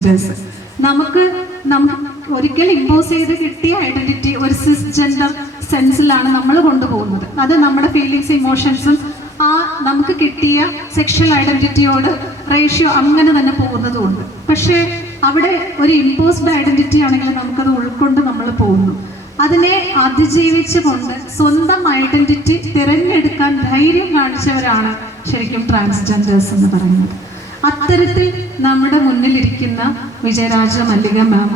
നമുക്ക് ഒരിക്കലും ഇമ്പോസ് ചെയ്ത് കിട്ടിയ ഐഡന്റിറ്റി ഒരു സിസ്ജെൻഡർ സെൻസിലാണ് നമ്മൾ കൊണ്ടുപോകുന്നത്. അത് നമ്മുടെ ഫീലിങ്സ് ഇമോഷൻസും നമുക്ക് കിട്ടിയ സെക്ഷൽ ഐഡന്റിറ്റിയോട് റേഷ്യോ അങ്ങനെ തന്നെ പോകുന്നതുകൊണ്ട്. പക്ഷേ അവിടെ ഒരു ഇമ്പോസ്ഡ് ഐഡന്റിറ്റി ആണെങ്കിൽ നമുക്കത് ഉൾക്കൊണ്ട് നമ്മൾ പോകുന്നു. അതിനെ അതിജീവിച്ചുകൊണ്ട് സ്വന്തം ഐഡന്റിറ്റി തിരഞ്ഞെടുക്കാൻ ധൈര്യം കാണിച്ചവരാണ് ശരിക്കും ട്രാൻസ്ജെൻഡേഴ്സ് എന്ന് പറയുന്നത്. അത്തരത്തിൽ നമ്മുടെ മുന്നിലിരിക്കുന്ന വിജയരാജ മല്ലിക മാം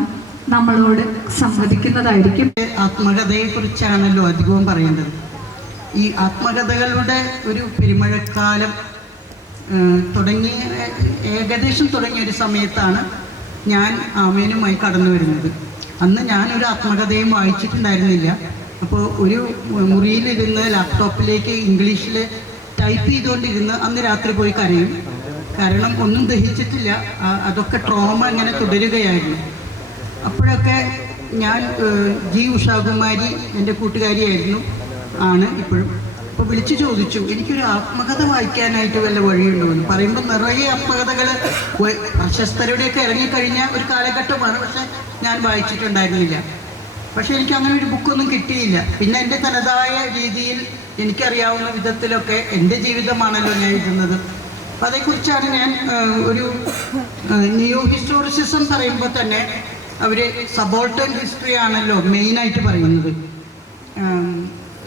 നമ്മളോട് സംവദിക്കുന്നതായിരിക്കും. ആത്മകഥയെ കുറിച്ചാണല്ലോ അധികവും പറയേണ്ടത്. ഈ ആത്മകഥകളുടെ ഒരു പെരുമഴക്കാലം ഏകദേശം തുടങ്ങിയ ഒരു സമയത്താണ് ഞാൻ ആമേനുമായി കടന്നു വരുന്നത്. അന്ന് ഞാനൊരു ആത്മകഥയും വായിച്ചിട്ടുണ്ടായിരുന്നില്ല. അപ്പോൾ ഒരു മുറിയിലിരുന്ന് ലാപ്ടോപ്പിലേക്ക് ഇംഗ്ലീഷിൽ ടൈപ്പ് ചെയ്തുകൊണ്ടിരുന്ന് അന്ന് രാത്രി പോയി കരയും. കാരണം ഒന്നും ദഹിച്ചിട്ടില്ല, അതൊക്കെ ട്രോമ ഇങ്ങനെ തുടരുകയായിരുന്നു. അപ്പോഴൊക്കെ ഞാൻ ജി ഉഷാകുമാരി എൻ്റെ കൂട്ടുകാരിയായിരുന്നു ഇപ്പോഴും. അപ്പോൾ വിളിച്ചു ചോദിച്ചു, എനിക്കൊരു ആത്മകഥ വായിക്കാനായിട്ട് വല്ല വഴിയുണ്ടോ എന്ന്. പറയുമ്പോൾ നിറയെ ആത്മകഥകൾ പ്രശസ്തരുടെയൊക്കെ ഇറങ്ങിക്കഴിഞ്ഞ ഒരു കാലഘട്ടമാണ്. പക്ഷെ ഞാൻ വായിച്ചിട്ടുണ്ടായിരുന്നില്ല. പക്ഷെ എനിക്ക് അങ്ങനെ ഒരു ബുക്കൊന്നും കിട്ടിയില്ല. പിന്നെ എൻ്റെ തനതായ രീതിയിൽ എനിക്കറിയാവുന്ന വിധത്തിലൊക്കെ എൻ്റെ ജീവിതമാണല്ലോ ഞാൻ എഴുതുന്നത്. അപ്പം അതേക്കുറിച്ചാണ് ഞാൻ ഒരു നിയോ ഹിസ്റ്റോറിസിസം പറയുമ്പോൾ തന്നെ അവർ സബോൾട്ടൺ ഹിസ്റ്ററി ആണല്ലോ മെയിനായിട്ട് പറയുന്നത്.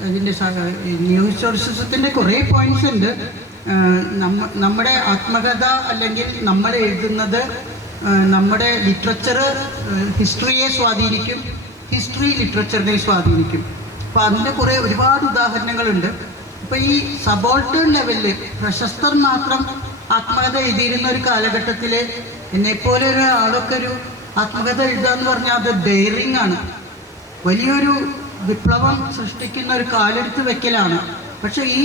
അതിൻ്റെ നിയോ ഹിസ്റ്റോറിസിസത്തിൻ്റെ കുറേ പോയിന്റ്സ് ഉണ്ട്. നമ്മുടെ ആത്മകഥ അല്ലെങ്കിൽ നമ്മൾ എഴുതുന്നത് നമ്മുടെ ലിറ്ററേച്ചർ ഹിസ്റ്ററിയെ സ്വാധീനിക്കും, ഹിസ്റ്ററി ലിറ്ററേച്ചറിനെ സ്വാധീനിക്കും. അപ്പോൾ അതിൻ്റെ ഒരുപാട് ഉദാഹരണങ്ങളുണ്ട്. അപ്പോൾ ഈ സബോൾട്ടേൺ ലെവലിൽ പ്രശസ്തർ മാത്രം ആത്മകഥ എഴുതിയിരുന്ന ഒരു കാലഘട്ടത്തിൽ എന്നെപ്പോലെ ഒരാളൊക്കെ ഒരു ആത്മകഥ എഴുതുക എന്ന് പറഞ്ഞാൽ അത് ഡെയറിങ് ആണ്, വലിയൊരു വിപ്ലവം സൃഷ്ടിക്കുന്ന ഒരു കാലെടുത്ത് വെക്കലാണ്. പക്ഷെ ഈ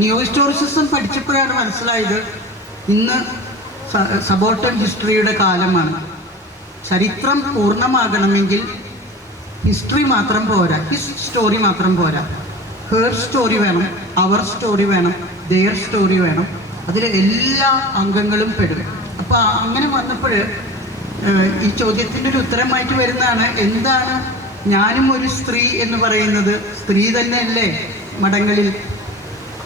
നിയോ ഹിസ്റ്റോറിസിസം പഠിച്ചപ്പോഴാണ് മനസ്സിലായത് ഇന്ന് സബോൾട്ടൺ ഹിസ്റ്ററിയുടെ കാലമാണ്. ചരിത്രം പൂർണ്ണമാകണമെങ്കിൽ ഹിസ്റ്ററി മാത്രം പോരാ, ഹിസ് സ്റ്റോറി മാത്രം പോരാ, ഹെർ സ്റ്റോറി വേണം, അവർ സ്റ്റോറി വേണം, ദെയർ സ്റ്റോറി വേണം. അതിൽ എല്ലാ അംഗങ്ങളും പെടും. അപ്പോൾ അങ്ങനെ വന്നപ്പോൾ ഈ ചോദ്യത്തിൻ്റെ ഒരു ഉത്തരമായിട്ട് വരുന്നതാണ്, എന്താണ് ഞാനും ഒരു സ്ത്രീ എന്ന് പറയുന്നത്? സ്ത്രീ തന്നെയല്ലേ മഠങ്ങളിൽ,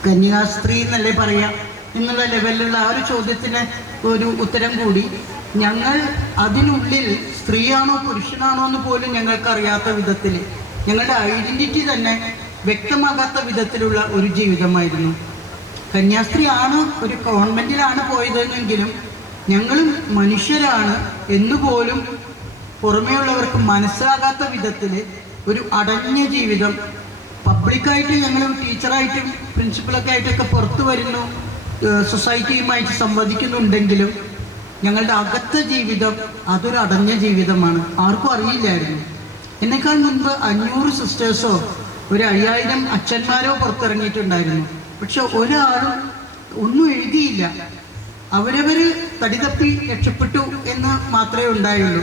കന്യാസ്ത്രീ എന്നല്ലേ പറയുക എന്നുള്ള ലെവലിലുള്ള ആ ഒരു ചോദ്യത്തിന് ഒരു ഉത്തരം കൂടി, ഞങ്ങൾ അതിനുള്ളിൽ സ്ത്രീയാണോ പുരുഷനാണോ എന്ന് പോലും ഞങ്ങൾക്കറിയാത്ത വിധത്തിൽ, ഞങ്ങളുടെ ഐഡൻറ്റിറ്റി തന്നെ വ്യക്തമാകാത്ത വിധത്തിലുള്ള ഒരു ജീവിതമായിരുന്നു. കന്യാസ്ത്രീ ആണ്, ഒരു കോൺവെൻറ്റിലാണ് പോയതെങ്കിലും ഞങ്ങളും മനുഷ്യരാണ് എന്നുപോലും പുറമേയുള്ളവർക്ക് മനസ്സിലാകാത്ത വിധത്തിൽ ഒരു അടഞ്ഞ ജീവിതം. പബ്ലിക്കായിട്ട് ഞങ്ങൾ ടീച്ചറായിട്ടും പ്രിൻസിപ്പലൊക്കെ ആയിട്ടൊക്കെ പുറത്തു വരുന്നു, സൊസൈറ്റിയുമായിട്ട് സംവദിക്കുന്നുണ്ടെങ്കിലും ഞങ്ങളുടെ അകത്തെ ജീവിതം അതൊരു അടഞ്ഞ ജീവിതമാണ്. ആർക്കും അറിയില്ലായിരുന്നു. എന്നെക്കാൾ മുൻപ് 500 സിസ്റ്റേഴ്സോ ഒരു 5000 അച്ഛന്മാരോ പുറത്തിറങ്ങിയിട്ടുണ്ടായിരുന്നു. പക്ഷെ ഒരാളും ഒന്നും എഴുതിയില്ല. അവരവർ തടിതപ്പി രക്ഷപ്പെട്ടു എന്ന് മാത്രമേ ഉണ്ടായുള്ളൂ.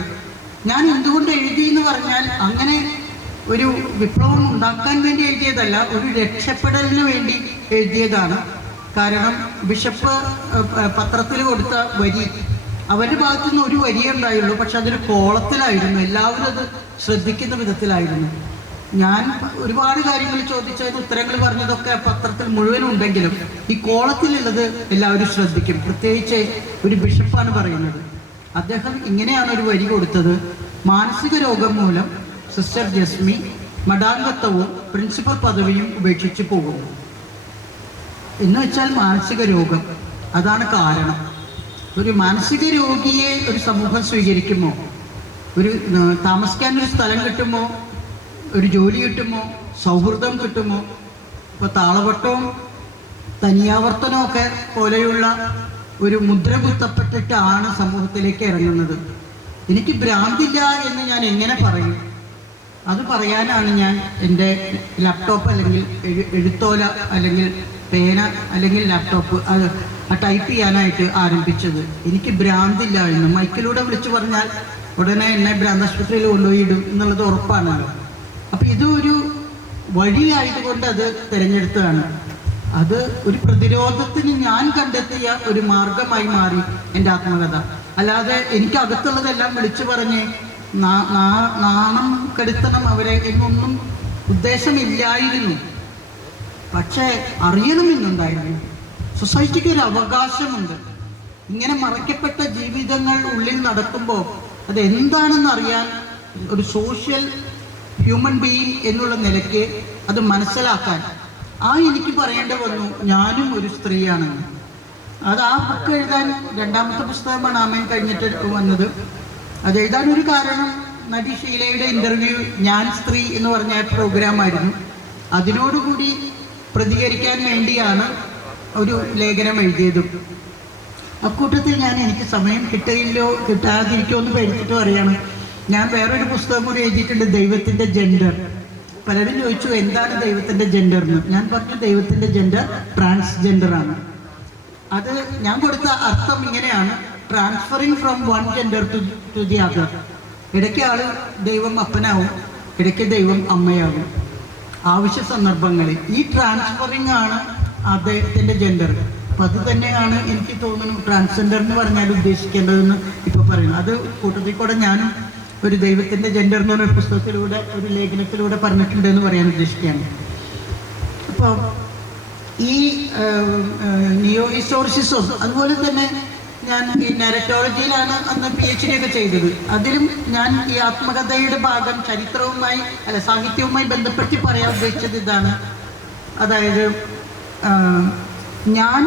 ഞാൻ എന്തുകൊണ്ട് എഴുതി എന്ന് പറഞ്ഞാൽ അങ്ങനെ ഒരു വിപ്ലവം ഉണ്ടാക്കാൻ വേണ്ടി എഴുതിയതല്ല, ഒരു രക്ഷപ്പെടലിന് വേണ്ടി എഴുതിയതാണ്. കാരണം ബിഷപ്പ് പത്രത്തിൽ കൊടുത്ത വരി, അവരുടെ ഭാഗത്തുനിന്ന് ഒരു വരിയേ ഉണ്ടായുള്ളൂ. പക്ഷെ അതൊരു കോളത്തിലായിരുന്നു, എല്ലാവരും അത് ശ്രദ്ധിക്കുന്ന വിധത്തിലായിരുന്നു. ഞാൻ ഒരുപാട് കാര്യങ്ങൾ ചോദിച്ചതിന് ഉത്തരങ്ങൾ പറഞ്ഞതൊക്കെ പത്രത്തിൽ മുഴുവനും ഉണ്ടെങ്കിലും ഈ കോളത്തിലുള്ളത് എല്ലാവരും ശ്രദ്ധിക്കും. പ്രത്യേകിച്ച് ഒരു ബിഷപ്പാണ് പറയുന്നത്. അദ്ദേഹം ഇങ്ങനെയാണ് ഒരു വരി കൊടുത്തത്: മാനസിക രോഗം മൂലം സിസ്റ്റർ ജസ്മി മഠാംഗത്വവും പ്രിൻസിപ്പൽ പദവിയും ഉപേക്ഷിച്ച് പോകുന്നു എന്ന് വെച്ചാൽ മാനസിക രോഗം അതാണ് കാരണം. ഒരു മാനസിക രോഗിയെ ഒരു സമൂഹം സ്വീകരിക്കുമോ? ഒരു താമസിക്കാനൊരു സ്ഥലം കിട്ടുമോ? ഒരു ജോലി കിട്ടുമോ? സൗഹൃദം കിട്ടുമോ? ഇപ്പോൾ താളവട്ടവും തനിയാവർത്തനവും ഒക്കെ പോലെയുള്ള ഒരു മുദ്ര കുത്തപ്പെട്ടിട്ടാണ് സമൂഹത്തിലേക്ക് ഇറങ്ങുന്നത്. എനിക്ക് ഭ്രാന്തില്ല എന്ന് ഞാൻ എങ്ങനെ പറയും? അത് പറയാനാണ് ഞാൻ എൻ്റെ ലാപ്ടോപ്പ് അല്ലെങ്കിൽ എഴുത്തോല അല്ലെങ്കിൽ പേന അല്ലെങ്കിൽ ലാപ്ടോപ്പ് അത് ടൈപ്പ് ചെയ്യാനായിട്ട് ആരംഭിച്ചത്. എനിക്ക് ഭ്രാന്തില്ല എന്ന് മൈക്കിലൂടെ വിളിച്ചു പറഞ്ഞാൽ ഉടനെ എന്നെ ഭ്രാന്താശുപത്രിയിൽ കൊണ്ടുപോയി ഇടും എന്നുള്ളത് ഉറപ്പാണല്ലോ. അപ്പം ഇതൊരു വഴിയായതുകൊണ്ട് അത് തിരഞ്ഞെടുത്തതാണ്. അത് ഒരു പ്രതിരോധത്തിന് ഞാൻ കണ്ടെത്തിയ ഒരു മാർഗമായി മാറി എൻ്റെ ആത്മകഥ. അല്ലാതെ എനിക്ക് അകത്തുള്ളതെല്ലാം വിളിച്ചു പറഞ്ഞ് നാണം കെടുത്തണം അവരെ എന്നൊന്നും ഉദ്ദേശമില്ലായിരുന്നു. പക്ഷേ അറിയണമെന്നുണ്ടായിരുന്നു. സൊസൈറ്റിക്ക് ഒരു അവകാശമുണ്ട്. ഇങ്ങനെ മറയ്ക്കപ്പെട്ട ജീവിതങ്ങൾ ഉള്ളിൽ നടക്കുമ്പോൾ അതെന്താണെന്ന് അറിയാൻ ഒരു സോഷ്യൽ ഹ്യൂമൻ ബീയിങ് എന്നുള്ള നിലയ്ക്ക് അത് മനസ്സിലാക്കാൻ എനിക്ക് പറയേണ്ടി വന്നു, ഞാനും ഒരു സ്ത്രീയാണെന്ന്. അത് ആ ബുക്ക് എഴുതാൻ രണ്ടാമത്തെ പുസ്തകമാണ് ആമേൻ കഴിഞ്ഞിട്ട് വന്നത്. അത് എഴുതാനൊരു കാരണം നടി ഷീലയുടെ ഇൻ്റർവ്യൂ ഞാൻ സ്ത്രീ എന്ന് പറഞ്ഞ പ്രോഗ്രാമായിരുന്നു. അതിനോടുകൂടി പ്രതികരിക്കാൻ വേണ്ടിയാണ് ഒരു ലേഖനം എഴുതിയതും. അക്കൂട്ടത്തിൽ എനിക്ക് സമയം കിട്ടാതിരിക്കുമോ എന്ന് പേടിച്ചിട്ട് പറയാണ്, ഞാൻ വേറൊരു പുസ്തകം കൂടി എഴുതിയിട്ടുണ്ട്, ദൈവത്തിൻ്റെ ജെൻഡർ. പലരും ചോദിച്ചു എന്താണ് ദൈവത്തിൻ്റെ ജെൻഡർ എന്ന്. ഞാൻ പറഞ്ഞു ദൈവത്തിൻ്റെ ജെൻഡർ ട്രാൻസ്ജെൻഡറാണ്. അത് ഞാൻ കൊടുത്ത അർത്ഥം ഇങ്ങനെയാണ്, transferring from one gender to the other. ഇടയ്ക്ക് ദൈവം അപ്പനാവും, ഇടയ്ക്ക് ദൈവം അമ്മയാവും ആവശ്യ സന്ദർഭങ്ങളിൽ. ഈ ട്രാൻസ്ഫറിങ് ആണ് അദ്ദേഹത്തിൻ്റെ ജെൻഡർ. അപ്പം അത് തന്നെയാണ് എനിക്ക് തോന്നുന്നു ട്രാൻസ്ജെൻഡർ എന്ന് പറഞ്ഞാൽ ഉദ്ദേശിക്കേണ്ടതെന്ന് ഇപ്പോൾ പറയുന്നു. അത് കൂട്ടത്തിൽ കൂടെ ഞാനും ഒരു ദൈവത്തിൻ്റെ ജെൻഡർ എന്ന് പറഞ്ഞ പുസ്തകത്തിലൂടെ ഒരു ലേഖനത്തിലൂടെ പറഞ്ഞിട്ടുണ്ടെന്ന് പറയാൻ ഉദ്ദേശിക്കുകയാണ്. അപ്പോൾ ഈ നിയോ ഹിസ്റ്റോറിസിസം അതുപോലെ തന്നെ ഞാൻ ഈ നാരറ്റോളജിയിലാണ് അന്ന് PhD ഒക്കെ ചെയ്തത്. അതിലും ഞാൻ ഈ ആത്മകഥയുടെ ഭാഗം സാഹിത്യവുമായി ബന്ധപ്പെടുത്തി പറയാൻ ഉദ്ദേശിച്ചത് ഇതാണ്. അതായത് ഞാൻ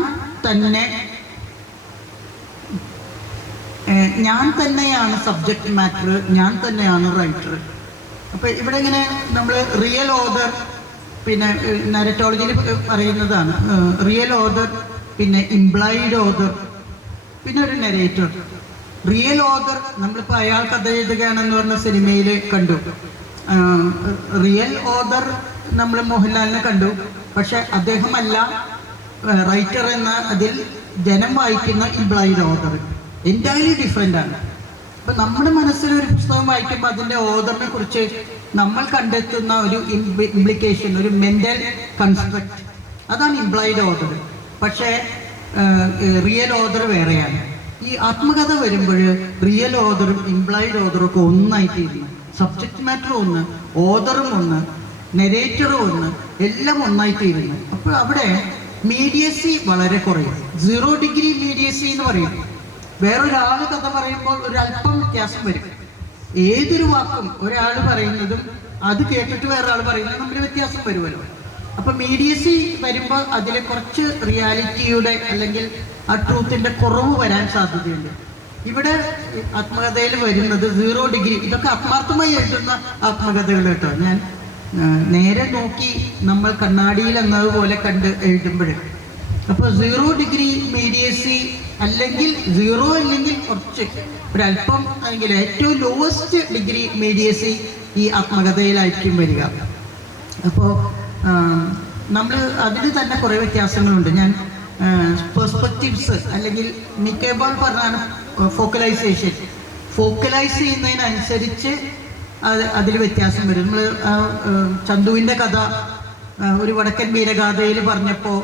തന്നെയാണ് സബ്ജക്റ്റ് മാറ്റർ, ഞാൻ തന്നെയാണ് റൈറ്റർ. അപ്പോൾ ഇവിടെ ഇങ്ങനെ നമ്മൾ റിയൽ ഓതർ, പിന്നെ നാരറ്റോളജിയിൽ പറയുന്നതാണ് റിയൽ ഓതർ, പിന്നെ ഇംപ്ലൈഡ് ഓതർ, പിന്നെ ഒരു നെറേറ്റർ. റിയൽ ഓതർ നമ്മളിപ്പോൾ അയാൾ കഥ എഴുതുകയാണെന്ന് പറഞ്ഞ സിനിമയിൽ കണ്ടു. റിയൽ ഓതർ നമ്മൾ മോഹൻലാലിനെ കണ്ടു. പക്ഷെ അദ്ദേഹമല്ല റൈറ്റർ എന്ന അതിൽ ജനം വായിക്കുന്ന ഇംപ്ലൈഡ് ഓതർ എൻറ്റയർലി ഡിഫറെൻ്റ് ആണ്. അപ്പം നമ്മുടെ മനസ്സിൽ ഒരു പുസ്തകം വായിക്കുമ്പോൾ അതിൻ്റെ ഓതറിനെ കുറിച്ച് നമ്മൾ കണ്ടെത്തുന്ന ഒരു ഇംപ്ലിക്കേഷൻ, ഒരു മെൻ്റൽ കൺസ്ട്രക്റ്റ്, അതാണ് ഇംപ്ലൈഡ് ഓതർ. പക്ഷേ റിയൽ ഓതർ വേറെയാണ്. ഈ ആത്മകഥ വരുമ്പോൾ റിയൽ ഓതറും ഇംപ്ലൈഡ് ഓതറും ഒക്കെ ഒന്നായിട്ടിരുന്നു. സബ്ജക്റ്റ് മാറ്റർ ഒന്ന്, ഓതറും ഒന്ന്, നെറേറ്ററും ഒന്ന്, എല്ലാം ഒന്നായിട്ടിരുന്നു. അപ്പോൾ അവിടെ മീഡിയസി വളരെ കുറയും. 0 ഡിഗ്രി മീഡിയസി എന്ന് പറയും. വേറൊരാൾ കഥ പറയുമ്പോൾ ഒരല്പം വ്യത്യാസം വരും. ഏതൊരു വാക്കും ഒരാൾ പറയുന്നതും അത് കേട്ടിട്ട് വേറൊരാൾ പറയുന്നതും തമ്മിൽ വ്യത്യാസം വരുമല്ലോ. അപ്പം മീഡിയസി വരുമ്പോൾ അതിൽ കുറച്ച് റിയാലിറ്റിയുടെ അല്ലെങ്കിൽ ആ ട്രൂത്തിൻ്റെ കുറവ് വരാൻ സാധ്യതയുണ്ട്. ഇവിടെ ആത്മകഥയിൽ വരുന്നത് 0 ഡിഗ്രി. ഇതൊക്കെ ആത്മാർത്ഥമായി എഴുതുന്ന ആത്മകഥകൾ കേട്ടോ. ഞാൻ നേരെ നോക്കി നമ്മൾ കണ്ണാടിയിൽ എന്നതുപോലെ കണ്ട് എഴുതുമ്പോൾ അപ്പോൾ 0 ഡിഗ്രി മീഡിയസി അല്ലെങ്കിൽ 0 അല്ലെങ്കിൽ കുറച്ച് ഒരല്പം അല്ലെങ്കിൽ ഏറ്റവും ലോവസ്റ്റ് ഡിഗ്രി മീഡിയസി ഈ ആത്മകഥയിലായിരിക്കും വരിക. അപ്പോൾ നമ്മൾ അതിന് തന്നെ കുറേ വ്യത്യാസങ്ങളുണ്ട്. ഞാൻ പെർസ്പെക്റ്റീവ്സ് അല്ലെങ്കിൽ മിക്കപ്പോൾ പറഞ്ഞാണ് ഫോക്കലൈസ് ചെയ്യുന്നതിനനുസരിച്ച് അതിൽ വ്യത്യാസം വരും. നമ്മൾ ചന്തുവിൻ്റെ കഥ ഒരു വടക്കൻ വീരഗാഥയിൽ പറഞ്ഞപ്പോൾ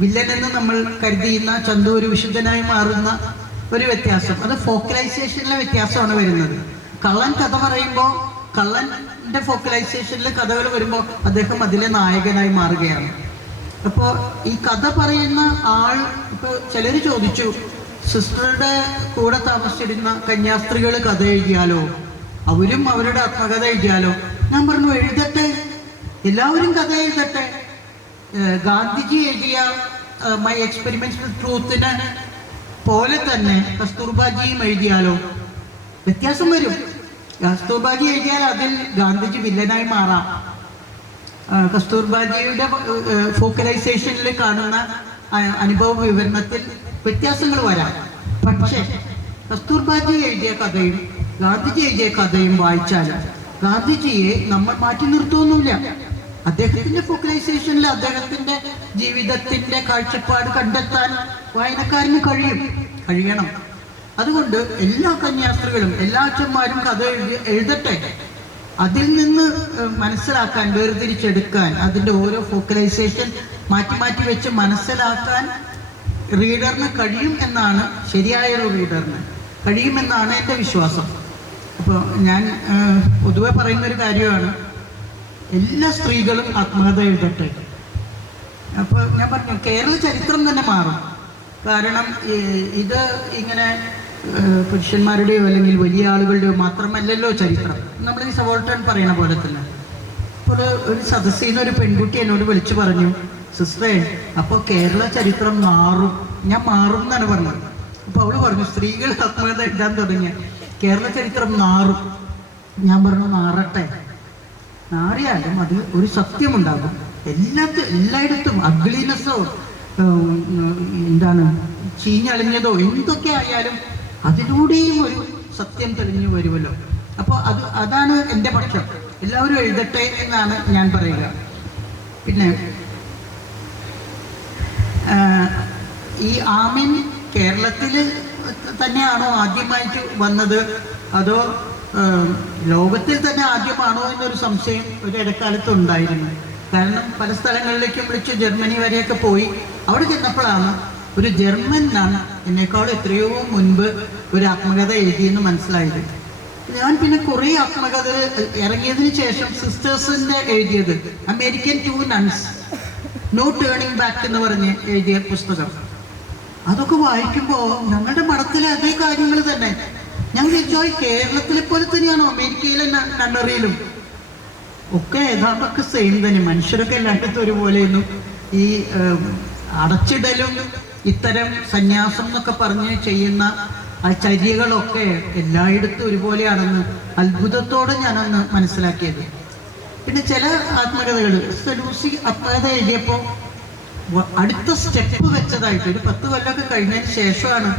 വില്ലനെന്ന് നമ്മൾ കരുതിയുന്ന ചന്തു ഒരു വിശുദ്ധനായി മാറുന്ന ഒരു വ്യത്യാസം, അത് ഫോക്കലൈസേഷനിലെ വ്യത്യാസമാണ് വരുന്നത്. കള്ളൻ കഥ പറയുമ്പോൾ കള്ളൻ്റെ ഫോക്കലൈസേഷനിൽ കഥകൾ വരുമ്പോൾ അദ്ദേഹം അതിലെ നായകനായി മാറുകയാണ്. അപ്പോൾ ഈ കഥ പറയുന്ന ആൾ, ഇപ്പോൾ ചിലർ ചോദിച്ചു സിസ്റ്ററുടെ കൂടെ താമസിച്ചിരുന്ന കന്യാസ്ത്രീകൾ കഥ എഴുതിയാലോ, അവരും അവരുടെ ആത്മകഥ എഴുതിയാലോ? ഞാൻ പറഞ്ഞു എഴുതട്ടെ, എല്ലാവരും കഥ എഴുതട്ടെ. ഗാന്ധിജി എഴുതിയ മൈ എക്സ്പെരിമെന്റ്സ് വിത്ത് ട്രൂത്തിനെ പോലെ തന്നെ കസ്തൂർബാജിയും എഴുതിയാലോ? വ്യത്യാസം വരും. കസ്തൂർബാജി എഴുതിയാൽ അതിൽ ഗാന്ധിജി വില്ലനായി മാറാം. കസ്തൂർബാജിയുടെ ഫോക്കലൈസേഷനിൽ കാണുന്ന അനുഭവ വിവരണത്തിൽ വ്യത്യാസങ്ങൾ വരാം. പക്ഷേ കസ്തൂർബാജി എഴുതിയ കഥയും ഗാന്ധിജി എഴുതിയ കഥയും വായിച്ചാൽ ഗാന്ധിജിയെ നമ്മൾ മാറ്റി നിർത്തുമൊന്നുമില്ല. അദ്ദേഹത്തിൻ്റെ ഫോക്കലൈസേഷനിൽ അദ്ദേഹത്തിൻ്റെ ജീവിതത്തിൻ്റെ കാഴ്ചപ്പാട് കണ്ടെത്താൻ വായനക്കാരന് കഴിയണം. അതുകൊണ്ട് എല്ലാ കന്യാസ്ത്രീകളും എല്ലാ അച്ഛന്മാരും കഥ എഴുതട്ടെ. അതിൽ നിന്ന് മനസ്സിലാക്കാൻ, വേർതിരിച്ചെടുക്കാൻ, അതിൻ്റെ ഓരോ ഫോക്കലൈസേഷൻ മാറ്റി വെച്ച് മനസ്സിലാക്കാൻ റീഡറിന് കഴിയും എന്നാണ്, ശരിയായൊരു റീഡറിന്. കഴിയുമെന്നാണ് എൻ്റെ വിശ്വാസം. അപ്പോൾ ഞാൻ പൊതുവെ പറയുന്നൊരു കാര്യമാണ്, എല്ലാ സ്ത്രീകളും ആത്മകഥ എഴുതട്ടെ. അപ്പോൾ ഞാൻ പറഞ്ഞു കേരള ചരിത്രം തന്നെ മാറും. കാരണം ഇത് ഇങ്ങനെ പുരുഷന്മാരുടെയോ അല്ലെങ്കിൽ വലിയ ആളുകളുടെയോ മാത്രമല്ലല്ലോ ചരിത്രം. നമ്മൾ ഈ സബോൾട്ടൺ പറയണ പോലെ തന്നെ. അപ്പോൾ ഒരു സദസ്സിൽ നിന്ന് ഒരു പെൺകുട്ടി എന്നോട് വിളിച്ചു പറഞ്ഞു, സിസ്റ്ററെ അപ്പോൾ കേരള ചരിത്രം മാറും. ഞാൻ മാറും എന്നാണ് പറഞ്ഞത്. അപ്പോൾ അവൾ പറഞ്ഞു, സ്ത്രീകൾ ആത്മകഥ എഴുതാൻ തുടങ്ങിയ കേരള ചരിത്രം മാറും. ഞാൻ പറഞ്ഞു മാറട്ടെ, മാറിയാലും അത് ഒരു സത്യമുണ്ടാകും. എല്ലായിടത്തും അഗ്ലിനെസ്സോ എന്താണ് ചീഞ്ഞളിഞ്ഞതോ എന്തൊക്കെ ആയാലും അതിലൂടെയും ഒരു സത്യം തെളിഞ്ഞു വരുമല്ലോ. അപ്പോൾ അതാണ് എൻ്റെ പക്ഷം. എല്ലാവരും എഴുതട്ടെ എന്നാണ് ഞാൻ പറയുക. പിന്നെ ഈ ആമീൻ കേരളത്തിൽ തന്നെയാണോ ആദ്യമായിട്ട് വന്നത്, അതോ ലോകത്തിൽ തന്നെ ആദ്യമാണോ എന്നൊരു സംശയം ഒരു ഇടക്കാലത്ത് ഉണ്ടായിരുന്നു. കാരണം പല സ്ഥലങ്ങളിലേക്കും വിളിച്ച് ജർമ്മനി വരെയൊക്കെ പോയി. അവിടെ ചെന്നപ്പോഴാണ് ഒരു ജർമ്മനാണ് എന്നെക്കാളും എത്രയോ മുൻപ് ഒരു ആത്മകഥ എഴുതിയെന്ന് മനസ്സിലായത്. ഞാൻ പിന്നെ കുറേ ആത്മകഥ ഇറങ്ങിയതിന് ശേഷം സിസ്റ്റേഴ്സിൻ്റെ എഴുതിയത് American 2 nuns no turning back എന്ന് പറഞ്ഞ് എഴുതിയ പുസ്തകം, അതൊക്കെ വായിക്കുമ്പോൾ ഞങ്ങളുടെ മഠത്തിലെ അതേ കാര്യങ്ങൾ തന്നെ. ഞാൻ വിചാരിച്ചു കേരളത്തിലെ പോലെ തന്നെയാണോ അമേരിക്കയിലെ നണ്ണറിയിലും ഒക്കെ ഏതാണ്ടൊക്കെ സെയിം തന്നെ. മനുഷ്യരൊക്കെ എല്ലായിടത്തും ഒരുപോലെയൊന്നും ഈ അടച്ചിടലും ഇത്തരം സന്യാസം എന്നൊക്കെ പറഞ്ഞ് ചെയ്യുന്ന ആ ചര്യകളൊക്കെ എല്ലായിടത്തും ഒരുപോലെയാണെന്ന് അത്ഭുതത്തോടെ ഞാനന്ന് മനസ്സിലാക്കിയത്. പിന്നെ ചില ആത്മകഥകൾ ലൂസി ആത്മകഥ എഴുതിയപ്പോൾ അടുത്ത സ്റ്റെപ്പ് വെച്ചതായിട്ട് ഒരു 10 കൊല്ലമൊക്കെ കഴിഞ്ഞതിന് ശേഷമാണ്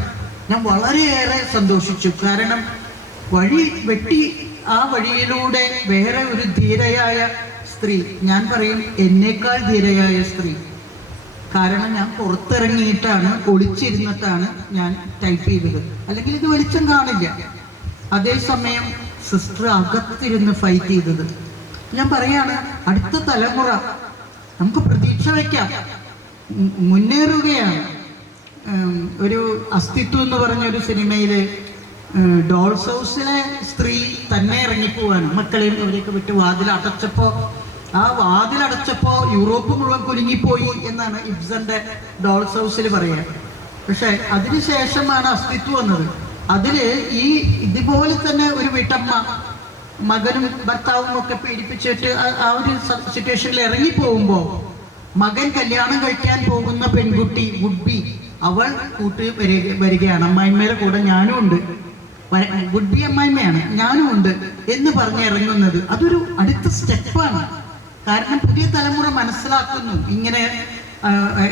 ഞാൻ വളരെയേറെ സന്തോഷിച്ചു. കാരണം വഴി വെട്ടി ആ വഴിയിലൂടെ വേറെ ഒരു ധീരയായ സ്ത്രീ, ഞാൻ പറയും എന്നേക്കാൾ ധീരയായ സ്ത്രീ. കാരണം ഞാൻ പുറത്തിറങ്ങിയിട്ടാണ്, ഒളിച്ചിരുന്നിട്ടാണ് ഞാൻ ടൈപ്പ് ചെയ്തത്. അല്ലെങ്കിൽ ഇത് വെളിച്ചം കാണില്ല. അതേസമയം സിസ്റ്റർ അകത്തിരുന്ന് ഫൈറ്റ് ചെയ്തത്. ഞാൻ പറയാണ്, അടുത്ത തലമുറ നമുക്ക് പ്രതീക്ഷ വയ്ക്കാം, മുന്നേറുകയാണ്. ഒരു അസ്തിത്വം എന്ന് പറഞ്ഞൊരു സിനിമയില് ഡോൾസ് ഹൗസിലെ സ്ത്രീ തന്നെ ഇറങ്ങിപ്പോവാണ്. മക്കളെയും അവരെയൊക്കെ വിട്ട് വാതിലടച്ചപ്പോൾ യൂറോപ്പ് മുഴുവൻ കുലുങ്ങിപ്പോയി എന്നാണ് ഇബ്സന്റെ ഡോൾസ് ഹൗസിൽ പറയുക. പക്ഷെ അതിനുശേഷമാണ് അസ്തിത്വം വന്നത്. അതില് ഇതുപോലെ തന്നെ ഒരു വീട്ടമ്മ മകനും ഭർത്താവും ഒക്കെ പീഡിപ്പിച്ചിട്ട് ആ ഒരു സിറ്റുവേഷനിൽ ഇറങ്ങിപ്പോകുമ്പോൾ മകൻ കല്യാണം കഴിക്കാൻ പോകുന്ന പെൺകുട്ടി വുഡ്ബി, അവൾ വരികയാണ്. അമ്മായിമ്മയുടെ കൂടെ ഞാനും ഉണ്ട്, വുഡ്ബി അമ്മായിമ്മയാണ്, ഞാനും ഉണ്ട് എന്ന് പറഞ്ഞ് ഇറങ്ങുന്നത് അതൊരു അടുത്ത സ്റ്റെപ്പാണ്. കാരണം പുതിയ തലമുറ മനസ്സിലാക്കുന്നു, ഇങ്ങനെ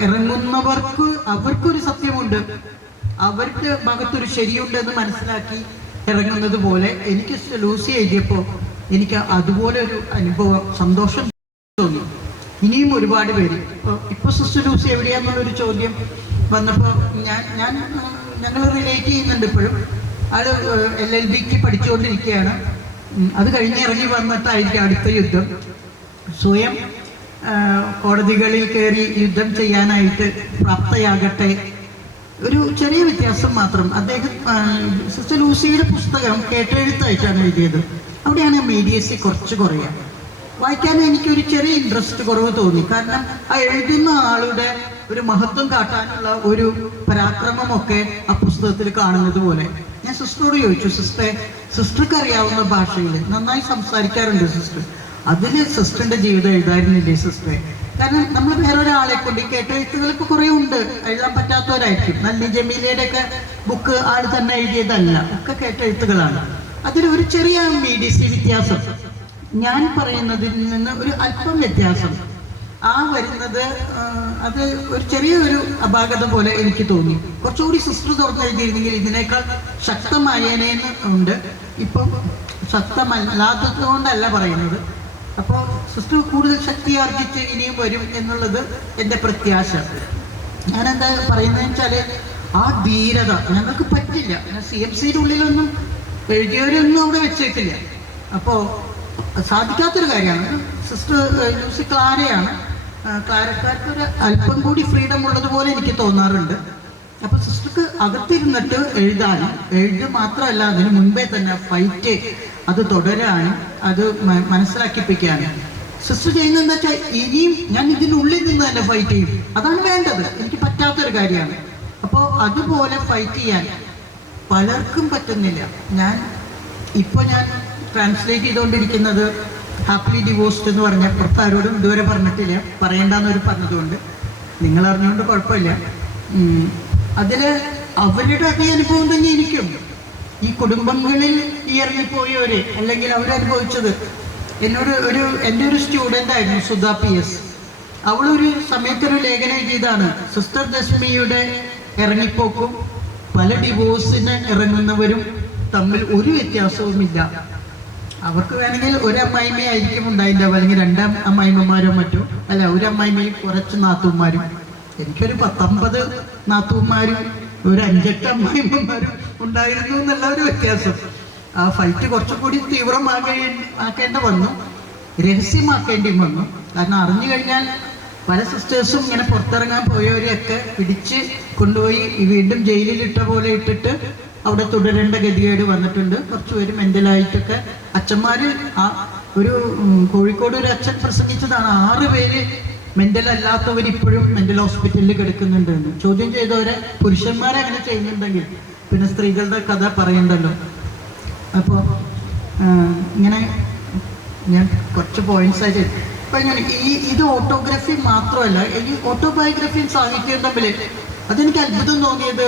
ഇറങ്ങുന്നവർക്ക് അവർക്കൊരു സത്യമുണ്ട്, അവർക്ക് ഭാഗത്തൊരു ശരിയുണ്ട് എന്ന് മനസ്സിലാക്കി ഇറങ്ങുന്നത് പോലെ. എനിക്ക് ലൂസി എഴുതിയപ്പോൾ എനിക്ക് അതുപോലെ ഒരു അനുഭവം, സന്തോഷം തോന്നി. ഇനിയും ഒരുപാട് പേര് ഇപ്പോൾ സിസ്റ്റർ ലൂസി എവിടെയാണെന്നുള്ളൊരു ചോദ്യം വന്നപ്പോൾ ഞങ്ങൾ റിലേറ്റ് ചെയ്യുന്നുണ്ട്. ഇപ്പോഴും അത് LLBക്ക് പഠിച്ചുകൊണ്ടിരിക്കുകയാണ്. അത് കഴിഞ്ഞ് ഇറങ്ങി വന്നിട്ടായിരിക്കും അടുത്ത യുദ്ധം. സ്വയം കോടതികളിൽ കയറി യുദ്ധം ചെയ്യാനായിട്ട് പ്രാപ്തയാകട്ടെ. ഒരു ചെറിയ വ്യത്യാസം മാത്രം, അദ്ദേഹം സിസ്റ്റർ ലൂസിയുടെ പുസ്തകം കേട്ടെഴുത്തായിട്ടാണ് എഴുതിയത്. അവിടെയാണ് ഇമ്മീഡിയസി കുറച്ച് കുറയുക. വായിക്കാൻ എനിക്കൊരു ചെറിയ ഇൻട്രസ്റ്റ് കുറവ് തോന്നി. കാരണം ആ എഴുതുന്ന ആളുടെ ഒരു മഹത്വം കാട്ടാനുള്ള ഒരു പരാക്രമമൊക്കെ ആ പുസ്തകത്തിൽ കാണുന്നത് പോലെ. ഞാൻ സിസ്റ്ററോട് ചോദിച്ചു, സിസ്റ്റർക്ക് അറിയാവുന്ന ഭാഷയിൽ നന്നായി സംസാരിക്കാറുണ്ട് സിസ്റ്റർ, അതിൽ സിസ്റ്ററിന്റെ ജീവിതം എഴുതായിരുന്നില്ലേ സിസ്റ്ററെ? കാരണം നമ്മൾ വേറൊരാളെ കൊണ്ട് ഈ കേട്ടെഴുത്തുകളൊക്കെ കുറേ ഉണ്ട്, എഴുതാൻ പറ്റാത്തവരായിരിക്കും. നല്ലി ജമീലയുടെ ഒക്കെ ബുക്ക് ആൾ തന്നെ എഴുതിയതല്ല, ഒക്കെ കേട്ടെഴുത്തുകളാണ്. അതിലൊരു ചെറിയ മീഡിയസി വ്യത്യാസം, ഞാൻ പറയുന്നതിൽ നിന്ന് ഒരു അല്പം വ്യത്യാസം ആ വരുന്നത്, അത് ഒരു ചെറിയൊരു അപാകത പോലെ എനിക്ക് തോന്നി. കുറച്ചുകൂടി സിസ്റ്റർ തുറന്നെഴുതിയിരുന്നെങ്കിൽ ഇതിനേക്കാൾ ശക്തമായേനേന്ന് ഉണ്ട്. ഇപ്പം ശക്തമല്ലാത്തത് കൊണ്ടല്ല പറയുന്നത്. അപ്പോൾ സിസ്റ്റർ കൂടുതൽ ശക്തി ആർജിച്ച് ഇനിയും വരും എന്നുള്ളത് എൻ്റെ പ്രത്യാശ. ഞാനെന്താ പറയുന്നതെന്ന് വെച്ചാൽ ആ ധീരത ഞങ്ങൾക്ക് പറ്റില്ല. CMCയുടെ ഉള്ളിലൊന്നും എഴുതിയവരൊന്നും അവിടെ വെച്ചേക്കില്ല. അപ്പോൾ സാധിക്കാത്തൊരു കാര്യമാണ്. Sister Lucy ക്ലാരയാണ്. ക്ലാരക്കാർക്കൊരു അല്പം കൂടി ഫ്രീഡം ഉള്ളതുപോലെ എനിക്ക് തോന്നാറുണ്ട്. അപ്പോൾ സിസ്റ്റർക്ക് അകത്തിരുന്നിട്ട് എഴുതാനും എഴുതുക മാത്രമല്ല അതിന് മുൻപേ തന്നെ ഫൈറ്റ് അത് തുടരാനും അത് മനസ്സിലാക്കിപ്പിക്കാനും സിസ്റ്റർ ചെയ്യുന്നത് എന്താ വെച്ചാൽ ഇനിയും ഞാൻ ഇതിനുള്ളിൽ നിന്ന് തന്നെ ഫൈറ്റ് ചെയ്യും. അതാണ് വേണ്ടത്, എനിക്ക് പറ്റാത്തൊരു കാര്യമാണ്. അപ്പോൾ അതുപോലെ ഫൈറ്റ് ചെയ്യാൻ പലർക്കും പറ്റുന്നില്ല. ഞാൻ ട്രാൻസ്ലേറ്റ് ചെയ്തുകൊണ്ടിരിക്കുന്നത് ഹാപ്പിലി ഡിവോഴ്സ്ഡ് എന്ന് പറഞ്ഞ പുറത്താരോടും ഇതുവരെ പറഞ്ഞിട്ടില്ല, പറയണ്ടെന്നൊരു പറഞ്ഞതുകൊണ്ട് നിങ്ങൾ അറിഞ്ഞുകൊണ്ട് കുഴപ്പമില്ല. അതിൽ അവരുടെ അതേ അനുഭവം തന്നെ എനിക്കും. ഈ കുടുംബങ്ങളിൽ ഈ ഇറങ്ങിപ്പോയവർ അല്ലെങ്കിൽ അവരനുഭവിച്ചത് എൻ്റെ ഒരു സ്റ്റുഡൻ്റ് ആയിരുന്നു സുധ PS. അവളൊരു സമയത്തൊരു ലേഖനം എഴുതിയതാണ്, സിസ്റ്റർ ദശമിയുടെ ഇറങ്ങിപ്പോക്കും പല ഡിവോഴ്സിന് ഇറങ്ങുന്നവരും തമ്മിൽ ഒരു വ്യത്യാസവുമില്ല. അവർക്ക് വേണമെങ്കിൽ ഒരു അമ്മായിമ്മയായിരിക്കും ഉണ്ടായിട്ടുണ്ടാവും, അല്ലെങ്കിൽ 2 അമ്മായിമ്മമാരോ മറ്റോ, അല്ല ഒരു അമ്മായിമ്മയും കുറച്ച് നാത്തൂന്മാരും. എനിക്കൊരു 19 നാത്തൂന്മാരും ഒരു 5-8 അമ്മായിമ്മമാരും ഉണ്ടായിരുന്നു എന്നുള്ള ഒരു വ്യത്യാസം. ആ ഫൈറ്റ് കുറച്ചുകൂടി തീവ്രമാക്കേണ്ടി വന്നു, രഹസ്യമാക്കേണ്ടി വന്നു. കാരണം അറിഞ്ഞു കഴിഞ്ഞാൽ പല സിസ്റ്റേഴ്സും ഇങ്ങനെ പുറത്തിറങ്ങാൻ പോയവരെയൊക്കെ പിടിച്ച് കൊണ്ടുപോയി വീണ്ടും ജയിലിലിട്ട പോലെ ഇട്ടിട്ട് അവിടെ തുടരേണ്ട ഗതികേട് വന്നിട്ടുണ്ട്. കുറച്ച് പേര് മെൻ്റലായിട്ടൊക്കെ അച്ഛന്മാർ കോഴിക്കോട് ഒരു അച്ഛൻ പ്രസംഗിച്ചതാണ്, 6 പേര് മെൻ്റൽ അല്ലാത്തവർ ഇപ്പോഴും മെൻ്റൽ ഹോസ്പിറ്റലിൽ കിടക്കുന്നുണ്ടെന്ന്. ചോദ്യം ചെയ്തവരെ പുരുഷന്മാരെ അങ്ങനെ ചെയ്യുന്നുണ്ടെങ്കിൽ പിന്നെ സ്ത്രീകളുടെ കഥ പറയണ്ടല്ലോ. അപ്പോൾ ഇങ്ങനെ ഞാൻ കുറച്ച് പോയിന്റ്സ് ആയിട്ട് ഇപ്പം ഞാൻ ഇത് ഓട്ടോഗ്രാഫി മാത്രമല്ല, ഈ ഓട്ടോബയോഗ്രഫിയും സാഹിത്യവും തമ്മിൽ അതെനിക്ക് അത്ഭുതം തോന്നിയത്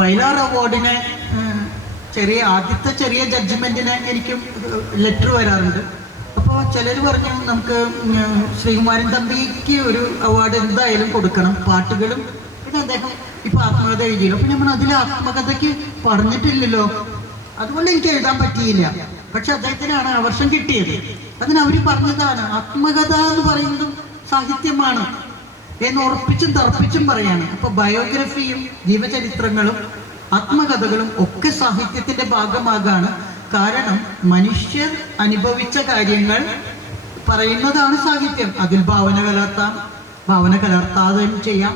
വയലാർ അവാർഡിനെ ആദ്യത്തെ ചെറിയ ജഡ്ജ്മെൻറ്റിന് എനിക്കും ലെറ്റർ വരാറുണ്ട്. അപ്പോൾ ചിലർ പറഞ്ഞു നമുക്ക് ശ്രീകുമാരൻ തമ്പിക്ക് ഒരു അവാർഡ് എന്തായാലും കൊടുക്കണം, പാട്ടുകളും പിന്നെ അദ്ദേഹം ഇപ്പോൾ ആത്മകഥ എഴുതിയല്ലോ. അപ്പോൾ നമ്മൾ അതിൽ ആത്മകഥയ്ക്ക് പറഞ്ഞിട്ടില്ലല്ലോ, അതുകൊണ്ട് എനിക്ക് എഴുതാൻ പറ്റിയില്ല. പക്ഷെ അദ്ദേഹത്തിനാണ് ആ വർഷം കിട്ടിയത്. അതിനവർ പറഞ്ഞതാണ് ആത്മകഥ എന്ന് പറയുന്നതും സാഹിത്യമാണ് എന്ന് ഉറപ്പിച്ചും തറപ്പിച്ചും പറയാണ്. അപ്പോൾ ബയോഗ്രഫിയും ജീവചരിത്രങ്ങളും ആത്മകഥകളും ഒക്കെ സാഹിത്യത്തിൻ്റെ ഭാഗമാകാണ്. കാരണം മനുഷ്യർ അനുഭവിച്ച കാര്യങ്ങൾ പറയുന്നതാണ് സാഹിത്യം. അതിൽ ഭാവന കലർത്താതെയും ചെയ്യാം.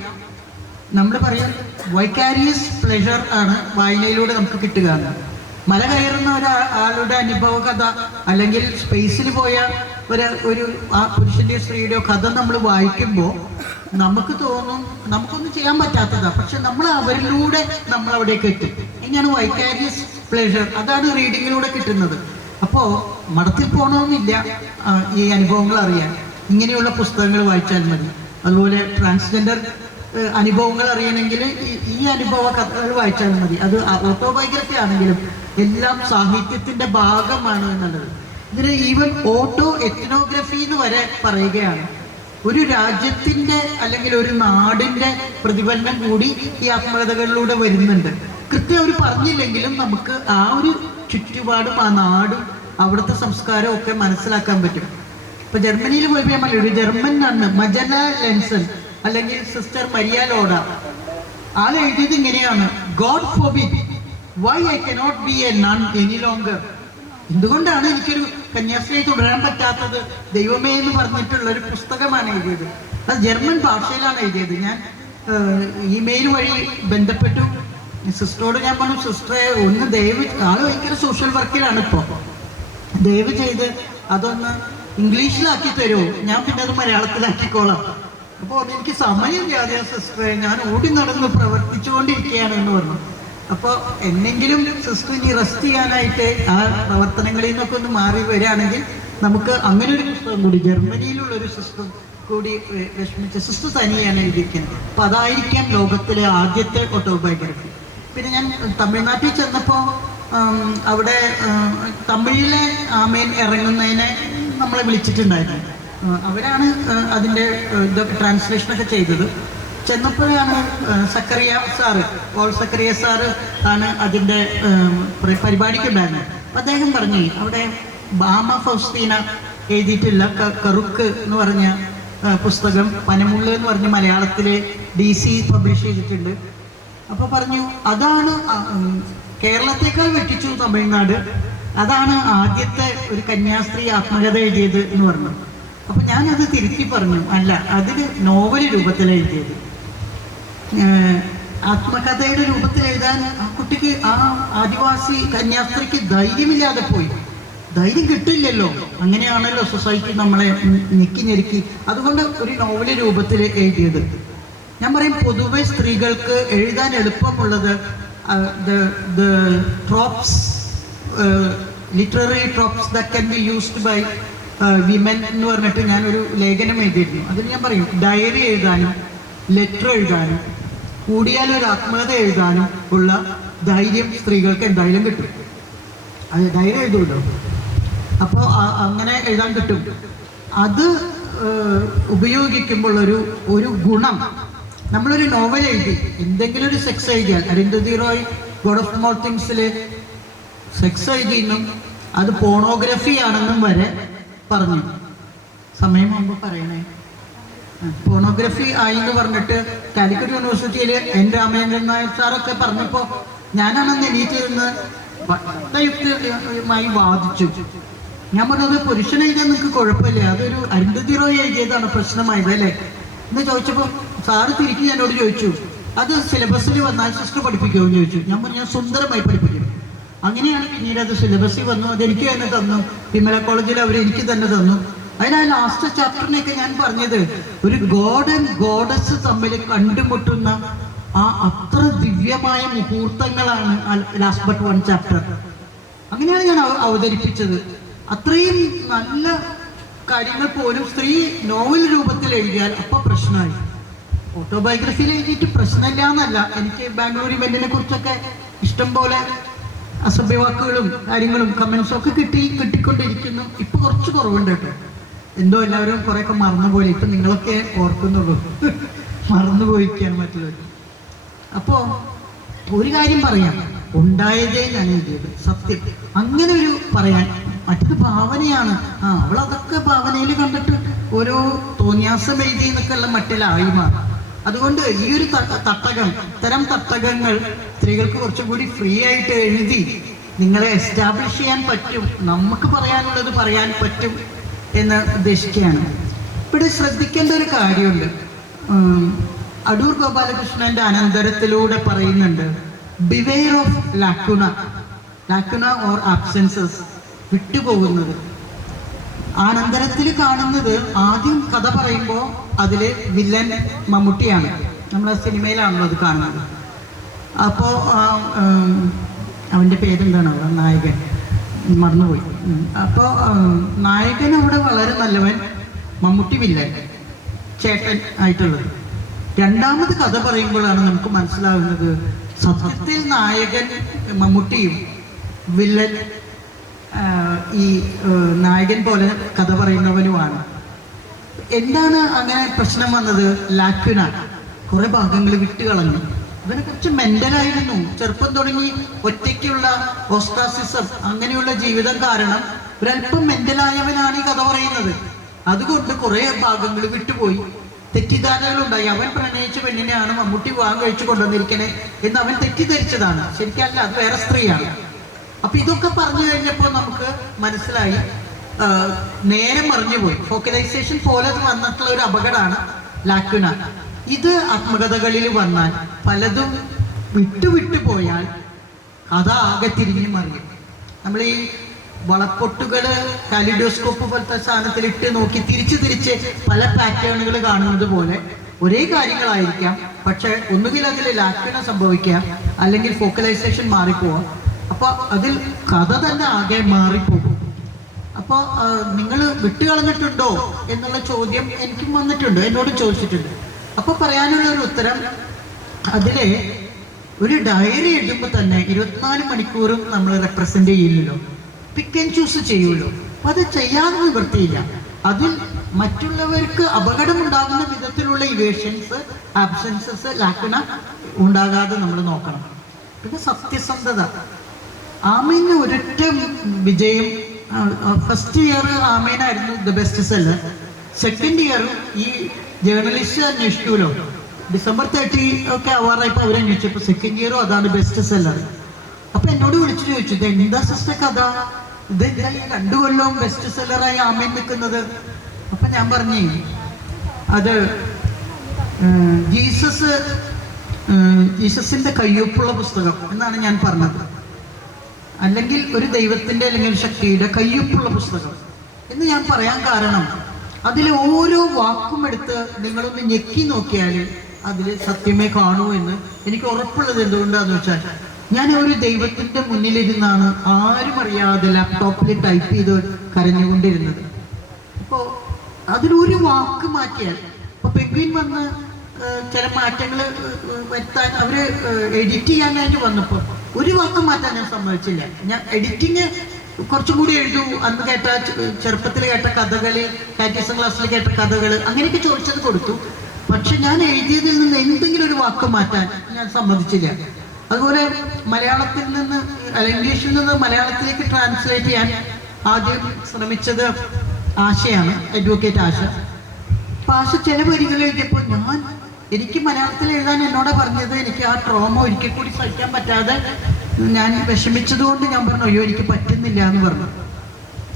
നമ്മൾ പറയും വൈക്കാരിയസ് പ്ലെഷർ ആണ് വായനയിലൂടെ നമുക്ക് കിട്ടുക. മല കയറുന്ന ഒരാളുടെ അനുഭവ കഥ അല്ലെങ്കിൽ സ്പേസിൽ പോയ ഒരു ആ പുരുഷൻ്റെയോ സ്ത്രീയുടെയോ കഥ നമ്മൾ വായിക്കുമ്പോൾ നമുക്ക് തോന്നും നമുക്കൊന്നും ചെയ്യാൻ പറ്റാത്തതാണ്, പക്ഷെ നമ്മൾ അവരിലൂടെ നമ്മൾ അവിടേക്ക് എത്തും. ഇങ്ങനെയാണ് വൈക്കാരിയസ് പ്ലെഷർ, അതാണ് റീഡിങ്ങിലൂടെ കിട്ടുന്നത്. അപ്പോൾ മഠത്തിൽ പോകണമെന്നില്ല ഈ അനുഭവങ്ങൾ അറിയാൻ, ഇങ്ങനെയുള്ള പുസ്തകങ്ങൾ വായിച്ചാൽ മതി. അതുപോലെ ട്രാൻസ്ജെൻഡർ അനുഭവങ്ങൾ അറിയണമെങ്കിൽ ഈ അനുഭവ കഥകൾ വായിച്ചാൽ മതി. അത് ഓട്ടോബയോഗ്രഫി ആണെങ്കിലും എല്ലാം സാഹിത്യത്തിൻ്റെ ഭാഗമാണ് എന്നുള്ളത്. ഇതിന് ഈവൻ ഓട്ടോ എത്നോഗ്രഫി എന്ന് വരെ പറയുകയാണ്. ഒരു രാജ്യത്തിൻ്റെ അല്ലെങ്കിൽ ഒരു നാടിൻ്റെ പ്രതിഫലനം കൂടി ഈ ആത്മകഥകളിലൂടെ വരുന്നുണ്ട്. കൃത്യം അവർ പറഞ്ഞില്ലെങ്കിലും നമുക്ക് ആ ഒരു ചുറ്റുപാടും ആ നാടും അവിടുത്തെ സംസ്കാരവും ഒക്കെ മനസ്സിലാക്കാൻ പറ്റും. ഇപ്പൊ ജർമ്മനിയിൽ പോയപ്പോൾ ഒരു ജർമ്മൻ ആണ് മജല ലെൻസൺ അല്ലെങ്കിൽ സിസ്റ്റർ മരിയ ലോഡ. ആൾ എഴുതിയത് ഇങ്ങനെയാണ്, God forbid why I cannot be a nun any longer. എന്തുകൊണ്ടാണ് എനിക്കൊരു കന്യാസ്ത്രീയെ തുടരാൻ പറ്റാത്തത് ദൈവമേ എന്ന് പറഞ്ഞിട്ടുള്ള ഒരു പുസ്തകമാണ് എഴുതിയത്. അത് ജർമ്മൻ ഭാഷയിലാണ് എഴുതിയത്. ഞാൻ ഇമെയിൽ വഴി ബന്ധപ്പെട്ടു സിസ്റ്ററോട്. ഞാൻ പറഞ്ഞു, സിസ്റ്ററെ ഒന്ന് ആള് ഭയങ്കര സോഷ്യൽ വർക്കിലാണ് ഇപ്പോൾ, ദയവ് ചെയ്ത് അതൊന്ന് ഇംഗ്ലീഷിലാക്കി തരുമോ, ഞാൻ പിന്നെ അത് മലയാളത്തിലാക്കിക്കോളാം. അപ്പോൾ എനിക്ക് സമയമില്ലാതെ സിസ്റ്ററെ, ഞാൻ ഓടി നടന്ന് പ്രവർത്തിച്ചുകൊണ്ടിരിക്കുകയാണ് എന്ന് പറഞ്ഞു. അപ്പോൾ എന്നെങ്കിലും സിസ്റ്റർ ഇനി റെസ്റ്റ് ചെയ്യാനായിട്ട് ആ പ്രവർത്തനങ്ങളിൽ നിന്നൊക്കെ ഒന്ന് മാറി വരികയാണെങ്കിൽ നമുക്ക് അങ്ങനെ ഒരു പുസ്തകം കൂടി, ജർമ്മനിയിലുള്ളൊരു സിസ്റ്റർ കൂടി വിഷമിച്ച സിസ്റ്റർ തനിയാണ് എഴുതിയിരിക്കുന്നത്. അപ്പോൾ അതായിരിക്കാം ലോകത്തിലെ ആദ്യത്തെ ഓട്ടോബയോഗ്രഫി. പിന്നെ ഞാൻ തമിഴ്നാട്ടിൽ ചെന്നപ്പോൾ അവിടെ തമിഴിലെ ആമേൻ ഇറങ്ങുന്നതിനെ നമ്മളെ വിളിച്ചിട്ടുണ്ടായിരുന്നു. അവരാണ് അതിൻ്റെ ട്രാൻസ്ലേഷനൊക്കെ ചെയ്തത്. ചെന്നപ്പോഴാണ് സക്കറിയ സാറ്, പോൾ സക്കറിയ സാറ് ആണ് അതിൻ്റെ പരിപാടിക്കുണ്ടായിരുന്നത്. അപ്പം അദ്ദേഹം പറഞ്ഞു, അവിടെ ബാമ ഫൗസ്തീന എഴുതിയിട്ടുള്ള കറുക്ക് എന്ന് പറഞ്ഞ പുസ്തകം പനമുള്ള് എന്ന് പറഞ്ഞ് മലയാളത്തിൽ DC പബ്ലിഷ് ചെയ്തിട്ടുണ്ട്. അപ്പോൾ പറഞ്ഞു അതാണ് കേരളത്തേക്കാൾ വെട്ടിച്ചു തമിഴ്നാട്, അതാണ് ആദ്യത്തെ ഒരു കന്യാസ്ത്രീ ആത്മകഥ എഴുതിയത് എന്ന് പറഞ്ഞു. അപ്പം ഞാനത് തിരുത്തി പറഞ്ഞു, അല്ല അതിൽ നോവൽ രൂപത്തിൽ എഴുതിയത്. ആത്മകഥയുടെ രൂപത്തിൽ എഴുതാൻ ആ കുട്ടിക്ക്, ആ ആദിവാസി കന്യാസ്ത്രീക്ക് ധൈര്യമില്ലാതെ പോയി. ധൈര്യം കിട്ടില്ലല്ലോ, അങ്ങനെയാണല്ലോ സൊസൈറ്റി നമ്മളെ ഞെക്കി ഞെരുക്കി. അതുകൊണ്ട് ഒരു നോവൽ രൂപത്തിൽ എഴുതിയത്. ഞാൻ പറയും, പൊതുവെ സ്ത്രീകൾക്ക് എഴുതാൻ എളുപ്പമുള്ളത് tropes, literary tropes that can be used by women എന്ന് പറഞ്ഞിട്ട് ഞാനൊരു ലേഖനം എഴുതിയിരുന്നു. അതിൽ ഞാൻ പറയും, ഡയറി എഴുതാനും ലെറ്റർ എഴുതാനും കൂടിയാൽ ഒരു ആത്മകഥ എഴുതാനും ഉള്ള ധൈര്യം സ്ത്രീകൾക്ക് എന്തായാലും കിട്ടും. അത് ഡയറി എഴുതുമല്ലോ, അപ്പോൾ അങ്ങനെ എഴുതാൻ കിട്ടും. അത് ഉപയോഗിക്കുമ്പോൾ ഒരു ഗുണം, നമ്മളൊരു നോവൽ എഴുതി എന്തെങ്കിലും ഒരു സെക്സ് എഴുതിയാൽ, Arundhati Roy God of small തിങ്സിൽ സെക്സ് എഴുതിയെന്നും അത് പോണോഗ്രഫി ആണെന്നും വരെ പറഞ്ഞു. സമയം മുമ്പ് പറയണേ. പോണോഗ്രഫി ആയി എന്ന് പറഞ്ഞിട്ട് കാലിക്കറ്റ് യൂണിവേഴ്സിറ്റിയിൽ എൻ രാമേന്ദ്രൻ നായർ സാറൊക്കെ പറഞ്ഞപ്പോൾ ഞാനാണെന്ന് എണീറ്റിരുന്ന് യുക്തയുമായി വാദിച്ചു. ഞാൻ പറഞ്ഞത് പുരുഷൻ എഴുതാൻ നിങ്ങൾക്ക് കുഴപ്പമില്ല, അതൊരു അരുന്ധതി റോയ് എഴുതിയതാണ് പ്രശ്നമായത് അല്ലേ എന്ന് ചോദിച്ചപ്പോൾ സാറ് തിരിച്ച് എന്നോട് ചോദിച്ചു, അത് സിലബസിൽ വന്നാൽ സിസ്റ്റർ പഠിപ്പിക്കുമെന്ന് ചോദിച്ചു. ഞാൻ പറഞ്ഞു, ഞാൻ സുന്ദരമായി പഠിപ്പിക്കും. അങ്ങനെയാണ് പിന്നീട് അത് സിലബസിൽ വന്നു. അതെനിക്ക് തന്നെ തന്നു, വിമല കോളേജിൽ അവർ എനിക്ക് തന്നെ തന്നു. അതിനാ ലാസ്റ്റ് ചാപ്റ്ററിനൊക്കെ ഞാൻ പറഞ്ഞത്, ഒരു ഗോഡ് ആൻഡ് ഗോഡസ് തമ്മിൽ കണ്ടുമുട്ടുന്ന ആ അത്ര ദിവ്യമായ മുഹൂർത്തങ്ങളാണ് ലാസ്റ്റ് ബട്ട് വൺ ചാപ്റ്റർ. അങ്ങനെയാണ് ഞാൻ അവതരിപ്പിച്ചത്. അത്രയും നല്ല കാര്യങ്ങൾ പോലും സ്ത്രീ നോവൽ രൂപത്തിൽ എഴുതിയാൽ അപ്പം പ്രശ്നമായി. ഓട്ടോബയോഗ്രഫിയിൽ എഴുതിയിട്ട് പ്രശ്നമില്ല എന്നല്ല, എനിക്ക് ബാംഗ്ലൂർ ഇവന്റിനെ കുറിച്ചൊക്കെ ഇഷ്ടം പോലെ അസഭ്യവാക്കുകളും കാര്യങ്ങളും കമൻസും ഒക്കെ കിട്ടിക്കൊണ്ടിരിക്കുന്നു. ഇപ്പൊ കുറച്ച് കുറവുണ്ട് കേട്ടോ, എന്തോ എല്ലാവരും കുറെയൊക്കെ മറന്നുപോയി. ഇപ്പൊ നിങ്ങളൊക്കെ ഓർക്കുന്നുള്ളൂ, മറന്നുപോയിക്കാണ് മറ്റുള്ളവർ. അപ്പോ ഒരു കാര്യം പറയാം, ഉണ്ടായതേ ഞാൻ എഴുതിയത് സത്യം, അങ്ങനെ ഒരു പറയാൻ. മറ്റത് ഭാവനയാണ്. അവളതൊക്കെ ഭാവനയിൽ കണ്ടിട്ട് ഓരോ തോന്നിയാസം എഴുതി എന്നൊക്കെ ഉള്ള മറ്റിലായി മാറും. അതുകൊണ്ട് ഈ ഒരു ഇത്തരം തട്ടകങ്ങൾ സ്ത്രീകൾക്ക് കുറച്ചും കൂടി ഫ്രീ ആയിട്ട് എഴുതി നിങ്ങളെ എസ്റ്റാബ്ലിഷ് ചെയ്യാൻ പറ്റും, നമുക്ക് പറയാനുള്ളത് പറയാൻ പറ്റും എന്ന് ഉദ്ദേശിക്കുകയാണ്. ഇവിടെ ശ്രദ്ധിക്കേണ്ട ഒരു കാര്യമുണ്ട്. അടൂർ ഗോപാലകൃഷ്ണന്റെ അനന്തരത്തിലൂടെ പറയുന്നുണ്ട്, ബിവെയർ ഓഫ് ലാക്കുന ഓർ ആബ്സെൻസസ്, വിട്ടുപോകുന്നത്. അനന്തരത്തിൽ കാണുന്നത്, ആദ്യം കഥ പറയുമ്പോൾ അതില് വില്ലൻ മമ്മൂട്ടിയാണ്, നമ്മളെ സിനിമയിലാണല്ലോ അത് കാണുന്നത്. അപ്പോൾ അവൻ്റെ പേരെന്താണ്, നായകൻ മറന്നുപോയി. അപ്പോൾ നായകൻ അവിടെ വളരെ നല്ലവൻ, മമ്മൂട്ടി വില്ലൻ, ചേട്ടൻ ആയിട്ടുള്ളത്. രണ്ടാമത് കഥ പറയുമ്പോഴാണ് നമുക്ക് മനസ്സിലാകുന്നത്, സത്യത്തിൽ നായകൻ മമ്മൂട്ടിയും വില്ലൻ ഈ നായകൻ പോലെ കഥ പറയുന്നവനുമാണ്. എന്താണ് അങ്ങനെ പ്രശ്നം വന്നത്? ലാക്കുന, കുറെ ഭാഗങ്ങൾ വിട്ടുകളഞ്ഞു. അവനെ കുറച്ച് മെന്റലായിരുന്നു. ചെറുപ്പം തുടങ്ങി ഒറ്റയ്ക്കുള്ള ഓസ്ട്രാസിസം അങ്ങനെയുള്ള ജീവിതം കാരണം ഒരല്പം മെന്റലായവനാണ് ഈ കഥ പറയുന്നത്. അതുകൊണ്ട് കുറെ ഭാഗങ്ങൾ വിട്ടുപോയി. തെറ്റിദ്ധാരണകളുണ്ടായി. അവൻ പ്രണയിച്ച പെണ്ണിനെയാണ് മമ്മൂട്ടി വിവാഹം കഴിച്ചു കൊണ്ടുവന്നിരിക്കണേ എന്ന് അവൻ തെറ്റിദ്ധരിച്ചതാണ്. ശരിക്കല്ല, അത് വേറെ സ്ത്രീയാണ്. അപ്പൊ ഇതൊക്കെ പറഞ്ഞു കഴിഞ്ഞപ്പോൾ നമുക്ക് മനസ്സിലായി, നേരെ മറിഞ്ഞുപോയി. ഫോക്കലൈസേഷൻ പോലെ വന്നിട്ടുള്ള ഒരു അപകടമാണ് ലാക്കുന. ഇത് ആത്മകഥകളിൽ വന്നാൽ പലതും വിട്ടു പോയാൽ കഥ ആകെ തിരിഞ്ഞു മറിയും. നമ്മൾ ഈ വളപ്പൊട്ടുകള് കാലിഡോസ്കോപ്പ് പോലത്തെ സാധനത്തിൽ ഇട്ട് നോക്കി തിരിച്ച് പല പാറ്റേണുകൾ കാണുന്നത് പോലെ ഒരേ കാര്യങ്ങളായിരിക്കാം, പക്ഷെ ഒന്നുകിൽ അതിൽ ലാക്കുന സംഭവിക്കാം, അല്ലെങ്കിൽ ഫോക്കലൈസേഷൻ മാറിപ്പോവാം. അപ്പോൾ അതിൽ കഥ തന്നെ ആകെ മാറിപ്പോകും. അപ്പോൾ നിങ്ങൾ വിട്ടുകളഞ്ഞിട്ടുണ്ടോ എന്നുള്ള ചോദ്യം എനിക്കും വന്നിട്ടുണ്ട്, എന്നോട് ചോദിച്ചിട്ടുണ്ട്. അപ്പോൾ പറയാനുള്ള ഒരു ഉത്തരം, അതിലെ ഒരു ഡയറി എഴുതുമ്പോൾ തന്നെ 24 മണിക്കൂറും നമ്മൾ റെപ്രസെന്റ് ചെയ്യില്ലല്ലോ, പിക്ക് ആൻഡ് ചൂസ് ചെയ്യുമല്ലോ. അപ്പോൾ അത് ചെയ്യാൻ നിവൃത്തിയില്ല. അതിൽ മറ്റുള്ളവർക്ക് അപകടമുണ്ടാകുന്ന വിധത്തിലുള്ള ഇവേഷൻസ്, ആബ്സെൻസസ്, ലാക്കുന ഉണ്ടാകാതെ നമ്മൾ നോക്കണം. പിന്നെ സത്യസന്ധത. ആമീന് ഒരൊറ്റ വിജയം. ഫസ്റ്റ് ഇയർ ആമീനായിരുന്നു the best seller. Second year ഈ ജേർണലിസ്റ്റ് അന്വേഷിക്കുമല്ലോ, December 30 ഒക്കെ ആവാറായപ്പോൾ അവരന്വേഷിച്ചപ്പോൾ സെക്കൻഡ് ഇയറും അതാണ് ബെസ്റ്റ് സെല്ലർ. അപ്പൊ എന്നോട് വിളിച്ചു ചോദിച്ചു, ഇത് എന്താ സിസ്റ്റർ കഥ, ഇതെന്താ 2 കൊല്ലവും ബെസ്റ്റ് സെല്ലറായി ആമീൻ നിൽക്കുന്നത്? അപ്പൊ ഞാൻ പറഞ്ഞു, അത് ജീസസ് ജീസസിൻ്റെ കയ്യൊപ്പുള്ള പുസ്തകം എന്നാണ് ഞാൻ പറഞ്ഞത്. അല്ലെങ്കിൽ ഒരു ദൈവത്തിൻ്റെ അല്ലെങ്കിൽ ഒരു ശക്തിയുടെ കയ്യൊപ്പുള്ള പുസ്തകം എന്ന് ഞാൻ പറയാൻ കാരണം, അതിൽ ഓരോ വാക്കും എടുത്ത് നിങ്ങളൊന്ന് ഞെക്കി നോക്കിയാൽ അതിൽ സത്യമേ കാണൂ എന്ന് എനിക്ക് ഉറപ്പുള്ളത്. എന്തുകൊണ്ടാന്ന് വെച്ചാൽ, ഞാൻ ഒരു ദൈവത്തിൻ്റെ മുന്നിലിരുന്നാണ് ആരും അറിയാതെ ലാപ്ടോപ്പിൽ ടൈപ്പ് ചെയ്ത് കരഞ്ഞുകൊണ്ടിരുന്നത്. അപ്പോൾ അതിലൊരു വാക്ക് മാറ്റിയാൽ, ഇപ്പോൾ പെഗ്വിൻ വന്ന് ചില മാറ്റങ്ങൾ വരുത്താൻ അവർ എഡിറ്റ് ചെയ്യാനായിട്ട് വന്നപ്പോൾ ഒരു വാക്ക് മാറ്റാൻ ഞാൻ സമ്മതിച്ചില്ല. ഞാൻ എഡിറ്റിങ് കുറച്ചും കൂടി എഴുതൂ, അന്ന് കേട്ട ചെറുപ്പത്തിൽ കേട്ട കഥകൾ, കാറ്റീസം ക്ലാസ്സിൽ കേട്ട കഥകൾ അങ്ങനെയൊക്കെ ചോദിച്ചത് കൊടുത്തു. പക്ഷെ ഞാൻ എഴുതിയതിൽ നിന്ന് എന്തെങ്കിലും ഒരു വാക്ക് മാറ്റാൻ ഞാൻ സമ്മതിച്ചില്ല. അതുപോലെ മലയാളത്തിൽ നിന്ന് ഇംഗ്ലീഷിൽ നിന്ന് മലയാളത്തിലേക്ക് ട്രാൻസ്ലേറ്റ് ചെയ്യാൻ ആദ്യം ശ്രമിച്ചത് ആശയാണ്, അഡ്വക്കേറ്റ് ആശ. അപ്പം ആശ ചില വരികൾ എഴുതിയപ്പോൾ എനിക്ക് മലയാളത്തിൽ എഴുതാൻ എന്നോട് പറഞ്ഞത്, എനിക്ക് ആ ട്രോമ ഒരിക്കൽ കൂടി സഹിക്കാൻ പറ്റാതെ ഞാൻ വിഷമിച്ചതുകൊണ്ട് ഞാൻ പറഞ്ഞു, അയ്യോ എനിക്ക് പറ്റുന്നില്ല എന്ന് പറഞ്ഞു.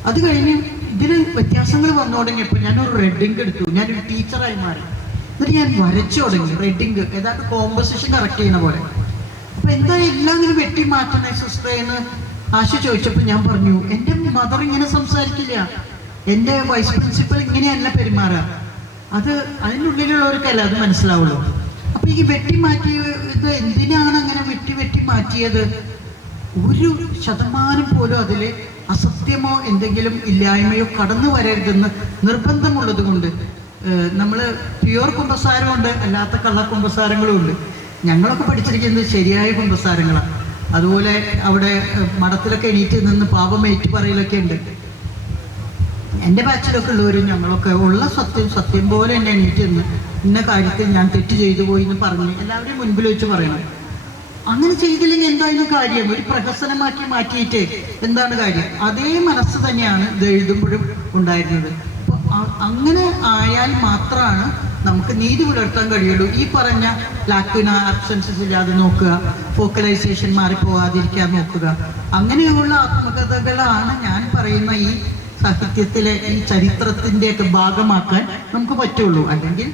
അത് കഴിഞ്ഞ് ഇതിന് വ്യത്യാസങ്ങൾ വന്നു തുടങ്ങിയപ്പോൾ ഞാനൊരു റെഡിങ് എടുത്തു. ഞാനൊരു ടീച്ചറായി മാറി. എന്നിട്ട് ഞാൻ വരച്ചു തുടങ്ങി. റെഡിങ് ഏതാണ്ട് കോമ്പോസിഷൻ കറക്റ്റ് ചെയ്യുന്ന പോലെ. അപ്പൊ എന്താ എല്ലാം ഇങ്ങനെ വെട്ടി മാറ്റണേ സിസ്റ്ററെ എന്ന് ആശ ചോദിച്ചപ്പോൾ ഞാൻ പറഞ്ഞു, എൻ്റെ മദർ ഇങ്ങനെ സംസാരിക്കില്ല, എൻ്റെ വൈസ് പ്രിൻസിപ്പൽ ഇങ്ങനെയല്ല പെരുമാറുക. അതിനുള്ളിലുള്ളവർക്കല്ല അത് മനസ്സിലാവുള്ളൂ. അപ്പൊ ഈ വെട്ടി മാറ്റിയത് എന്തിനാണ് അങ്ങനെ വെട്ടി മാറ്റിയത്? 1% പോലും അതിൽ അസത്യമോ എന്തെങ്കിലും ഇല്ലായ്മയോ കടന്നു വരരുതെന്ന് നിർബന്ധമുള്ളത് കൊണ്ട്. നമ്മൾ പ്യുവർ കുമ്പസാരമുണ്ട്, അല്ലാത്ത കള്ള കുമ്പസാരങ്ങളും ഉണ്ട്. ഞങ്ങളൊക്കെ പഠിച്ചിരിക്കുന്നത് ശരിയായ കുമ്പസാരങ്ങളാണ്. അതുപോലെ അവിടെ മഠത്തിലൊക്കെ എണീറ്റ് നിന്ന് പാപമേറ്റു പറയലൊക്കെ ഉണ്ട്. എൻ്റെ ബാച്ചിലൊക്കെ ഉള്ളവരും ഞങ്ങളൊക്കെ ഉള്ള സത്യം പോലെ തന്നെ എണീറ്റ് നിന്ന് ഇന്ന കാര്യത്തിൽ ഞാൻ തെറ്റ് ചെയ്തു പോയി എന്ന് പറഞ്ഞ് എല്ലാവരെയും മുൻപിൽ വെച്ച് പറയണം. അങ്ങനെ ചെയ്തില്ലെങ്കിൽ എന്തായാലും കാര്യം? ഒരു പ്രഹസനമാക്കി മാറ്റിയിട്ട് എന്താണ് കാര്യം? അതേ മനസ്സ് തന്നെയാണ് ഇത് എഴുതുമ്പോഴും ഉണ്ടായിരുന്നത്. അപ്പോൾ അങ്ങനെ ആയാൽ മാത്രമാണ് നമുക്ക് നീതി പുലർത്താൻ കഴിയുള്ളൂ. ഈ പറഞ്ഞ ലാക്വിന ആബ്സെൻസസ് ഇല്ലാതെ നോക്കുക, ഫോക്കലൈസേഷൻ മാറിപ്പോവാതിരിക്കാൻ നോക്കുക, അങ്ങനെയുള്ള ആത്മകഥകളാണ് ഞാൻ പറയുന്ന ഈ സാഹിത്യത്തിലെ ഈ ചരിത്രത്തിൻ്റെയൊക്കെ ഭാഗമാക്കാൻ നമുക്ക് പറ്റുള്ളൂ. അല്ലെങ്കിൽ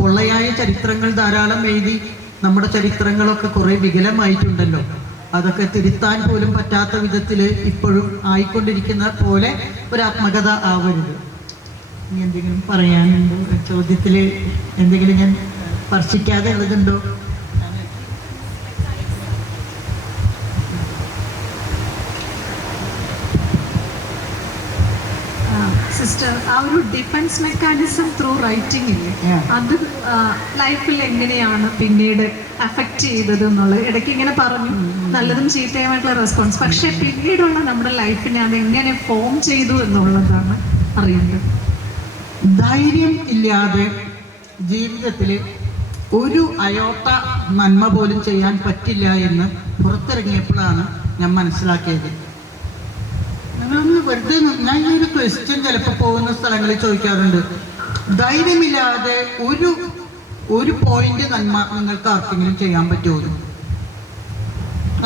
പൊള്ളയായ ചരിത്രങ്ങൾ ധാരാളം എഴുതി നമ്മുടെ ചരിത്രങ്ങളൊക്കെ കുറേ വികലമായിട്ടുണ്ടല്ലോ. അതൊക്കെ തിരുത്താൻ പോലും പറ്റാത്ത വിധത്തിൽ ഇപ്പോഴും ആയിക്കൊണ്ടിരിക്കുന്ന പോലെ ഒരു ആത്മകഥ ആവരുത്. ഇനി എന്തെങ്കിലും പറയാനുണ്ടോ? ചോദ്യത്തിൽ എന്തെങ്കിലും ഞാൻ സ്പർശിക്കാതെ ഉള്ളതുണ്ടോ? സിസ്റ്റർ, ആ ഒരു ഡിഫൻസ് മെക്കാനിസം ത്രൂ റൈറ്റിംഗ് ഇല്ലേ, അത് ലൈഫിൽ എങ്ങനെയാണ് പിന്നീട് അഫക്റ്റ് ചെയ്തത് എന്നുള്ളത് ഇടയ്ക്ക് ഇങ്ങനെ പറഞ്ഞു, നല്ലതും ചീത്തയുമായിട്ടുള്ള റെസ്പോൺസ്. പക്ഷെ പിന്നീടുള്ള നമ്മുടെ ലൈഫിനെ അത് എങ്ങനെ ഫോം ചെയ്തു എന്നുള്ളതാണ് അറിയുന്നത്. ധൈര്യം ഇല്ലാതെ ജീവിതത്തിൽ ഒരു അയോട്ട നന്മ പോലും ചെയ്യാൻ പറ്റില്ല എന്ന് പുറത്തിറങ്ങിയപ്പോഴാണ് ഞാൻ മനസ്സിലാക്കിയത്. ഞങ്ങളൊന്ന് വെറുതെ, ഞാൻ ഈ ഒരു ക്വസ്റ്റ്യൻ ചിലപ്പോൾ പോകുന്ന സ്ഥലങ്ങളിൽ ചോദിക്കാറുണ്ട്. ധൈര്യമില്ലാതെ ഒരു പോയിന്റ് നന്മ നിങ്ങൾക്ക് ആർക്കെങ്കിലും ചെയ്യാൻ പറ്റുമോ?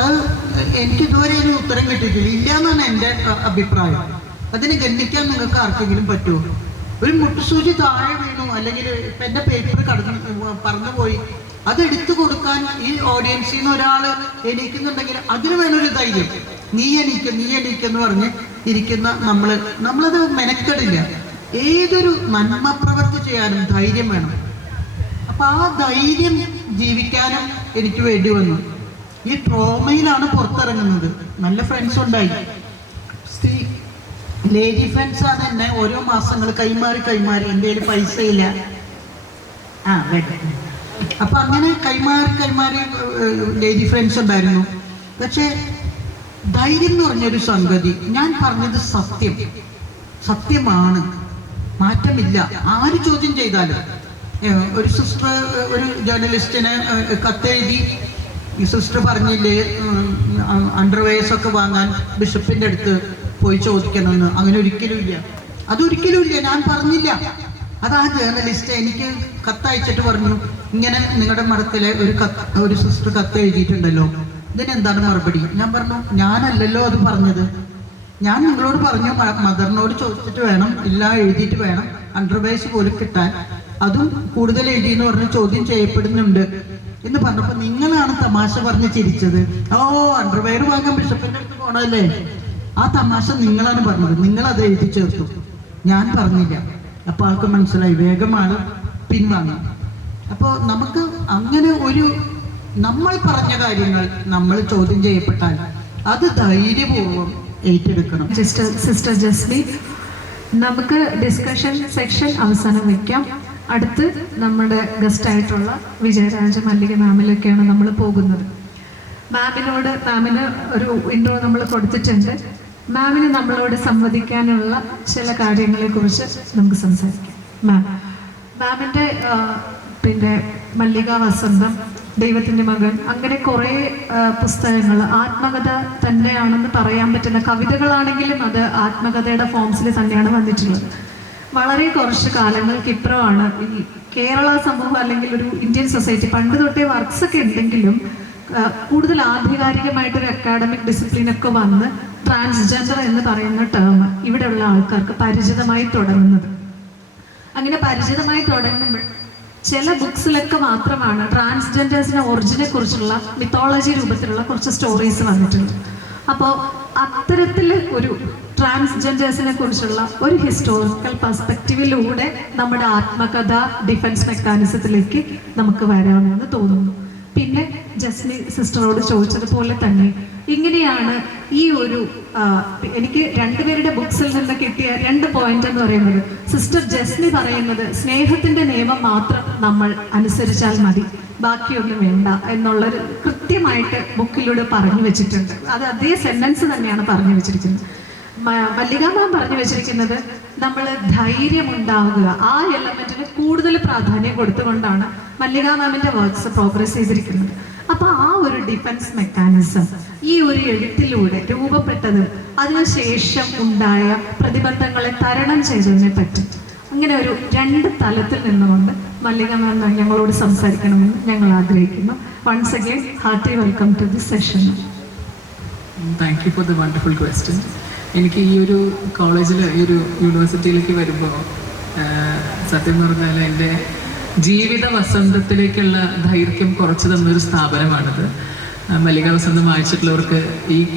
അത് എനിക്കിതുവരെ ഒരു ഉത്തരം കിട്ടിയിട്ടില്ല. ഇല്ല എന്നാണ് എൻ്റെ അഭിപ്രായം. അതിനെ ഗണ്ണിക്കാൻ നിങ്ങൾക്ക് ആർക്കെങ്കിലും പറ്റുമോ? ഒരു മുട്ടുസൂചി താഴെ വീണു, അല്ലെങ്കിൽ ഇപ്പം എൻ്റെ പേപ്പർ പറന്നുപോയി, അത് എടുത്തു കൊടുക്കാൻ ഈ ഓഡിയൻസിൽ നിന്ന് ഒരാൾ എണീക്കുന്നുണ്ടെങ്കിൽ അതിന് വേണമൊരു ധൈര്യം. നീ എണീക്കെന്ന് പറഞ്ഞ് ഇരിക്കുന്ന നമ്മളത് മെനക്കെടില്ല. ഏതൊരു നന്മ പ്രവൃത്തി ചെയ്യാനും ധൈര്യം വേണം. അപ്പം ആ ധൈര്യം ജീവിക്കാനും എനിക്ക് വേണ്ടി വന്നു. ഈ ട്രോമയിലാണ് പുറത്തിറങ്ങുന്നത്. നല്ല ഫ്രണ്ട്സ് ഉണ്ടായി, ലേഡി ഫ്രണ്ട്സാണ് എന്നെ ഓരോ മാസങ്ങൾ കൈമാറി എൻ്റെ കയ്യിൽ പൈസ ഇല്ല, അപ്പം അങ്ങനെ കൈമാറി ലേഡി ഫ്രണ്ട്സ് ഉണ്ടായിരുന്നു. പക്ഷേ ധൈര്യം എന്ന് പറഞ്ഞൊരു സംഗതി, ഞാൻ പറഞ്ഞത് സത്യമാണ്, മാറ്റമില്ല. ആര് ചോദ്യം ചെയ്താലും. ഒരു സിസ്റ്റർ ഒരു ജേർണലിസ്റ്റിന് കത്തെഴുതി, ഈ സിസ്റ്റർ പറഞ്ഞില്ലേ അണ്ടർവെയർസ് ഒക്കെ വാങ്ങാൻ ബിഷപ്പിൻ്റെ അടുത്ത് പോയി ചോദിക്കണമെന്ന്. അങ്ങനെ അതൊരിക്കലും ഇല്ല, ഞാൻ പറഞ്ഞില്ല. അത് ആ ജേർണലിസ്റ്റ് എനിക്ക് കത്തയച്ചിട്ട് പറഞ്ഞു, ഇങ്ങനെ നിങ്ങളുടെ മഠത്തിലെ ഒരു സിസ്റ്റർ കത്ത് എഴുതിയിട്ടുണ്ടല്ലോ, ഇതിനെന്താണ് മറുപടി? ഞാൻ പറഞ്ഞു, ഞാനല്ലല്ലോ അത് പറഞ്ഞത്. ഞാൻ നിങ്ങളോട് പറഞ്ഞു മദറിനോട് ചോദിച്ചിട്ട് വേണം, എല്ലാം എഴുതിയിട്ട് വേണം അണ്ടർവെയർസ് പോലും കിട്ടാൻ. അതും കൂടുതൽ എഴുതിയെന്ന് പറഞ്ഞ് ചോദ്യം ചെയ്യപ്പെടുന്നുണ്ട്. എന്ന് പറഞ്ഞപ്പോൾ നിങ്ങളാണ് തമാശ പറഞ്ഞ് ചിരിച്ചത്. ഓ, അണ്ടർവെയർ വാങ്ങാൻ ബിഷപ്പിന്റെ അടുത്ത് പോകണമല്ലേ, ആ തമാശ നിങ്ങളാണ് പറഞ്ഞത്, നിങ്ങളത് എഴുതി ചേർത്തു, ഞാൻ പറഞ്ഞില്ല. അപ്പോൾ ആൾക്ക് മനസ്സിലായി, വേഗമാണ് പിൻവാങ്ങി. അപ്പോൾ നമുക്ക് അങ്ങനെ ഒരു നമ്മൾ പറഞ്ഞ കാര്യങ്ങൾ നമ്മൾ ചോദ്യം ചെയ്യപ്പെട്ടാൽ അത് ധൈര്യപൂർവ്വം ഏറ്റെടുക്കണം. സിസ്റ്റർ ജസ്മി, നമുക്ക് ഡിസ്കഷൻ സെക്ഷൻ അവസാനം വയ്ക്കാം. അടുത്ത് നമ്മുടെ ഗസ്റ്റായിട്ടുള്ള വിജയരാജ മല്ലിക മാമിലൊക്കെയാണ് നമ്മൾ പോകുന്നത്. മാമിന് ഒരു ഇൻട്രോ നമ്മൾ കൊടുത്തിട്ടുണ്ട്. മാമിന് നമ്മളോട് സംവദിക്കാനുള്ള ചില കാര്യങ്ങളെക്കുറിച്ച് നമുക്ക് സംസാരിക്കാം. മാമിൻ്റെ പിന്നെ മല്ലിക വസന്തം, ദൈവത്തിൻ്റെ മകൻ, അങ്ങനെ കുറേ പുസ്തകങ്ങൾ ആത്മകഥ തന്നെയാണെന്ന് പറയാൻ പറ്റുന്ന കവിതകളാണെങ്കിലും അത് ആത്മകഥയുടെ ഫോംസിൽ തന്നെയാണ് വന്നിട്ടുള്ളത്. വളരെ കുറച്ച് കാലങ്ങൾക്കിപ്പുറമാണ് ഈ കേരള സമൂഹം അല്ലെങ്കിൽ ഒരു ഇന്ത്യൻ സൊസൈറ്റി, പണ്ട് തൊട്ടേ വർക്ക്സ് ഒക്കെ ഉണ്ടെങ്കിലും കൂടുതൽ ആധികാരികമായിട്ടൊരു അക്കാഡമിക് ഡിസിപ്ലിനൊക്കെ വന്ന് ട്രാൻസ്ജെൻഡർ എന്ന് പറയുന്ന ടേം ഇവിടെയുള്ള ആൾക്കാർക്ക് പരിചിതമായി തുടങ്ങുന്നത്. അങ്ങനെ പരിചിതമായി തുടങ്ങുമ്പോൾ ചില ബുക്സിലൊക്കെ മാത്രമാണ് ട്രാൻസ്ജെൻഡേഴ്സിന്റെ ഒറിജിനെ കുറിച്ചുള്ള മിത്തോളജി രൂപത്തിലുള്ള കുറച്ച് സ്റ്റോറീസ് വന്നിട്ടുള്ളത്. അപ്പോൾ അത്തരത്തിൽ ഒരു ട്രാൻസ്ജെൻഡേഴ്സിനെ കുറിച്ചുള്ള ഒരു ഹിസ്റ്റോറിക്കൽ പെർസ്പെക്റ്റീവിലൂടെ നമ്മുടെ ആത്മകഥ ഡിഫൻസ് മെക്കാനിസത്തിലേക്ക് നമുക്ക് വരാമെന്ന് തോന്നുന്നു. പിന്നെ ജസ്മി സിസ്റ്ററോട് ചോദിച്ചതുപോലെ തന്നെ ഇങ്ങനെയാണ് ഈ ഒരു എനിക്ക് രണ്ടുപേരുടെ ബുക്സിൽ നിന്ന് കിട്ടിയ 2 പോയിന്റ് എന്ന് പറയുന്നത്, സിസ്റ്റർ ജസ്മി പറയുന്നത് സ്നേഹത്തിന്റെ നിയമം മാത്രം നമ്മൾ അനുസരിച്ചാൽ മതി, ബാക്കിയൊന്നും വേണ്ട എന്നുള്ളൊരു കൃത്യമായിട്ട് ബുക്കിലൂടെ പറഞ്ഞു വെച്ചിട്ടുണ്ട്. അത് അതേ സെന്റൻസ് തന്നെയാണ് പറഞ്ഞു വെച്ചിരിക്കുന്നത്. മല്ലിക മാം പറഞ്ഞു വെച്ചിരിക്കുന്നത് നമ്മൾ ധൈര്യമുണ്ടാവുക, ആ എലമെന്റിന് കൂടുതൽ പ്രാധാന്യം കൊടുത്തുകൊണ്ടാണ് മല്ലിക മാമിന്റെ വർക്ക്സ് പ്രോഗ്രസ് ചെയ്തിരിക്കുന്നത്. അപ്പൊ ആ ഒരു ഡിഫൻസ് മെക്കാനിസം ഈ ഒരു എഴുത്തിലൂടെ രൂപപ്പെട്ടത് അതിനുശേഷം ഉണ്ടായ പ്രതിബന്ധങ്ങളെ തരണം ചെയ്തതിനെ പറ്റി അങ്ങനെ ഒരു 2 തലത്തിൽ നിന്നുകൊണ്ട് മല്ലിക മാം ഞങ്ങളോട് സംസാരിക്കണമെന്ന് ഞങ്ങൾ ആഗ്രഹിക്കുന്നു. Once again hearty welcome to this session. Thank you for the wonderful question. എനിക്ക് ഈ ഒരു കോളേജിൽ, ഈ ഒരു യൂണിവേഴ്സിറ്റിയിലേക്ക് വരുമ്പോൾ സത്യം പറഞ്ഞാൽ എൻ്റെ ജീവിത വസന്തത്തിലേക്കുള്ള ദൈർഘ്യം കുറച്ച് തന്നൊരു സ്ഥാപനമാണിത്. മല്ലിക വസന്തം വായിച്ചിട്ടുള്ളവർക്ക്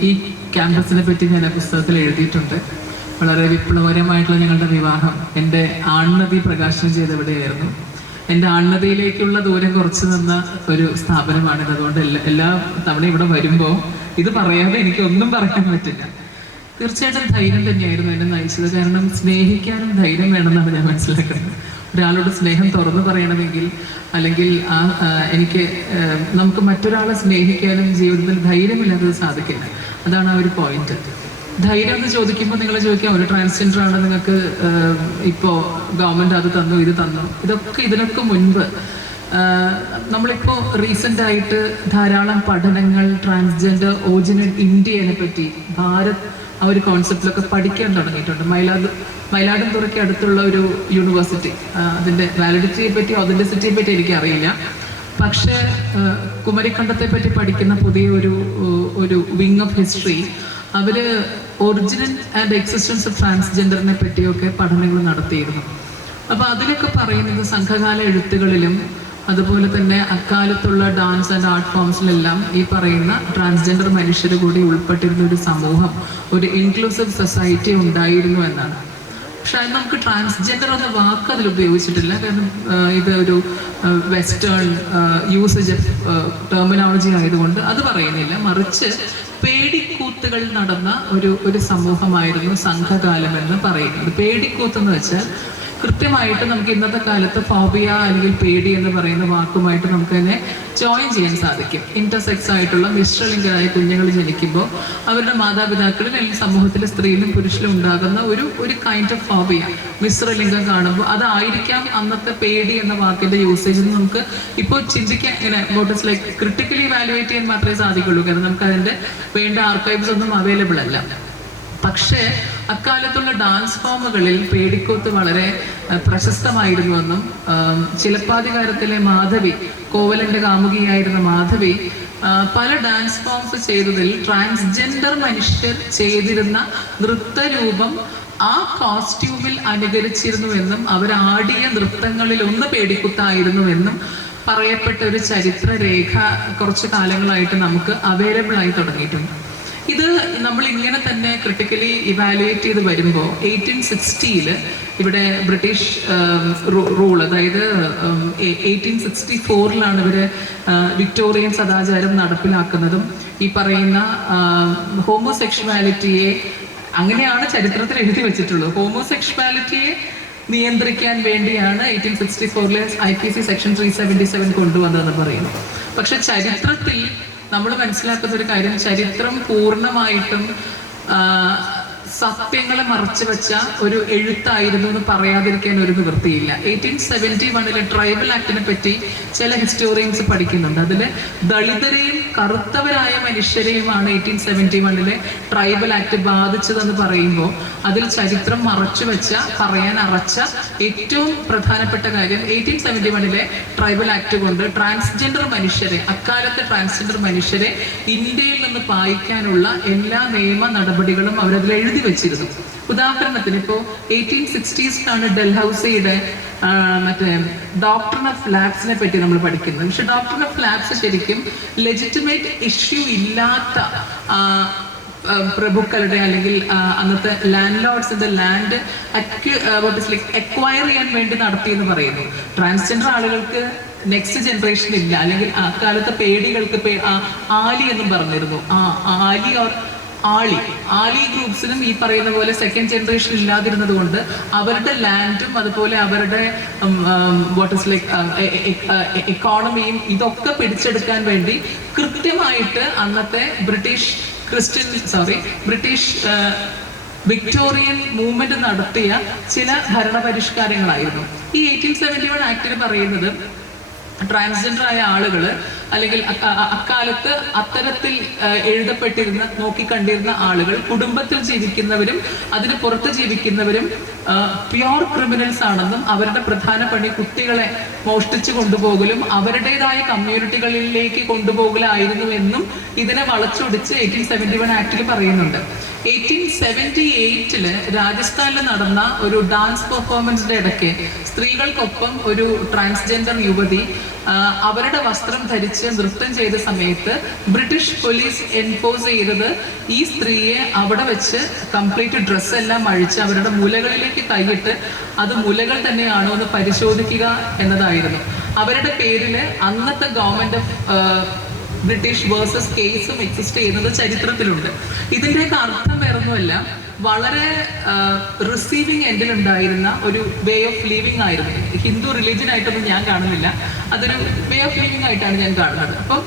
ഈ ക്യാമ്പസിനെ പറ്റി ഞാൻ ആ പുസ്തകത്തിൽ എഴുതിയിട്ടുണ്ട്. വളരെ വിപ്ലവകരമായിട്ടുള്ള ഞങ്ങളുടെ വിവാഹം എൻ്റെ ആൺനദി പ്രകാശനം ചെയ്തവിടെയായിരുന്നു. എൻ്റെ ആൺനദിയിലേക്കുള്ള ദൂരം കുറച്ച് തന്ന ഒരു സ്ഥാപനമാണിത്. അതുകൊണ്ട് എല്ലാ തവണ ഇവിടെ വരുമ്പോൾ ഇത് പറയാതെ എനിക്കൊന്നും പറയാൻ പറ്റില്ല. തീർച്ചയായിട്ടും ധൈര്യം തന്നെയായിരുന്നു എന്നെ നയിച്ചത്. കാരണം സ്നേഹിക്കാനും ധൈര്യം വേണമെന്നാണ് ഞാൻ മനസ്സിലാക്കുന്നത്. ഒരാളോട് സ്നേഹം തുറന്നു പറയണമെങ്കിൽ അല്ലെങ്കിൽ എനിക്ക് നമുക്ക് മറ്റൊരാളെ സ്നേഹിക്കാനും ജീവിതത്തിൽ ധൈര്യമില്ലാതെ സാധിക്കില്ല. അതാണ് ആ ഒരു പോയിന്റ്. ധൈര്യം എന്ന് ചോദിക്കുമ്പോൾ നിങ്ങൾ ചോദിക്കാം, ഒരു ട്രാൻസ്ജെൻഡർ ആണ്, നിങ്ങൾക്ക് ഇപ്പോൾ ഗവൺമെൻറ് അത് തന്നു ഇത് തന്നു. ഇതിനൊക്കെ മുൻപ് നമ്മളിപ്പോൾ റീസെൻ്റായിട്ട് ധാരാളം പഠനങ്ങൾ ട്രാൻസ്ജെൻഡർ ഒറിജിനൽ ഇന്ത്യയെ പറ്റി ഭാരത് ആ ഒരു കോൺസെപ്റ്റിലൊക്കെ പഠിക്കാൻ തുടങ്ങിയിട്ടുണ്ട്. മയിലാടുംതുറയ്ക്ക് അടുത്തുള്ള ഒരു യൂണിവേഴ്സിറ്റി, അതിൻ്റെ വാലിഡിറ്റിയെ പറ്റി ഒതൻറ്റിസിറ്റിയെ പറ്റി എനിക്കറിയില്ല. പക്ഷേ കുമരിക്കണ്ടത്തെ പറ്റി പഠിക്കുന്ന പുതിയ ഒരു വിങ് ഓഫ് ഹിസ്റ്ററി, അവർ ഒറിജിനൽ ആൻഡ് എക്സിസ്റ്റൻസ് ഓഫ് ട്രാൻസ്ജെൻഡറിനെ പറ്റിയൊക്കെ പഠനങ്ങൾ നടത്തിയിരുന്നു. അപ്പോൾ അതിലൊക്കെ പറയുന്നത് സംഘകാല എഴുത്തുകളിലും അതുപോലെ തന്നെ അക്കാലത്തുള്ള ഡാൻസ് ആൻഡ് ആർട്ട് ഫോംസിലെല്ലാം ഈ പറയുന്ന ട്രാൻസ്ജെൻഡർ മനുഷ്യർ കൂടി ഉൾപ്പെട്ടിരുന്ന ഒരു സമൂഹം, ഒരു ഇൻക്ലൂസീവ് സൊസൈറ്റി ഉണ്ടായിരുന്നു എന്നാണ്. പക്ഷെ അത് നമുക്ക് ട്രാൻസ്ജെൻഡർ എന്ന വാക്ക് അതിൽ ഉപയോഗിച്ചിട്ടില്ല. കാരണം ഇത് ഒരു വെസ്റ്റേൺ യൂസേജ് ടെർമിനോളജി ആയതുകൊണ്ട് അത് പറയുന്നില്ല. മറിച്ച് പേടിക്കൂത്തുകൾ നടന്ന ഒരു സമൂഹമായിരുന്നു സംഘകാലം എന്ന് പറയുന്നത്. പേടിക്കൂത്തെന്ന് വെച്ചാൽ കൃത്യമായിട്ട് നമുക്ക് ഇന്നത്തെ കാലത്ത് ഫോബിയ അല്ലെങ്കിൽ പേടി എന്ന് പറയുന്ന വാക്കുമായിട്ട് നമുക്ക് തന്നെ ജോയിൻ ചെയ്യാൻ സാധിക്കും. ഇന്റർസെക്സ് ആയിട്ടുള്ള മിശ്രലിംഗരായ കുഞ്ഞുങ്ങൾ ജനിക്കുമ്പോൾ അവരുടെ മാതാപിതാക്കളിൽ അല്ലെങ്കിൽ സമൂഹത്തിലെ സ്ത്രീയിലും പുരുഷനിലും ഉണ്ടാകുന്ന ഒരു കൈൻഡ് ഓഫ് ഫോബിയ, മിശ്രലിംഗം കാണുമ്പോൾ അതായിരിക്കാം അന്നത്തെ പേടി എന്ന വാക്കിന്റെ യൂസേജ് നമുക്ക് ഇപ്പോൾ ചിന്തിക്കാൻ ഇങ്ങനെ ഇറ്റ്സ് ലൈക്ക് ക്രിട്ടിക്കലി വാലുവേറ്റ് ചെയ്യാൻ മാത്രമേ സാധിക്കുള്ളൂ. കാരണം നമുക്ക് അതിന്റെ വേണ്ട ആർക്കൈവ്സ് ഒന്നും അവൈലബിൾ അല്ല. പക്ഷേ അക്കാലത്തുള്ള ഡാൻസ് ഫോമുകളിൽ പേടിക്കൂത്ത് വളരെ പ്രശസ്തമായിരുന്നുവെന്നും ചിലപ്പാധികാരത്തിലെ മാധവി, കോവലന്റെ കാമുകിയായിരുന്ന മാധവി, പല ഡാൻസ് ഫോംസ് ചെയ്തതിൽ ട്രാൻസ്ജെൻഡർ മനുഷ്യർ ചെയ്തിരുന്ന നൃത്തരൂപം ആ കോസ്റ്റ്യൂമിൽ അനുകരിച്ചിരുന്നുവെന്നും അവരാടിയ നൃത്തങ്ങളിൽ ഒന്ന് പേടിക്കുത്തായിരുന്നുവെന്നും പറയപ്പെട്ട ഒരു ചരിത്ര രേഖ കുറച്ച് കാലങ്ങളായിട്ട് നമുക്ക് അവൈലബിൾ ആയി തുടങ്ങിയിട്ടുണ്ട്. ഇത് നമ്മൾ ഇങ്ങനെ തന്നെ ക്രിട്ടിക്കലി ഇവാലുവേറ്റ് ചെയ്ത് വരുമ്പോൾ 1860 ഇവിടെ ബ്രിട്ടീഷ് റൂൾ, അതായത് 1864 ഇവർ വിക്ടോറിയൻ സദാചാരം നടപ്പിലാക്കുന്നതും ഈ പറയുന്ന ഹോമോസെക്ഷുവാലിറ്റിയെ, അങ്ങനെയാണ് ചരിത്രത്തിൽ എഴുതി വെച്ചിട്ടുള്ളത്, ഹോമോസെക്ഷുവാലിറ്റിയെ നിയന്ത്രിക്കാൻ വേണ്ടിയാണ് 1864 IPC സെക്ഷൻ 377 കൊണ്ടുവന്നതെന്ന് പറയുന്നു. പക്ഷെ ചരിത്രത്തിൽ നമ്മൾ മനസ്സിലാക്കുന്ന ഒരു കാര്യം, ചരിത്രം പൂർണ്ണമായിട്ടും സത്യങ്ങളെ മറച്ചു വെച്ച ഒരു എഴുത്തായിരുന്നു എന്ന് പറയാതിരിക്കാൻ ഒരു നിവൃത്തിയില്ല. 1871 ട്രൈബൽ ആക്ടിനെ പറ്റി ചില ഹിസ്റ്റോറിയൻസ് പഠിക്കുന്നുണ്ട്. അതിൽ ദളിതരെയും കറുത്തവരായ മനുഷ്യരെയുമാണ് 1871 ട്രൈബൽ ആക്ട് ബാധിച്ചതെന്ന് പറയുമ്പോൾ അതിൽ ചരിത്രം മറച്ചു വെച്ച, പറയാൻ അറച്ച ഏറ്റവും പ്രധാനപ്പെട്ട കാര്യം 1871 ട്രൈബൽ ആക്ട് കൊണ്ട് ട്രാൻസ്ജെൻഡർ മനുഷ്യരെ, അക്കാലത്തെ ട്രാൻസ്ജെൻഡർ മനുഷ്യരെ ഇന്ത്യയിൽ നിന്ന് പായിക്കാനുള്ള എല്ലാ നിയമ നടപടികളും അവരതിൽ എഴുതി വെച്ചിരുന്നു. ഉദാഹരണത്തിന് ഇപ്പോൾ 1860s ഡൽഹൌസിയുടെ മറ്റേ ഡോക്ട്രിൻ ഓഫ് ലാബ്സിനെ പറ്റി നമ്മൾ പഠിക്കുന്നത്. പക്ഷെ ഡോക്ട്രിൻ ഓഫ് ലാബ്സ് ശരിക്കും ലെജിറ്റിമേറ്റ് ഇഷ്യൂ ഇല്ലാത്ത പ്രഭുക്കളുടെ അല്ലെങ്കിൽ അന്നത്തെ ലാൻഡ് ലോർഡ്സിന്റെ ലാൻഡ് അക്വയർ ചെയ്യാൻ വേണ്ടി നടത്തിയെന്ന് പറയുന്നു. ട്രാൻസ്ജെൻഡർ ആളുകൾക്ക് നെക്സ്റ്റ് ജനറേഷൻ ഇല്ല, അല്ലെങ്കിൽ അക്കാലത്തെ പേടികൾക്ക് ആലി എന്നും പറഞ്ഞിരുന്നു. ആലി ഗ്രൂപ്പ്സിനും ഈ പറയുന്ന പോലെ സെക്കൻഡ് ജനറേഷൻ ഇല്ലാതിരുന്നത് കൊണ്ട് അവരുടെ ലാൻഡും അതുപോലെ അവരുടെ എക്കോണമിയും ഇതൊക്കെ പിടിച്ചെടുക്കാൻ വേണ്ടി കൃത്യമായിട്ട് അന്നത്തെ ബ്രിട്ടീഷ് വിക്ടോറിയൻ മൂവ്മെന്റ് നടത്തിയ ചില ഭരണപരിഷ്കാരങ്ങളായിരുന്നു. ഈ 1871 ആക്ടിൽ പറയുന്നത് ട്രാൻസ്ജെൻഡർ ആയ ആളുകൾ, അല്ലെങ്കിൽ അക്കാലത്ത് അത്തരത്തിൽ എഴുതപ്പെട്ടിരുന്ന, നോക്കിക്കണ്ടിരുന്ന ആളുകൾ കുടുംബത്തിൽ ജീവിക്കുന്നവരും അതിന് പുറത്ത് ജീവിക്കുന്നവരും പ്യോർ ക്രിമിനൽസ് ആണെന്നും അവരുടെ പ്രധാന പണി കുട്ടികളെ മോഷ്ടിച്ചു കൊണ്ടുപോകലും അവരുടേതായ കമ്മ്യൂണിറ്റികളിലേക്ക് കൊണ്ടുപോകലായിരുന്നു എന്നും ഇതിനെ വളച്ചൊടിച്ച് 1871 ആക്ടിൽ പറയുന്നുണ്ട്. 1878 രാജസ്ഥാനിൽ നടന്ന ഒരു ഡാൻസ് പെർഫോമൻസിന്റെ ഇടയ്ക്ക് സ്ത്രീകൾക്കൊപ്പം ഒരു ട്രാൻസ്ജെൻഡർ യുവതി അവരുടെ വസ്ത്രം ധരിച്ച് നൃത്തം ചെയ്ത സമയത്ത് ബ്രിട്ടീഷ് പോലീസ് എൻഫോഴ്സ് ചെയ്തത് ഈ സ്ത്രീയെ അവിടെ വെച്ച് കംപ്ലീറ്റ് ഡ്രസ്സ് എല്ലാം അഴിച്ച് അവരുടെ മുലകളിലേക്ക് കൈയിട്ട് അത് മുലകൾ തന്നെയാണോ എന്ന് പരിശോധിക്കുക എന്നതായിരുന്നു. അവരുടെ പേരിൽ അന്നത്തെ ഗവൺമെന്റ് ഓഫ് ബ്രിട്ടീഷ് വേഴ്സസ് കേസും എക്സിസ്റ്റ് ചെയ്യുന്നത് ചരിത്രത്തിലുണ്ട്. ഇതിൻ്റെയൊക്കെ അർത്ഥം വേറൊന്നുമല്ല, വളരെ റിസീവിങ് എൻഡിൽ ഉണ്ടായിരുന്ന ഒരു വേ ഓഫ് ലിവിങ് ആയിരുന്നു. ഹിന്ദു റിലീജിയൻ ആയിട്ടൊന്നും ഞാൻ കാണുന്നില്ല, അതൊരു വേ ഓഫ് ലിവിങ് ആയിട്ടാണ് ഞാൻ കാണുന്നത്. അപ്പം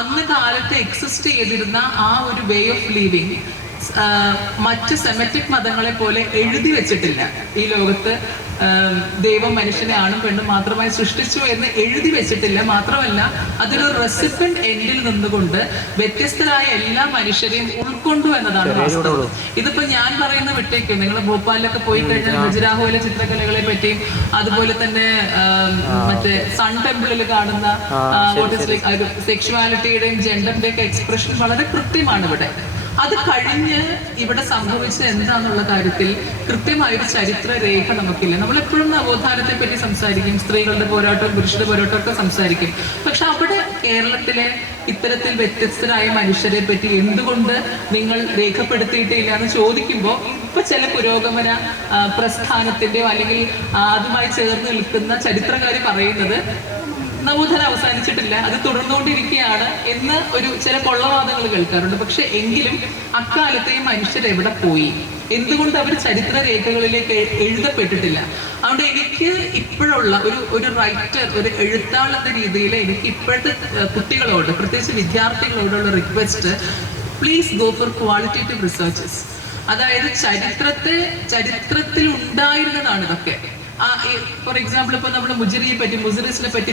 അന്ന് കാലത്ത് എക്സിസ്റ്റ് ചെയ്തിരുന്ന ആ ഒരു വേ ഓഫ് ലിവിങ് മറ്റ് സെമറ്റിക് മതങ്ങളെ പോലെ എഴുതി വെച്ചിട്ടില്ല. ഈ ലോകത്ത് ദൈവം മനുഷ്യനെ ആണും പെണ്ണും മാത്രമായി സൃഷ്ടിച്ചു എന്ന് എഴുതി വെച്ചിട്ടില്ല. മാത്രമല്ല അതൊരു റെസിപ്പന്റ് എൻഡിൽ നിന്നുകൊണ്ട് വ്യത്യസ്തരായ എല്ലാ മനുഷ്യരെയും ഉൾക്കൊണ്ടു എന്നതാണ് വാസ്തവം. ഇതിപ്പോ ഞാൻ പറയുന്ന വിട്ടേക്കും, നിങ്ങൾ ഭോപ്പാലിലൊക്കെ പോയി കഴിഞ്ഞാൽ ഖജുരാഹോയിലെ ചിത്രകലകളെ പറ്റിയും അതുപോലെ തന്നെ മറ്റേ സൺ ടെമ്പിളിൽ കാണുന്ന സെക്ഷുവാലിറ്റിയുടെയും ജെൻഡറിന്റെയും ഒക്കെ എക്സ്പ്രഷൻ വളരെ കൃത്യമാണ് ഇവിടെ. അത് കഴിഞ്ഞ് ഇവിടെ സംഭവിച്ചത് എന്താന്നുള്ള കാര്യത്തിൽ കൃത്യമായൊരു ചരിത്ര രേഖ നമുക്കില്ല. നമ്മളെപ്പോഴും നവോത്ഥാനത്തെ പറ്റി സംസാരിക്കും, സ്ത്രീകളുടെ പോരാട്ടവും പുരുഷന്റെ പോരാട്ടവും ഒക്കെ സംസാരിക്കും. പക്ഷെ അവിടെ കേരളത്തിലെ ഇത്തരത്തിൽ വ്യത്യസ്തരായ മനുഷ്യരെ പറ്റി എന്തുകൊണ്ട് നിങ്ങൾ രേഖപ്പെടുത്തിയിട്ടില്ല എന്ന് ചോദിക്കുമ്പോൾ ഇപ്പൊ ചില പുരോഗമന പ്രസ്ഥാനത്തിന്റെയോ അല്ലെങ്കിൽ അതുമായി ചേർന്ന് നിൽക്കുന്ന ചരിത്രകാര് പറയുന്നത് നവോത്ഥാനം അവസാനിച്ചിട്ടില്ല, അത് തുടർന്നുകൊണ്ടിരിക്കുകയാണ് എന്ന് ഒരു ചില കൊള്ളവാദങ്ങൾ കേൾക്കാറുണ്ട്. പക്ഷെ എങ്കിലും അക്കാലത്തെ മനുഷ്യരെവിടെ പോയി, എന്തുകൊണ്ട് അവർ ചരിത്ര രേഖകളിലേക്ക് എഴുതപ്പെട്ടിട്ടില്ല? അതുകൊണ്ട് എനിക്ക് ഇപ്പോഴുള്ള ഒരു റൈറ്റർ, ഒരു എഴുത്താൾ എന്ന രീതിയിൽ എനിക്ക് ഇപ്പോഴത്തെ കുട്ടികളോട്, പ്രത്യേകിച്ച് വിദ്യാർത്ഥികളോടുള്ള request, please go for qualitative researches. അതായത് ചരിത്രത്തിൽ ഉണ്ടായിരുന്നതാണ് ഇതൊക്കെ. ഫോർ എക്സാമ്പിൾ ഇപ്പൊ നമ്മൾ മുജിറിസിനെ പറ്റി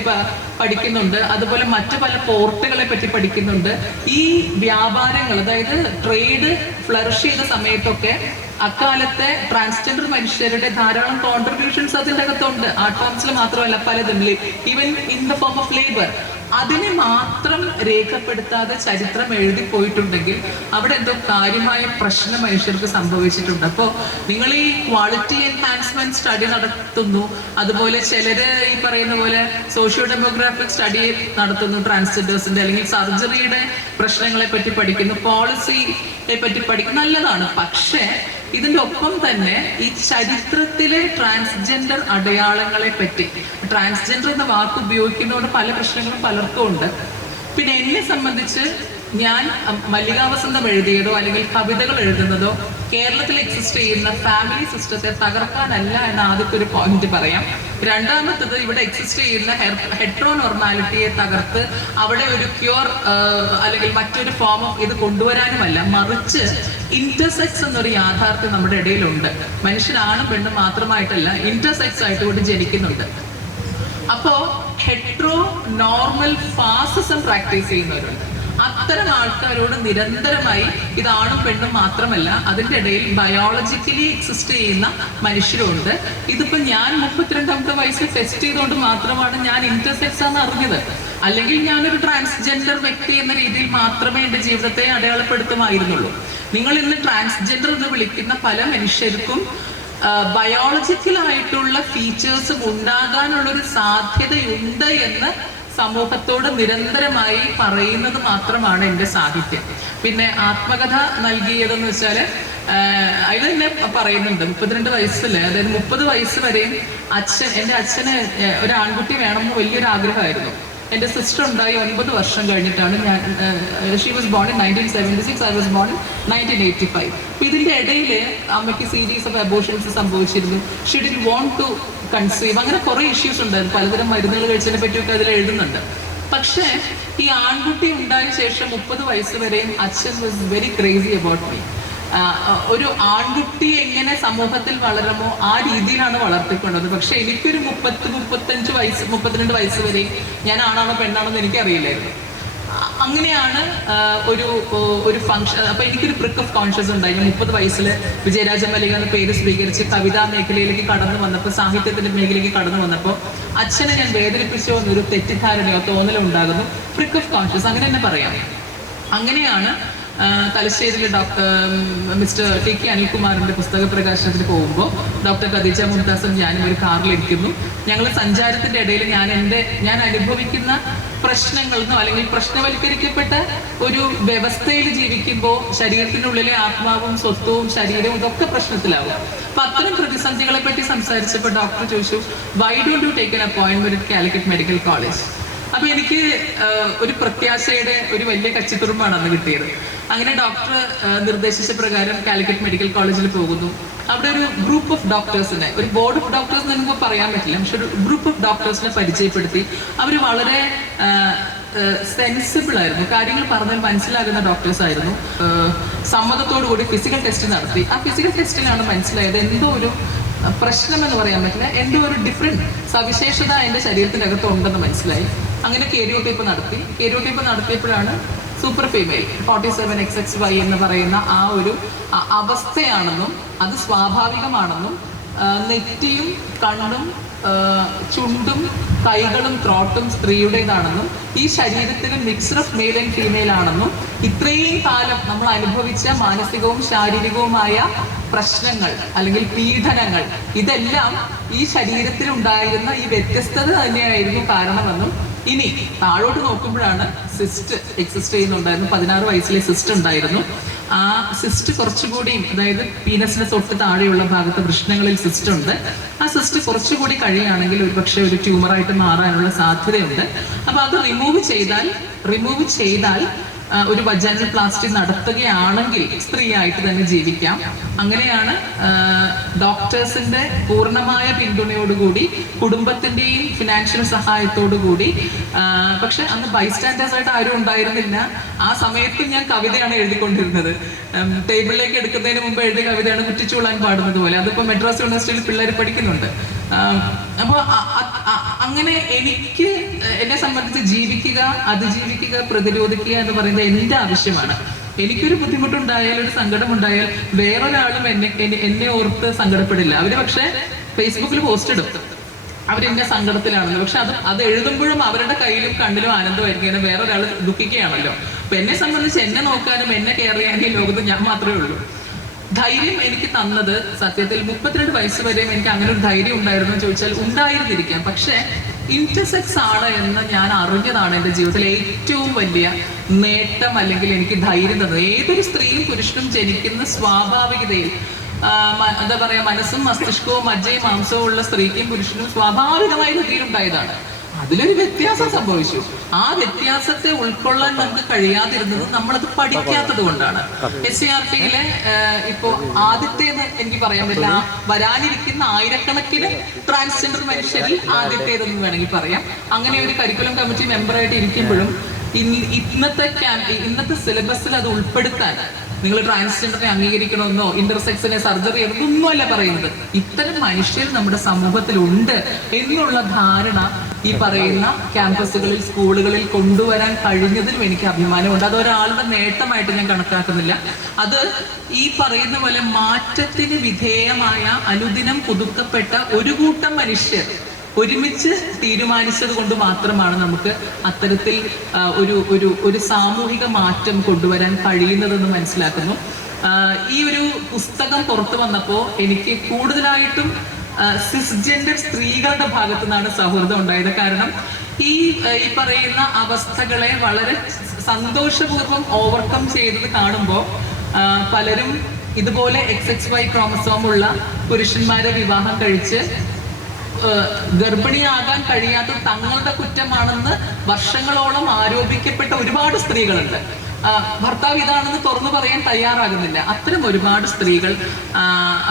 പഠിക്കുന്നുണ്ട്, അതുപോലെ മറ്റു പല പോർട്ടുകളെ പറ്റി പഠിക്കുന്നുണ്ട്. ഈ വ്യാപാരങ്ങൾ, അതായത് ട്രേഡ് ഫ്ലറിഷ് ചെയ്ത സമയത്തൊക്കെ അക്കാലത്തെ ട്രാൻസ്ജെൻഡർ മനുഷ്യരുടെ ധാരാളം കോൺട്രിബ്യൂഷൻസ് അതിൻ്റെ അകത്തുണ്ട്. ആർട്ട് ഫോംസിൽ മാത്രമല്ല, പലതും, even in the form of labour. അതിനെ മാത്രം രേഖപ്പെടുത്താതെ ചരിത്രം എഴുതി പോയിട്ടുണ്ടെങ്കിൽ അവിടെ എന്തോ കാര്യമായ പ്രശ്നം മനുഷ്യർക്ക് സംഭവിച്ചിട്ടുണ്ട്. അപ്പോൾ നിങ്ങൾ ഈ ക്വാളിറ്റി എൻഹാൻസ്മെന്റ് സ്റ്റഡി നടത്തുന്നു, അതുപോലെ ചിലര് ഈ പറയുന്ന പോലെ സോഷ്യോ ഡെമോഗ്രാഫിക് സ്റ്റഡി നടത്തുന്നു ട്രാൻസ്ജെൻഡേഴ്സിന്റെ, അല്ലെങ്കിൽ സർജറിയുടെ പ്രശ്നങ്ങളെ പറ്റി പഠിക്കുന്നു, പോളിസിയെ പറ്റി പഠിക്കുന്നു, നല്ലതാണ്. പക്ഷേ ഇതിൻ്റെ ഒപ്പം തന്നെ ഈ ചരിത്രത്തിലെ ട്രാൻസ്ജെൻഡർ അടയാളങ്ങളെ പറ്റി, ട്രാൻസ്ജെൻഡർ എന്ന വാക്ക് ഉപയോഗിക്കുന്നതുകൊണ്ട് പല പ്രശ്നങ്ങളും പലർക്കും ഉണ്ട്. പിന്നെ എന്നെ സംബന്ധിച്ച് ഞാൻ മല്ലികാവസന്തം എഴുതിയതോ അല്ലെങ്കിൽ കവിതകൾ എഴുതുന്നതോ കേരളത്തിൽ എക്സിസ്റ്റ് ചെയ്യുന്ന ഫാമിലി സിസ്റ്റത്തെ തകർക്കാനല്ല എന്ന ആദ്യത്തെ ഒരു പോയിന്റ് പറയാം. രണ്ടാമത്തത് ഇവിടെ എക്സിസ്റ്റ് ചെയ്യുന്ന ഹെട്രോനോർമാലിറ്റിയെ തകർത്ത് അവിടെ ഒരു ക്യൂർ അല്ലെങ്കിൽ മറ്റൊരു ഫോം ഓഫ് ഇത് കൊണ്ടുവരാനുമല്ല, മറിച്ച് ഇന്റർസെക്സ് എന്നൊരു യാഥാർത്ഥ്യം നമ്മുടെ ഇടയിലുണ്ട്. മനുഷ്യനാണും പെണ്ണും മാത്രമായിട്ടല്ല, ഇന്റർസെക്സ് ആയിട്ട് ഇവിടെ ജനിക്കുന്നുണ്ട്. അപ്പോ ഹെട്രോ നോർമൽ ഫാസിസം പ്രാക്ടീസ് ചെയ്യുന്നവരുണ്ട്. അത്തരം ആൾക്കാരോട് നിരന്തരമായി ഇതാണും പെണ്ണും മാത്രമല്ല, അതിൻ്റെ ഇടയിൽ ബയോളജിക്കലി എക്സിസ്റ്റ് ചെയ്യുന്ന മനുഷ്യരുണ്ട്. ഇതിപ്പോ ഞാൻ 32ാമത്തെ വയസ്സിൽ ടെസ്റ്റ് ചെയ്തുകൊണ്ട് മാത്രമാണ് ഞാൻ ഇന്റർസെക്സ് ആണെന്ന് അറിഞ്ഞത്. അല്ലെങ്കിൽ ഞാനൊരു ട്രാൻസ്ജെൻഡർ വ്യക്തി എന്ന രീതിയിൽ മാത്രമേ എൻ്റെ ജീവിതത്തെ അടയാളപ്പെടുത്തുമായിരുന്നുള്ളൂ. നിങ്ങൾ ഇന്ന് ട്രാൻസ്ജെൻഡർ എന്ന് വിളിക്കുന്ന പല മനുഷ്യർക്കും ബയോളജിക്കലായിട്ടുള്ള ഫീച്ചേഴ്സും ഉണ്ടാകാനുള്ളൊരു സാധ്യതയുണ്ട് എന്ന് സമൂഹത്തോട് നിരന്തരമായി പറയുന്നത് മാത്രമാണ് എൻ്റെ സാഹിത്യം. പിന്നെ ആത്മകഥ നൽകിയതെന്ന് വെച്ചാൽ അതിൽ തന്നെ പറയുന്നുണ്ട് 32 വയസ്സിൽ, അതായത് 30 വയസ്സ് വരെയും എൻ്റെ അച്ഛന് ഒരു ആൺകുട്ടി വേണമെന്ന് വലിയൊരു ആഗ്രഹമായിരുന്നു. എൻ്റെ സിസ്റ്റർ ഉണ്ടായി 9 വർഷം കഴിഞ്ഞിട്ടാണ് ഞാൻ, she was born in 1976, I was born in 1985. അപ്പോൾ ഇതിൻ്റെ ഇടയിൽ അമ്മയ്ക്ക് സീരീസ് ഓഫ് അബോർഷൻസ് സംഭവിച്ചിരുന്നു. She didn't want to conceive, അങ്ങനെ കുറേ ഇഷ്യൂസ് ഉണ്ടായിരുന്നു. പലതരം മരുന്നുകൾ കഴിച്ചതിനെ പറ്റിയൊക്കെ അതിൽ എഴുതുന്നുണ്ട്. പക്ഷേ ഈ ആൺകുട്ടി ഉണ്ടായ ശേഷം 30 വയസ്സ് വരെയും അച്ഛൻ was very crazy about me. ഒരു ആൺകുട്ടി എങ്ങനെ സമൂഹത്തിൽ വളരുമോ ആ രീതിയിലാണ് വളർത്തിക്കൊണ്ടത്. പക്ഷെ എനിക്കൊരു 30-35 വയസ്സ് 32 വയസ്സ് വരെയും ഞാൻ ആണാണോ പെണ്ണാണോ എന്ന് എനിക്കറിയില്ലായിരുന്നു. അങ്ങനെയാണ് ഒരു ഫംഗ്ഷൻ. അപ്പൊ എനിക്കൊരു പ്രിക്ക് ഓഫ് കോൺഷ്യസ് ഉണ്ടായി. 30 വയസ്സിൽ വിജയരാജ മല്ലിക എന്ന പേര് സ്വീകരിച്ച് കവിതാ മേഖലയിലേക്ക് കടന്നു വന്നപ്പോൾ, സാഹിത്യത്തിന്റെ മേഖലയിലേക്ക് കടന്നു വന്നപ്പോൾ അച്ഛനെ ഞാൻ വേദനിപ്പിച്ചോ എന്നൊരു തെറ്റിദ്ധാരണയോ തോന്നലോ ഉണ്ടാകുന്നു. പ്രിക്ക് ഓഫ് കോൺഷ്യസ് അങ്ങനെ തന്നെ പറയാം. അങ്ങനെയാണ് തലശ്ശേരിയിലെ മിസ്റ്റർ ടി കെ അനിൽകുമാറിന്റെ പുസ്തക പ്രകാശനത്തിന് പോകുമ്പോൾ ഡോക്ടർ ഖദീജ മുംതാസും ഞാനും ഒരു കാറിലിരിക്കുന്നു. ഞങ്ങൾ സഞ്ചാരത്തിന്റെ ഇടയിൽ ഞാൻ അനുഭവിക്കുന്ന പ്രശ്നങ്ങളെന്നോ അല്ലെങ്കിൽ പ്രശ്നവൽക്കരിക്കപ്പെട്ട ഒരു വ്യവസ്ഥയിൽ ജീവിക്കുമ്പോൾ ശരീരത്തിനുള്ളിലെ ആത്മാവും സ്വത്വവും ശരീരവും ഇതൊക്കെ പ്രശ്നത്തിലാവും. അപ്പൊ അത്തരം പ്രതിസന്ധികളെ പറ്റി സംസാരിച്ചപ്പോൾ ഡോക്ടർ ചോദിച്ചു, why don't you take N appointment at Calicut medical college? അപ്പൊ എനിക്ക് ഒരു പ്രത്യാശയുടെ ഒരു വലിയ കച്ചിത്തുറുമ്പാണ് അന്ന് കിട്ടിയത്. അങ്ങനെ ഡോക്ടർ നിർദ്ദേശിച്ച പ്രകാരം കാലിക്കറ്റ് മെഡിക്കൽ കോളേജിൽ പോകുന്നു. അവിടെ ഒരു ഗ്രൂപ്പ് ഓഫ് ഡോക്ടേഴ്സിനെ, ഒരു ബോർഡ് ഓഫ് ഡോക്ടേഴ്സ് നമുക്ക് പറയാൻ പറ്റില്ല, പക്ഷെ ഒരു ഗ്രൂപ്പ് ഓഫ് ഡോക്ടേഴ്സിനെ പരിചയപ്പെടുത്തി. അവർ വളരെ സെൻസിബിൾ ആയിരുന്നു, കാര്യങ്ങൾ പറഞ്ഞാൽ മനസ്സിലാകുന്ന ഡോക്ടേഴ്സ് ആയിരുന്നു. സമ്മതത്തോടു കൂടി ഫിസിക്കൽ ടെസ്റ്റ് നടത്തി. ആ ഫിസിക്കൽ ടെസ്റ്റിലാണ് മനസ്സിലായത് എന്തോ ഒരു പ്രശ്നം എന്ന് പറയാൻ പറ്റില്ല, എന്തോ ഒരു ഡിഫറെന്റ് സവിശേഷത എൻ്റെ ശരീരത്തിനകത്ത് ഉണ്ടെന്ന് മനസ്സിലായി. അങ്ങനെ കേരിയോടൈപ്പ് നടത്തി. കേരിയോടൈപ്പ് നടത്തിയപ്പോഴാണ് സൂപ്പർ ഫീമെയിൽ 47XXY എന്ന് പറയുന്ന ആ ഒരു അവസ്ഥയാണെന്നും അത് സ്വാഭാവികമാണെന്നും നെറ്റിയും കണ്ണും ചുണ്ടും കൈകളും ത്രോട്ടും സ്ത്രീയുടേതാണെന്നും ഈ ശരീരത്തിന് mixer of male and female ആണെന്നും ഇത്രയും കാലം നമ്മൾ അനുഭവിച്ച മാനസികവും ശാരീരികവുമായ പ്രശ്നങ്ങൾ അല്ലെങ്കിൽ പീഡനങ്ങൾ ഇതെല്ലാം ഈ ശരീരത്തിൽ ഉണ്ടായിരുന്ന ഈ വ്യത്യസ്തത തന്നെയായിരുന്നു കാരണമെന്നും, ഇനി താഴോട്ട് നോക്കുമ്പോഴാണ് സിസ്റ്റ് എക്സിസ്റ്റ് ചെയ്യുന്നുണ്ടായിരുന്നു. 16 വയസ്സിലെ സിസ്റ്റ് ഉണ്ടായിരുന്നു. ആ സിസ്റ്റ് കുറച്ചുകൂടി, അതായത് പീനസിന് തൊട്ട് താഴെയുള്ള ഭാഗത്ത് വൃഷ്ണങ്ങളിൽ സിസ്റ്റ് ഉണ്ട്. ആ സിസ്റ്റ് കുറച്ചുകൂടി കഴിയുകയാണെങ്കിൽ ഒരുപക്ഷെ ഒരു ട്യൂമറായിട്ട് മാറാനുള്ള സാധ്യതയുണ്ട്. അപ്പൊ അത് റിമൂവ് ചെയ്താൽ ഒരു വജൈനൽ പ്ലാസ്റ്റി നടത്തുകയാണെങ്കിൽ സ്ത്രീയായിട്ട് തന്നെ ജീവിക്കാം. അങ്ങനെയാണ് ഡോക്ടേഴ്സിന്റെ പൂർണ്ണമായ പിന്തുണയോടുകൂടി, കുടുംബത്തിന്റെയും ഫിനാൻഷ്യൽ സഹായത്തോടുകൂടി, പക്ഷെ അന്ന് ബൈസ്റ്റാൻഡേഴ്സ് ആയിട്ട് ആരും ഉണ്ടായിരുന്നില്ല. ആ സമയത്ത് ഞാൻ കവിതയാണ് എഴുതിക്കൊണ്ടിരുന്നത്. ടേബിളിലേക്ക് എടുക്കുന്നതിന് മുമ്പ് എഴുതിയ കവിതയാണ് കുറ്റിച്ചൂളാൻ പാടുന്നത് പോലെ. അതിപ്പോൾ മെഡ്രാസ് യൂണിവേഴ്സിറ്റിയിൽ പിള്ളേർ പഠിക്കുന്നുണ്ട്. അപ്പോൾ അങ്ങനെ എനിക്ക് എന്നെ സംബന്ധിച്ച് ജീവിക്കുക, അതിജീവിക്കുക, പ്രതിരോധിക്കുക എന്ന് പറയുന്നത് എൻ്റെ ആവശ്യമാണ്. എനിക്കൊരു ബുദ്ധിമുട്ടുണ്ടായാൽ, ഒരു സങ്കടമുണ്ടായാൽ വേറൊരാളും എന്നെ ഓർത്ത് സങ്കടപ്പെടില്ല. അവര് പക്ഷേ ഫേസ്ബുക്കിൽ പോസ്റ്റ് ഇടും, അവരെന്നെ സങ്കടത്തിലാണല്ലോ. പക്ഷെ അത് എഴുതുമ്പോഴും അവരുടെ കയ്യിലും കണ്ണിലും ആനന്ദമായിരിക്കും. വേറെ ഒരാൾ ദുഃഖിക്കുകയാണല്ലോ. അപ്പൊ എന്നെ സംബന്ധിച്ച് എന്നെ നോക്കാനും എന്നെ കെയർ ചെയ്യാനും ഈ ലോകത്ത് ഞാൻ മാത്രമേ ഉള്ളൂ. ധൈര്യം എനിക്ക് തന്നത് സത്യത്തിൽ 32 വയസ്സ് വരെയും എനിക്ക് അങ്ങനെ ഒരു ധൈര്യം ഉണ്ടായിരുന്നു ചോദിച്ചാൽ ഉണ്ടായിരുന്നിരിക്കാം. പക്ഷെ ഇന്റർസെക്സ് ആണ് എന്ന് ഞാൻ അറിഞ്ഞതാണ് എൻ്റെ ജീവിതത്തിലെ ഏറ്റവും വലിയ നേട്ടം, അല്ലെങ്കിൽ എനിക്ക് ധൈര്യം തന്നത്. ഏതൊരു സ്ത്രീയും പുരുഷനും ജനിക്കുന്ന സ്വാഭാവികതയിൽ എന്താ പറയാ, മനസ്സും മസ്തിഷ്കവും മജ്ജയും മാംസവും ഉള്ള സ്ത്രീക്കും പുരുഷനും സ്വാഭാവികമായ രീതിയിലുണ്ടായതാണ്. അതിലൊരു വ്യത്യാസം സംഭവിച്ചു. ആ വ്യത്യാസത്തെ ഉൾക്കൊള്ളാൻ നമുക്ക് കഴിയാതിരുന്നത് നമ്മളത് പഠിക്കാത്തത് കൊണ്ടാണ്. SCRT-യിലെ ഇപ്പോ ആദ്യത്തേന്ന് എനിക്ക് പറയാൻ പറ്റില്ല, വരാനിരിക്കുന്ന ആയിരക്കണക്കിന് ട്രാൻസ്ജെൻഡർ മനുഷ്യരിൽ ആദ്യത്തേതെന്ന് വേണമെങ്കിൽ പറയാം. അങ്ങനെ ഒരു കരിക്കുലം കമ്മിറ്റി മെമ്പറായിട്ട് ഇരിക്കുമ്പോഴും ഇന്നത്തെ സിലബസിൽ അത് ഉൾപ്പെടുത്താൻ നിങ്ങൾ ട്രാൻസ്ജെൻഡറിനെ അംഗീകരിക്കണമെന്നോ ഇന്റർസെക്സിനെ സർജറി ചെയ്യണമെന്നൊന്നുമല്ല പറയുന്നത്. ഇത്തരം മനുഷ്യർ നമ്മുടെ സമൂഹത്തിലുണ്ട് എന്നുള്ള ധാരണ ഈ പറയുന്ന ക്യാമ്പസുകളിൽ, സ്കൂളുകളിൽ കൊണ്ടുവരാൻ കഴിഞ്ഞതിലും എനിക്ക് അഭിമാനമുണ്ട്. അത് ഒരാളുടെ നേട്ടമായിട്ട് ഞാൻ കണക്കാക്കുന്നില്ല. അത് ഈ പറയുന്ന പോലെ മാറ്റത്തിന് വിധേയമായ, അനുദിനം പുതുക്കപ്പെട്ട ഒരു കൂട്ടം മനുഷ്യർ ഒരുമിച്ച് തീരുമാനിച്ചത് കൊണ്ട് മാത്രമാണ് നമുക്ക് അത്തരത്തിൽ ഒരു സാമൂഹിക മാറ്റം കൊണ്ടുവരാൻ കഴിയുന്നതെന്ന് മനസ്സിലാക്കുന്നു. ഈ ഒരു പുസ്തകം പുറത്തു വന്നപ്പോൾ എനിക്ക് കൂടുതലായിട്ടും സിസ്ജെൻഡർ സ്ത്രീകളുടെ ഭാഗത്തു നിന്നാണ് സൗഹൃദം ഉണ്ടായത്. കാരണം ഈ പറയുന്ന അവസ്ഥകളെ വളരെ സന്തോഷപൂർവ്വം ഓവർകം ചെയ്തത് കാണുമ്പോൾ പലരും ഇതുപോലെ XXY ക്രോമസോം ഉള്ള പുരുഷന്മാരെ വിവാഹം കഴിച്ച് ഗർഭിണിയാകാൻ കഴിയാത്ത തങ്ങളുടെ കുറ്റമാണെന്ന് വർഷങ്ങളോളം ആരോപിക്കപ്പെട്ട ഒരുപാട് സ്ത്രീകളുണ്ട്. ഭർത്താവ് ഇതാണെന്ന് തുറന്നു പറയാൻ തയ്യാറാകുന്നില്ല. അത്തരം ഒരുപാട് സ്ത്രീകൾ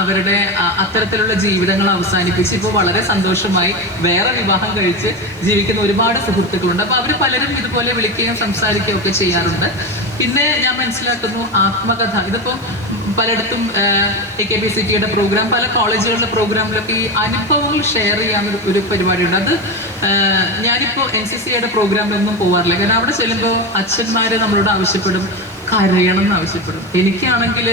അവരുടെ അത്തരത്തിലുള്ള ജീവിതങ്ങൾ അവസാനിപ്പിച്ച് ഇപ്പോൾ വളരെ സന്തോഷമായി വേറെ വിവാഹം കഴിച്ച് ജീവിക്കുന്ന ഒരുപാട് സുഹൃത്തുക്കളുണ്ട്. അപ്പൊ അവർ പലരും ഇതുപോലെ വിളിക്കുകയും സംസാരിക്കുകയും ഒക്കെ ചെയ്യാറുണ്ട്. പിന്നെ ഞാൻ മനസ്സിലാക്കുന്നു ആത്മകഥ, ഇതിപ്പോ പലയിടത്തും AKPCT-യുടെ പ്രോഗ്രാം, പല കോളേജുകളുടെ പ്രോഗ്രാമിലൊക്കെ ഈ അനുഭവങ്ങൾ ഷെയർ ചെയ്യാൻ ഒരു പരിപാടിയുണ്ട്. അത് ഞാനിപ്പോൾ NCCയുടെ പ്രോഗ്രാമിലൊന്നും പോകാറില്ല. കാരണം അവിടെ ചെല്ലുമ്പോൾ അച്ഛന്മാര് നമ്മളോട് ആവശ്യപ്പെടും, കരയണം എന്ന് ആവശ്യപ്പെടും. എനിക്കാണെങ്കിൽ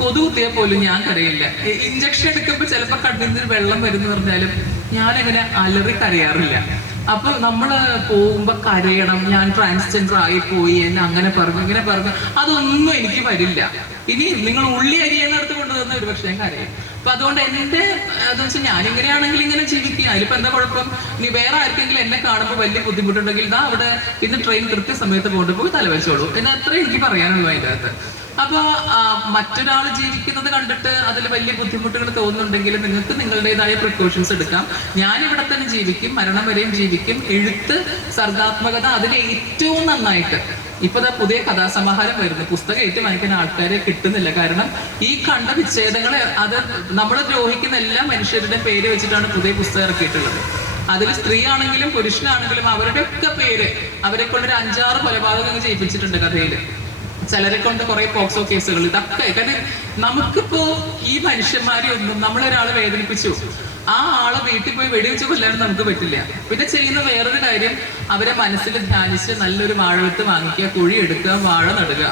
കൊതുകുത്തിയാൽ പോലും ഞാൻ കരയില്ല. ഇഞ്ചക്ഷൻ എടുക്കുമ്പോൾ ചിലപ്പോൾ കണ്ണിൽ നിന്ന് വെള്ളം വരുന്നു പറഞ്ഞാലും ഞാനങ്ങനെ അലറി കരയാറില്ല. അപ്പൊ നമ്മള് പോകുമ്പോ കരയണം, ഞാൻ ട്രാൻസ്ജെൻഡർ ആയിപ്പോയി, എന്നെ അങ്ങനെ പറഞ്ഞു ഇങ്ങനെ പറഞ്ഞു, അതൊന്നും എനിക്ക് വരില്ല. ഇനി നിങ്ങൾ ഉള്ളി അരിയെന്നടുത്ത് കൊണ്ടുവന്ന ഒരു പക്ഷേ ഞാൻ കരയും. അപ്പൊ അതുകൊണ്ട് എന്റെ എന്ന് വെച്ചാൽ ഞാനിങ്ങനെയാണെങ്കിൽ ഇങ്ങനെ ജീവിക്കുക, അതിലിപ്പോ എന്താ കുഴപ്പം? ഇനി വേറെ ആർക്കെങ്കിലും എന്നെ കാണുമ്പോൾ വലിയ ബുദ്ധിമുട്ടുണ്ടെങ്കിൽ ഇതാ അവിടെ ഇന്ന് ട്രെയിൻ കൃത്യസമയത്ത് കൊണ്ടുപോയി തലവെച്ചോളൂ എന്ന് അത്രേ എനിക്ക് പറയാനുള്ളൂ അതിൻ്റെ അകത്ത്. അപ്പൊ മറ്റൊരാൾ ജീവിക്കുന്നത് കണ്ടിട്ട് അതിൽ വലിയ ബുദ്ധിമുട്ടുകൾ തോന്നുന്നുണ്ടെങ്കിൽ നിങ്ങൾക്ക് നിങ്ങളുടേതായ പ്രിക്കോഷൻസ് എടുക്കാം. ഞാനിവിടെ തന്നെ ജീവിക്കും, മരണം വരെയും ജീവിക്കും. എഴുത്ത്, സർഗാത്മകത അതിൽ ഏറ്റവും നന്നായിട്ട് ഇപ്പൊ പുതിയ കഥാസമാഹാരം വരുന്നു. പുസ്തകം ഏറ്റവും വായിക്കുന്ന ആൾക്കാരെ കിട്ടുന്നില്ല. കാരണം ഈ കണ്ട വിച്ഛേദങ്ങളെ അത് നമ്മളെ ദ്രോഹിക്കുന്ന എല്ലാ മനുഷ്യരുടെ പേര് വെച്ചിട്ടാണ് പുതിയ പുസ്തകം ഇറക്കിയിട്ടുള്ളത്. അതിൽ സ്ത്രീ ആണെങ്കിലും പുരുഷനാണെങ്കിലും അവരുടെ ഒക്കെ പേര് അവരെ കൊണ്ടൊരു 5-6 കൊലപാതകങ്ങൾ ചെയ്യിപ്പിച്ചിട്ടുണ്ട് കഥയിൽ. ചിലരെ കൊണ്ട് കുറെ പോക്സോ കേസുകൾ. ഇതൊക്കെ കാരണം നമുക്കിപ്പോ ഈ മനുഷ്യന്മാരെ ഒന്നും നമ്മളൊരാളെ വേദനിപ്പിച്ചു ആ ആളെ വീട്ടിൽ പോയി വെടിവെച്ച് കൊല്ലാനും നമുക്ക് പറ്റില്ല. പിന്നെ ചെയ്യുന്ന വേറൊരു കാര്യം, അവരെ മനസ്സിൽ ധ്യാനിച്ച് നല്ലൊരു വാഴവിത്ത് വാങ്ങിക്കുക, കുഴി എടുക്കുക, വാഴ നടുക.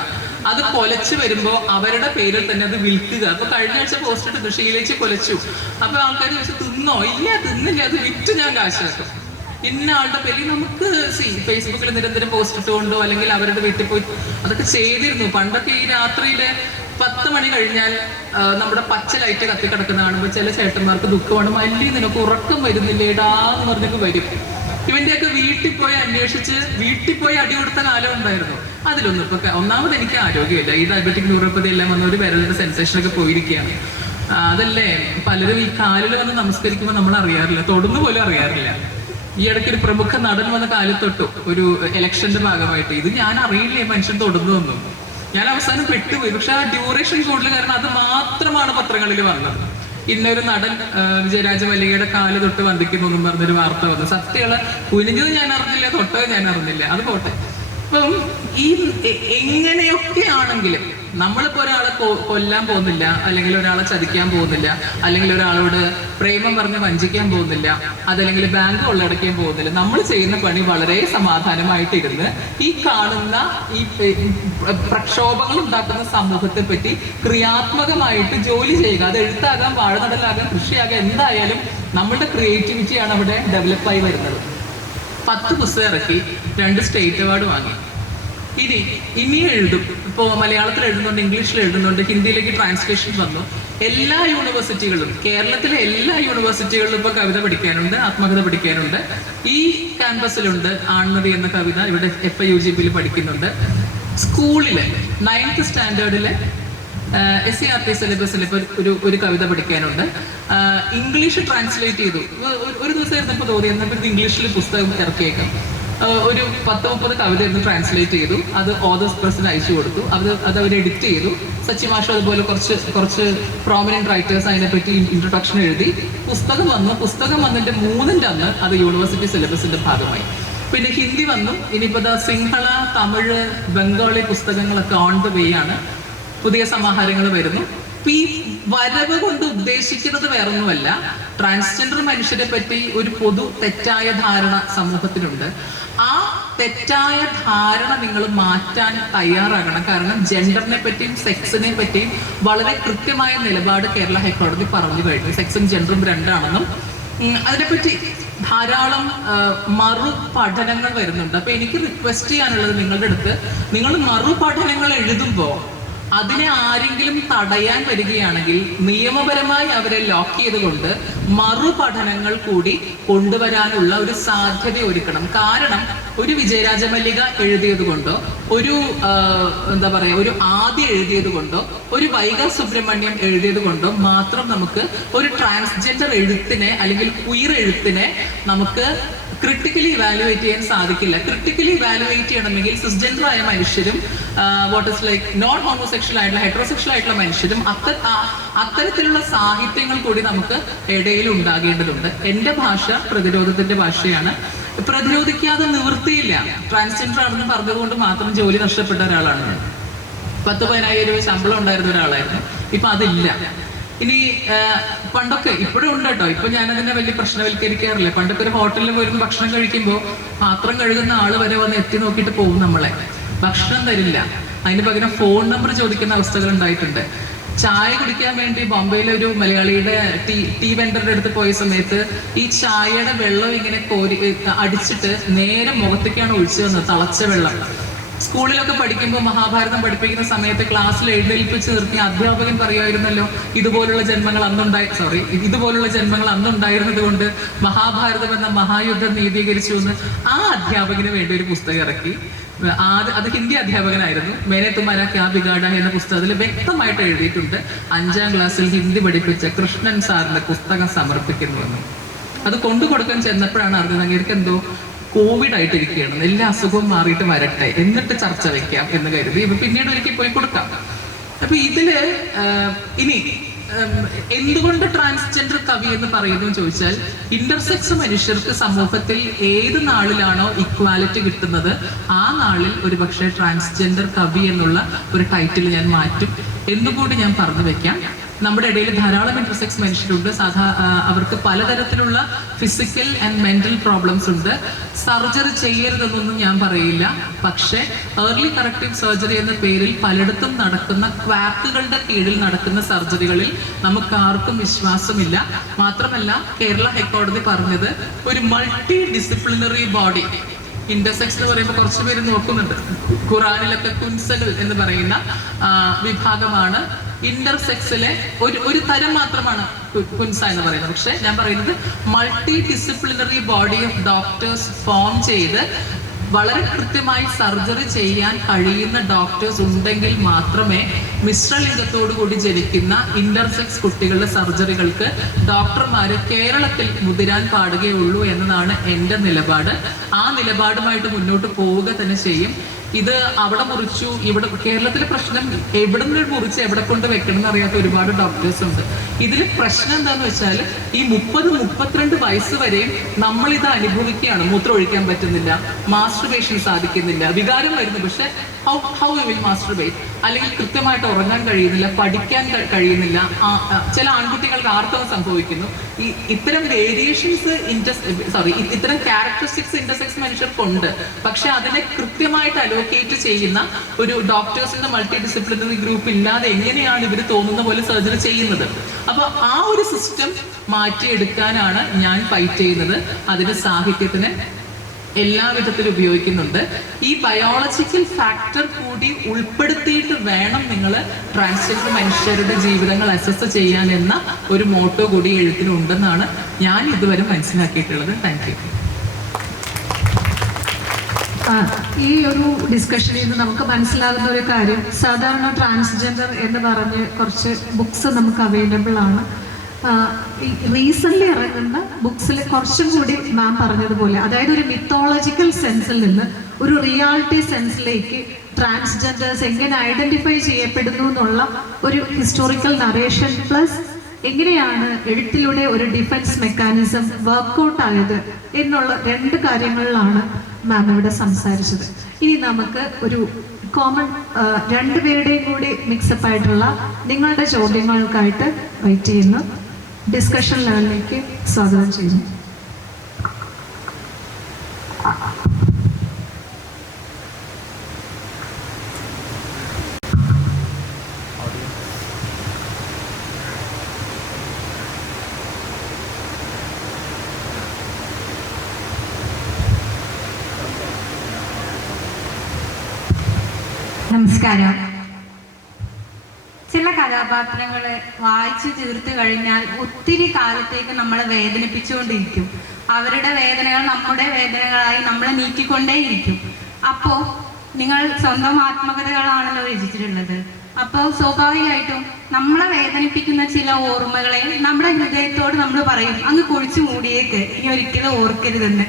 അത് കൊലച്ചു വരുമ്പോ അവരുടെ പേരിൽ തന്നെ അത് വിൽക്കുക. അപ്പൊ കഴിഞ്ഞ ആഴ്ച പോസ്റ്റ് ഇട്ടു, ഷീലേച്ചി കൊലച്ചു. അപ്പൊ ആൾക്കാർ ചോദിച്ചു തിന്നോ? ഇല്ല, തിന്നില്ല, അത് വിറ്റ് ഞാൻ കാശാക്കും. ഇന്ന ആളുടെ പേരിൽ നമുക്ക് ഫേസ്ബുക്കിൽ നിരന്തരം പോസ്റ്റ് ഇട്ടുകൊണ്ടോ അല്ലെങ്കിൽ അവരുടെ വീട്ടിൽ പോയി അതൊക്കെ ചെയ്തിരുന്നു. പണ്ടൊക്കെ ഈ രാത്രിയിലെ 10 മണി കഴിഞ്ഞാൽ നമ്മുടെ പച്ച ലൈറ്റ് കത്തിക്കിടക്കുന്ന കാണുമ്പോൾ ചില ചേട്ടന്മാർക്ക് ദുഃഖമാണ്. മല്ലി നിനക്ക് ഉറക്കം വരുന്നില്ലേടാന്ന് പറഞ്ഞൊക്കെ വരും. ഇവന്റെയൊക്കെ വീട്ടിൽ പോയി അന്വേഷിച്ച് വീട്ടിൽ പോയി അടി കൊടുത്ത കാലം ഉണ്ടായിരുന്നു. അതിലൊന്നും ഇപ്പൊ ഒന്നാമത് എനിക്ക് ആരോഗ്യമില്ല. ഈ ഡയബറ്റിക് ന്യൂറോപ്പതി എല്ലാം വന്ന ഒരു വിരലിന്റെ സെൻസേഷനൊക്കെ പോയിരിക്കുകയാണ്. അതല്ലേ പലരും ഈ കാലിൽ വന്ന് നമസ്കരിക്കുമ്പോൾ നമ്മൾ അറിയാറില്ല, തൊടുന്നു പോലും അറിയാറില്ല. ഈ ഇടയ്ക്ക് ഒരു പ്രമുഖ നടൻ വന്ന കാലത്തൊട്ടു ഒരു ഇലക്ഷന്റെ ഭാഗമായിട്ട് ഇത് ഞാൻ അറിയില്ലേ മനുഷ്യൻ തൊടുന്നതൊന്നും. ഞാൻ അവസാനം പെട്ടുപോയി. പക്ഷെ ആ ഡ്യൂറേഷൻ കൂടുതൽ കാരണം അത് മാത്രമാണ് പത്രങ്ങളിൽ വന്നത്. ഇന്നൊരു നടൻ വിജയരാജ മല്ലികയുടെ കാല് തൊട്ട് വന്ദിക്കുന്നു എന്നും പറഞ്ഞൊരു വാർത്ത വന്നു. സത്യമുള്ള കുനിഞ്ഞത് ഞാൻ അറിഞ്ഞില്ല, തൊട്ടത് ഞാൻ അറിഞ്ഞില്ല. അത് പോട്ടെ. അപ്പം ഈ എങ്ങനെയൊക്കെ ആണെങ്കിലും നമ്മളിപ്പോൾ ഒരാളെ കൊല്ലാൻ പോകുന്നില്ല, അല്ലെങ്കിൽ ഒരാളെ ചതിക്കാൻ പോകുന്നില്ല, അല്ലെങ്കിൽ ഒരാളോട് പ്രേമം പറഞ്ഞ് വഞ്ചിക്കാൻ പോകുന്നില്ല, അതല്ലെങ്കിൽ ബാങ്ക് കൊള്ളടക്കാൻ പോകുന്നില്ല. നമ്മൾ ചെയ്യുന്ന പണി വളരെ സമാധാനമായിട്ടിരുന്ന് ഈ കാണുന്ന ഈ പ്രക്ഷോഭങ്ങൾ ഉണ്ടാക്കുന്ന സമൂഹത്തെ പറ്റി ക്രിയാത്മകമായിട്ട് ജോലി ചെയ്യുക. അത് എഴുത്താകാം, വാഴനടലാകാം, കൃഷിയാകാം, എന്തായാലും നമ്മളുടെ ക്രിയേറ്റിവിറ്റിയാണ് അവിടെ ഡെവലപ്പായി വരുന്നത്. 10 പുസ്തകം ഇറക്കി, 2 സ്റ്റേറ്റ് അവാർഡ് വാങ്ങി. ഇനിയും എഴുതും. ഇപ്പോൾ മലയാളത്തിൽ എഴുതുന്നുണ്ട്, ഇംഗ്ലീഷിൽ എഴുതുന്നുണ്ട്, ഹിന്ദിയിലേക്ക് ട്രാൻസ്ലേഷൻ വന്നു. എല്ലാ യൂണിവേഴ്സിറ്റികളിലും, കേരളത്തിലെ എല്ലാ യൂണിവേഴ്സിറ്റികളിലും ഇപ്പോൾ കവിത പഠിക്കാനുണ്ട്, ആത്മകഥ പഠിക്കാനുണ്ട്. ഈ ക്യാമ്പസിലുണ്ട് ആൺമതി എന്ന കവിത, ഇവിടെ FIUGP പഠിക്കുന്നുണ്ട്. സ്കൂളിലെ 9th സ്റ്റാൻഡേർഡിലെ SCRT സിലബസിൽ ഇപ്പോൾ ഒരു കവിത പഠിക്കാനുണ്ട്. ഇംഗ്ലീഷ് ട്രാൻസ്ലേറ്റ് ചെയ്തു. ഒരു ദിവസം ഇരുന്നപ്പോൾ തോന്നി എന്നപ്പോൾ ഇംഗ്ലീഷിൽ പുസ്തകം ഇറക്കിയേക്കാം. ഒരു 10-30 കവിത ഇരുന്ന് ട്രാൻസ്ലേറ്റ് ചെയ്തു. അത് ഓതേഴ്സ് പ്രസിന് അയച്ചു കൊടുത്തു. അത് അവർ എഡിറ്റ് ചെയ്തു. സച്ചി മാഷ് അതുപോലെ കുറച്ച് പ്രോമിനന്റ് റൈറ്റേഴ്സ് അതിനെപ്പറ്റി ഇൻട്രൊഡക്ഷൻ എഴുതി. പുസ്തകം വന്നു. പുസ്തകം വന്നിട്ട് 3ന്റെ അന്ന് അത് യൂണിവേഴ്സിറ്റി സിലബസിന്റെ ഭാഗമായി. പിന്നെ ഹിന്ദി വന്നു. ഇനിയിപ്പോൾ സിംഹള, തമിഴ്, ബംഗാളി പുസ്തകങ്ങളൊക്കെ ഓൺ ദ വേ ആണ്. പുതിയ സമാഹാരങ്ങൾ വരുന്നു. ഈ വരവ് കൊണ്ട് ഉദ്ദേശിക്കുന്നത് വേറൊന്നുമല്ല, ട്രാൻസ്ജെൻഡർ മനുഷ്യരെ പറ്റി ഒരു പൊതു തെറ്റായ ധാരണ സമൂഹത്തിനുണ്ട്. ആ തെറ്റായ ധാരണ നിങ്ങൾ മാറ്റാൻ തയ്യാറാകണം. കാരണം ജെൻഡറിനെ പറ്റിയും സെക്സിനെ പറ്റിയും വളരെ കൃത്യമായ നിലപാട് കേരള ഹൈക്കോടതി പറഞ്ഞു കഴിഞ്ഞു. സെക്സും ജെൻഡറും രണ്ടാണെന്നും അതിനെപ്പറ്റി ധാരാളം മറുപഠനങ്ങൾ വരുന്നുണ്ട്. അപ്പൊ എനിക്ക് റിക്വസ്റ്റ് ചെയ്യാനുള്ളത് നിങ്ങളുടെ അടുത്ത്, നിങ്ങൾ മറുപഠനങ്ങൾ എഴുതുമ്പോൾ അതിനെ ആരെങ്കിലും തടയാൻ വരികയാണെങ്കിൽ നിയമപരമായി അവരെ ലോക്ക് ചെയ്തുകൊണ്ട് മറുപഠനങ്ങൾ കൂടി കൊണ്ടുവരാനുള്ള ഒരു സാധ്യത ഒരുക്കണം. കാരണം ഒരു വിജയരാജ മല്ലിക എഴുതിയത് കൊണ്ടോ, ഒരു ഒരു ആദി എഴുതിയത് കൊണ്ടോ, ഒരു വൈഗ സുബ്രഹ്മണ്യം എഴുതിയത് കൊണ്ടോ മാത്രം നമുക്ക് ഒരു ട്രാൻസ്ജെൻഡർ എഴുത്തിനെ അല്ലെങ്കിൽ ക്വീർ എഴുത്തിനെ നമുക്ക് ക്രിട്ടിക്കലി ഇവാലുവേറ്റ് ചെയ്യാൻ സാധിക്കില്ല. ക്രിട്ടിക്കലി ഇവാലുവേറ്റ് ചെയ്യണമെങ്കിൽ സിസ്ജെൻഡർ ആയ മനുഷ്യരും നോൺ ഹോമോസെക്ഷൽ ആയിട്ടുള്ള ഹെറ്ററോസെക്ഷൽ ആയിട്ടുള്ള മനുഷ്യരും അത്തരത്തിലുള്ള സാഹിത്യങ്ങൾ കൂടി നമുക്ക് ഇടയിൽ ഉണ്ടാകേണ്ടതുണ്ട്. എൻ്റെ ഭാഷ പ്രതിരോധത്തിന്റെ ഭാഷയാണ്. പ്രതിരോധിക്കാതെ നിവൃത്തിയില്ല. ട്രാൻസ്ജെൻഡർ ആണെന്ന് പറഞ്ഞതുകൊണ്ട് മാത്രം ജോലി നഷ്ടപ്പെട്ട ഒരാളാണ്. 10-15,000 രൂപ ശമ്പളം ഉണ്ടായിരുന്ന ഒരാളായിരുന്നു. ഇപ്പൊ അതില്ല. ഇനി പണ്ടൊക്കെ, ഇപ്പോഴും ഉണ്ട് കേട്ടോ, ഇപ്പൊ ഞാനതിനെ വലിയ പ്രശ്നവൽക്കരിക്കാറില്ല. പണ്ടൊക്കെ ഒരു ഹോട്ടലിൽ പോയിരുന്ന് ഭക്ഷണം കഴിക്കുമ്പോൾ പാത്രം കഴുകുന്ന ആള് വരെ വന്ന് എത്തി നോക്കിയിട്ട് പോകും. നമ്മളെ ഭക്ഷണം തരില്ല, അതിന് പകരം ഫോൺ നമ്പർ ചോദിക്കുന്ന അവസ്ഥകൾ ഉണ്ടായിട്ടുണ്ട്. ചായ കുടിക്കാൻ വേണ്ടി ബോംബെയിലെ ഒരു മലയാളിയുടെ ടീ വെണ്ടറുടെ അടുത്ത് പോയ സമയത്ത് ഈ ചായയുടെ വെള്ളം ഇങ്ങനെ അടിച്ചിട്ട് നേരെ മുഖത്തേക്കാണ് ഒഴിച്ചു തന്നത്, തിളച്ച വെള്ളം. സ്കൂളിലൊക്കെ പഠിക്കുമ്പോൾ മഹാഭാരതം പഠിപ്പിക്കുന്ന സമയത്ത് ക്ലാസ്സിൽ എഴുന്നേൽപ്പിച്ച് നിർത്തിയ അധ്യാപകൻ പറയുമായിരുന്നല്ലോ, ഇതുപോലുള്ള ജന്മങ്ങൾ അന്നുണ്ടായിരുന്നത് കൊണ്ട് മഹാഭാരതം എന്ന മഹായുദ്ധം നീതീകരിച്ചു എന്ന് ആ അധ്യാപകന് വേണ്ടി ഒരു പുസ്തകം ഇറക്കി. അത് ഹിന്ദി അധ്യാപകനായിരുന്നു. മേനെ തുമാരാ ക്യാ ബിഗാഡ എന്ന പുസ്തകത്തിൽ വ്യക്തമായിട്ട് എഴുതിയിട്ടുണ്ട്, 5ാം ക്ലാസ്സിൽ ഹിന്ദി പഠിപ്പിച്ച കൃഷ്ണൻ സാറിന്റെ പുസ്തകം സമർപ്പിക്കുന്നുവെന്ന്. അത് കൊണ്ടുകൊടുക്കാൻ ചെന്നപ്പോഴാണ് അറിഞ്ഞത് അങ്ങേർക്ക് എന്തോ കോവിഡ് ആയിട്ടിരിക്കുകയാണ്, എല്ലാ അസുഖവും മാറിയിട്ട് വരട്ടെ എന്നിട്ട് ചർച്ച വെക്കാം എന്ന് കരുതി. പിന്നീട് ഒരിക്കൽ പോയി കൊടുക്കാം. അപ്പൊ ഇതില് ഇനി എന്തുകൊണ്ട് ട്രാൻസ്ജെൻഡർ കവി എന്ന് പറയുന്നു ചോദിച്ചാൽ, ഇന്റർസെക്സ് മനുഷ്യർക്ക് സമൂഹത്തിൽ ഏത് നാളിലാണോ ഇക്വാലിറ്റി കിട്ടുന്നത് ആ നാളിൽ ഒരുപക്ഷെ ട്രാൻസ്ജെൻഡർ കവി എന്നുള്ള ഒരു ടൈറ്റിൽ ഞാൻ മാറ്റും എന്നുകൂടി ഞാൻ പറഞ്ഞു വെക്കാം. നമ്മുടെ ഇടയിൽ ധാരാളം ഇന്റർസെക്സ് മനുഷ്യരുണ്ട്. അവർക്ക് പലതരത്തിലുള്ള ഫിസിക്കൽ ആൻഡ് മെന്റൽ പ്രോബ്ലംസ് ഉണ്ട്. സർജറി ചെയ്യരുതെന്നൊന്നും ഞാൻ പറയില്ല. പക്ഷേ ഏർലി കറക്റ്റീവ് സർജറി എന്ന പേരിൽ പലയിടത്തും നടക്കുന്ന ക്വാക്കുകളുടെ കീഴിൽ നടക്കുന്ന സർജറികളിൽ നമുക്ക് ആർക്കും വിശ്വാസമില്ല. മാത്രമല്ല കേരള ഹൈക്കോടതി പറഞ്ഞത് ഒരു മൾട്ടി ഡിസിപ്ലിനറി ബോഡി, ഇന്റർസെക്സ് എന്ന് പറയുമ്പോൾ കുറച്ച് പേര് നോക്കുന്നുണ്ട്. ഖുറാനിലൊക്കെ കുൻസകൾ എന്ന് പറയുന്ന വിഭാഗമാണ് ഇന്റർസെക്സിലെ ഒരു തരം മാത്രമാണ് കുൻസ എന്ന് പറയുന്നത്. പക്ഷെ ഞാൻ പറയുന്നത് multi disciplinary body of doctors form ചെയ്ത് വളരെ കൃത്യമായി സർജറി ചെയ്യാൻ കഴിയുന്ന ഡോക്ടേഴ്സ് ഉണ്ടെങ്കിൽ മാത്രമേ മിശ്രലിംഗത്തോടു കൂടി ജനിക്കുന്ന ഇന്റർസെക്സ് കുട്ടികളുടെ സർജറികൾക്ക് ഡോക്ടർമാര് കേരളത്തിൽ മുതിരാൻ പാടുകയുള്ളൂ എന്നതാണ് എൻ്റെ നിലപാട്. ആ നിലപാടുമായിട്ട് മുന്നോട്ട് പോവുക തന്നെ ചെയ്യും. ഇത് അവിടെ മുറിച്ചു, ഇവിടെ കേരളത്തിലെ പ്രശ്നം എവിടെ നിന്ന് മുറിച്ച് എവിടെ കൊണ്ട് വെക്കണം എന്നറിയാത്ത ഒരുപാട് ഡോക്ടേഴ്സ് ഉണ്ട്. ഇതിൽ പ്രശ്നം എന്താന്ന് വെച്ചാൽ ഈ 30-32 വയസ്സ് വരെയും നമ്മളിത് അനുഭവിക്കുകയാണ്. മൂത്രം ഒഴിക്കാൻ പറ്റുന്നില്ല, മാസ്റ്റർബേഷൻ സാധിക്കുന്നില്ല, വികാരം വരുന്നു. പക്ഷെ ഹൗ യു വിൽ മാസ്റ്റർബേറ്റ്? അല്ലെങ്കിൽ കൃത്യമായിട്ട് ഉറങ്ങാൻ കഴിയുന്നില്ല, പഠിക്കാൻ കഴിയുന്നില്ല, ചില ആൺകുട്ടികൾക്ക് ആർത്തവം സംഭവിക്കുന്നു. ഇത്തരം വേരിയേഷൻസ് ഇത്തരം ക്യാരക്ടറിസ്റ്റിക്സ് ഇന്റർസെക്സ് മനുഷ്യർക്കുണ്ട്. പക്ഷെ അതിനെ കൃത്യമായിട്ട് അലോക്കേറ്റ് ചെയ്യുന്ന ഒരു ഡോക്ടേഴ്സിന്റെ മൾട്ടി ഡിസിപ്ലിനറി ഗ്രൂപ്പ് ഇല്ലാതെ എങ്ങനെയാണ് ഇവർ തോന്നുന്ന പോലെ സർജറി ചെയ്യുന്നത്? അപ്പൊ ആ ഒരു സിസ്റ്റം മാറ്റിയെടുക്കാനാണ് ഞാൻ ഫൈറ്റ് ചെയ്യുന്നത്. അതിന് സാഹിത്യത്തിന് എല്ലാ വിധത്തിലും ഉപയോഗിക്കുന്നുണ്ട്. ഈ ബയോളജിക്കൽ ഫാക്ടർ കൂടി ഉൾപ്പെടുത്തിയിട്ട് വേണം നിങ്ങൾ ട്രാൻസ്ജെൻഡർ മനുഷ്യരുടെ ജീവിതങ്ങൾ അസസ് ചെയ്യാൻ എന്ന ഒരു മോട്ടോ കൂടി എഴുത്തിനുണ്ടെന്നാണ് ഞാൻ ഇതുവരെ മനസ്സിലാക്കിയിട്ടുള്ളത്. Thank you. ഈ ഒരു ഡിസ്കഷനിൽ നിന്ന് നമുക്ക് മനസ്സിലാകുന്ന ഒരു കാര്യം, സാധാരണ ട്രാൻസ്ജെൻഡർ എന്ന് പറഞ്ഞ് കുറച്ച് ബുക്സ് നമുക്ക് അവൈലബിൾ ആണ്. റീസെൻ്റ്ലി ഇറങ്ങുന്ന ബുക്സിൽ കുറച്ചും കൂടി മാം പറഞ്ഞതുപോലെ, അതായത് ഒരു മിത്തോളജിക്കൽ സെൻസിൽ നിന്ന് ഒരു റിയാലിറ്റി സെൻസിലേക്ക് ട്രാൻസ്ജെൻഡേഴ്സ് എങ്ങനെ ഐഡൻറ്റിഫൈ ചെയ്യപ്പെടുന്നു എന്നുള്ള ഒരു ഹിസ്റ്റോറിക്കൽ നറേഷൻ പ്ലസ് എങ്ങനെയാണ് എഴുത്തിലൂടെ ഒരു ഡിഫൻസ് മെക്കാനിസം വർക്കൗട്ട് ആയത് എന്നുള്ള 2 കാര്യങ്ങളിലാണ് മാം ഇവിടെ സംസാരിച്ചത്. ഇനി നമുക്ക് ഒരു കോമൺ 2 പേരുടെയും കൂടി മിക്സപ്പ് ആയിട്ടുള്ള നിങ്ങളുടെ ചോദ്യങ്ങൾക്കായിട്ട് വെയിറ്റ് ചെയ്യുന്നു. ഡിസ്കഷൻ ലെവലിലേക്ക് സ്വാഗതം ചെയ്യുന്നു. നമസ്കാരം. ചില കഥാപാത്രങ്ങൾ വായിച്ചു തീർത്തു കഴിഞ്ഞാൽ ഒത്തിരി കാലത്തേക്ക് നമ്മളെ വേദനിപ്പിച്ചുകൊണ്ടിരിക്കും. അവരുടെ വേദനകൾ നമ്മുടെ വേദനകളായി നമ്മളെ നീക്കിക്കൊണ്ടേയിരിക്കും. അപ്പോൾ നിങ്ങൾ സ്വന്തം ആത്മകഥകളാണല്ലോ രചിച്ചിട്ടുള്ളത്. അപ്പോൾ സ്വാഭാവികമായിട്ടും നമ്മളെ വേദനിപ്പിക്കുന്ന ചില ഓർമ്മകളെ നമ്മുടെ ഹൃദയത്തോട് നമ്മൾ പറയും, അങ്ങ് കുഴിച്ചു മൂടിയേക്ക്, ഇനി ഒരിക്കലും ഓർക്കരുതെന്ന്.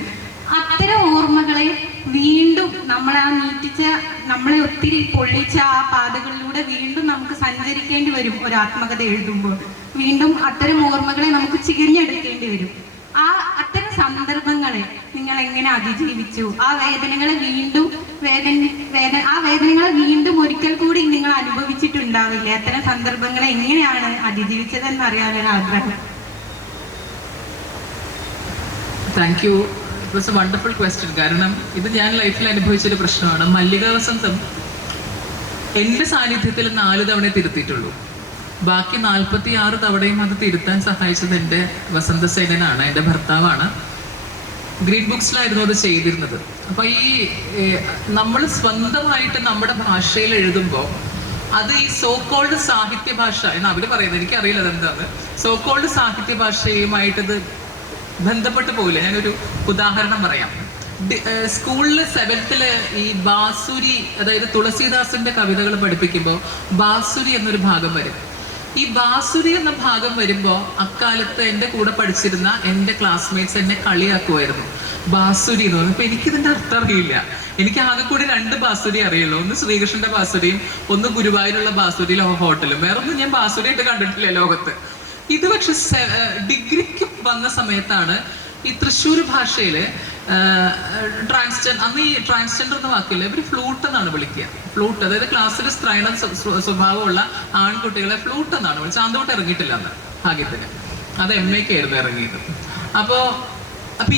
അത്തരം ഓർമ്മകളെ വീണ്ടും നമ്മളെ നമ്മളെ ഒത്തിരി പൊള്ളിച്ച ആ പാതകളിലൂടെ വീണ്ടും നമുക്ക് സഞ്ചരിക്കേണ്ടി വരും. ഒരു ആത്മകഥ എഴുതുമ്പോൾ വീണ്ടും അത്തരം ഓർമ്മകളെ നമുക്ക് ചികഞ്ഞെടുക്കേണ്ടി വരും. അത്തരം സന്ദർഭങ്ങളെ നിങ്ങൾ എങ്ങനെ അതിജീവിച്ചു? ആ വേദനകളെ വീണ്ടും ഒരിക്കൽ കൂടി നിങ്ങൾ അനുഭവിച്ചിട്ടുണ്ടാവില്ലേ? അത്തരം സന്ദർഭങ്ങളെ എങ്ങനെയാണ് അതിജീവിച്ചതെന്ന് അറിയാനാണ് ആഗ്രഹം. Thank you. It was A wonderful question. കാരണം ഇത് ഞാൻ ലൈഫിൽ അനുഭവിച്ചൊരു പ്രശ്നമാണ്. മല്ലിക വസന്തം എൻ്റെ സാന്നിധ്യത്തിൽ 4 തവണ തിരുത്തിയിട്ടുള്ളൂ. ബാക്കി 46 തവണയും അത് തിരുത്താൻ സഹായിച്ചത് എൻ്റെ വസന്തസേനനാണ്, എൻ്റെ ഭർത്താവാണ്. ഗ്രീൻ ബുക്സിലായിരുന്നു അത് ചെയ്തിരുന്നത്. അപ്പം നമ്മൾ സ്വന്തമായിട്ട് നമ്മുടെ ഭാഷയിൽ എഴുതുമ്പോൾ അത് ഈ സോ കോൾഡ് സാഹിത്യ ഭാഷ എന്ന് അവർ പറയുന്നത്, എനിക്കറിയില്ല അതെന്താണ്. സോ കോൾഡ് സാഹിത്യ ഭാഷയുമായിട്ടത് ബന്ധപ്പെട്ട് പോകില്ല. ഞാനൊരു ഉദാഹരണം പറയാം. സ്കൂളിൽ 7th ഈ ബാസുരി, അതായത് തുളസീദാസിന്റെ കവിതകൾ പഠിപ്പിക്കുമ്പോൾ ബാസുരി എന്നൊരു ഭാഗം വരും. ഈ ബാസുരി എന്ന ഭാഗം വരുമ്പോൾ അക്കാലത്ത് എൻ്റെ കൂടെ പഠിച്ചിരുന്ന എൻ്റെ ക്ലാസ്മേറ്റ്സ് എന്നെ കളിയാക്കുമായിരുന്നു. ബാസുരി എന്ന് പറഞ്ഞു. അപ്പൊ എനിക്കിതിന്റെ അർത്ഥം അറിയില്ല. എനിക്ക് ആകെ കൂടി 2 ബാസുരി അറിയുള്ളൂ. ഒന്ന് ശ്രീകൃഷ്ണന്റെ ബാസുരിയും ഒന്ന് ഗുരുവായൂരുള്ള ബാസുരിയിലെ ഹോട്ടലും. വേറൊന്നും ഞാൻ ബാസുരി ആയിട്ട് കണ്ടിട്ടില്ല ലോകത്ത്. ഇത് പക്ഷെ ഡിഗ്രിക്ക് വന്ന സമയത്താണ് ഈ തൃശ്ശൂർ ഭാഷയില് അന്ന് ഈ ട്രാൻസ്ജെൻഡർ എന്ന വാക്കില്ല, ഇവർ ഫ്ലൂട്ട് എന്നാണ് വിളിക്കുക. ഫ്ലൂട്ട്, അതായത് ക്ലാസ്സിൽ സ്ത്രൈണ സ്വഭാവമുള്ള ആൺകുട്ടികളെ ഫ്ലൂട്ട് എന്നാണ് വിളിച്ചത്. ചാന്തോട്ട് ഇറങ്ങിയിട്ടില്ല അന്ന് ഭാഗ്യത്തിന്. അത് MA ആയിരുന്നു ഇറങ്ങിയത്. അപ്പൊ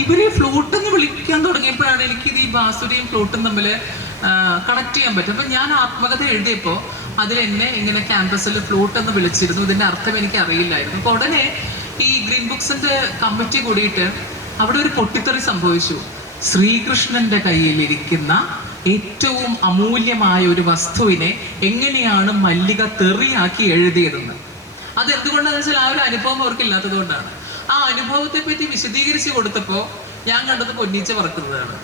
ഇവര് ഫ്ലൂട്ട് എന്ന് വിളിക്കാൻ തുടങ്ങിയപ്പോഴാണ് എനിക്കിത് ഈ ബാസുരിയും ഫ്ലൂട്ടും തമ്മിൽ കണക്ട് ചെയ്യാൻ പറ്റും. അപ്പൊ ഞാൻ ആത്മകഥ എഴുതിയപ്പോൾ അതിലെന്നെ ഇങ്ങനെ ക്യാമ്പസിൽ ഫ്ലൂട്ട് എന്ന് വിളിച്ചിരുന്നു. ഇതിന്റെ അർത്ഥം എനിക്ക് അറിയില്ലായിരുന്നു. അപ്പൊ ഉടനെ ഈ ഗ്രീൻ ബുക്സിന്റെ കമ്മിറ്റി കൂടിയിട്ട് അവിടെ ഒരു പൊട്ടിത്തെറി സംഭവിച്ചു. ശ്രീകൃഷ്ണന്റെ കയ്യിലിരിക്കുന്ന ഏറ്റവും അമൂല്യമായ ഒരു വസ്തുവിനെ എങ്ങനെയാണ് മല്ലിക തെറിയാക്കി എഴുതിയതെന്ന്. അതെന്തുകൊണ്ടാന്ന് വെച്ചാൽ ആ ഒരു അനുഭവം അവർക്ക് ഇല്ലാത്തത് കൊണ്ടാണ്. ആ അനുഭവത്തെ പറ്റി വിശദീകരിച്ച് കൊടുത്തപ്പോൾ ഞാൻ കണ്ടത് പൊന്നീച്ച പറക്കുന്നതാണ്.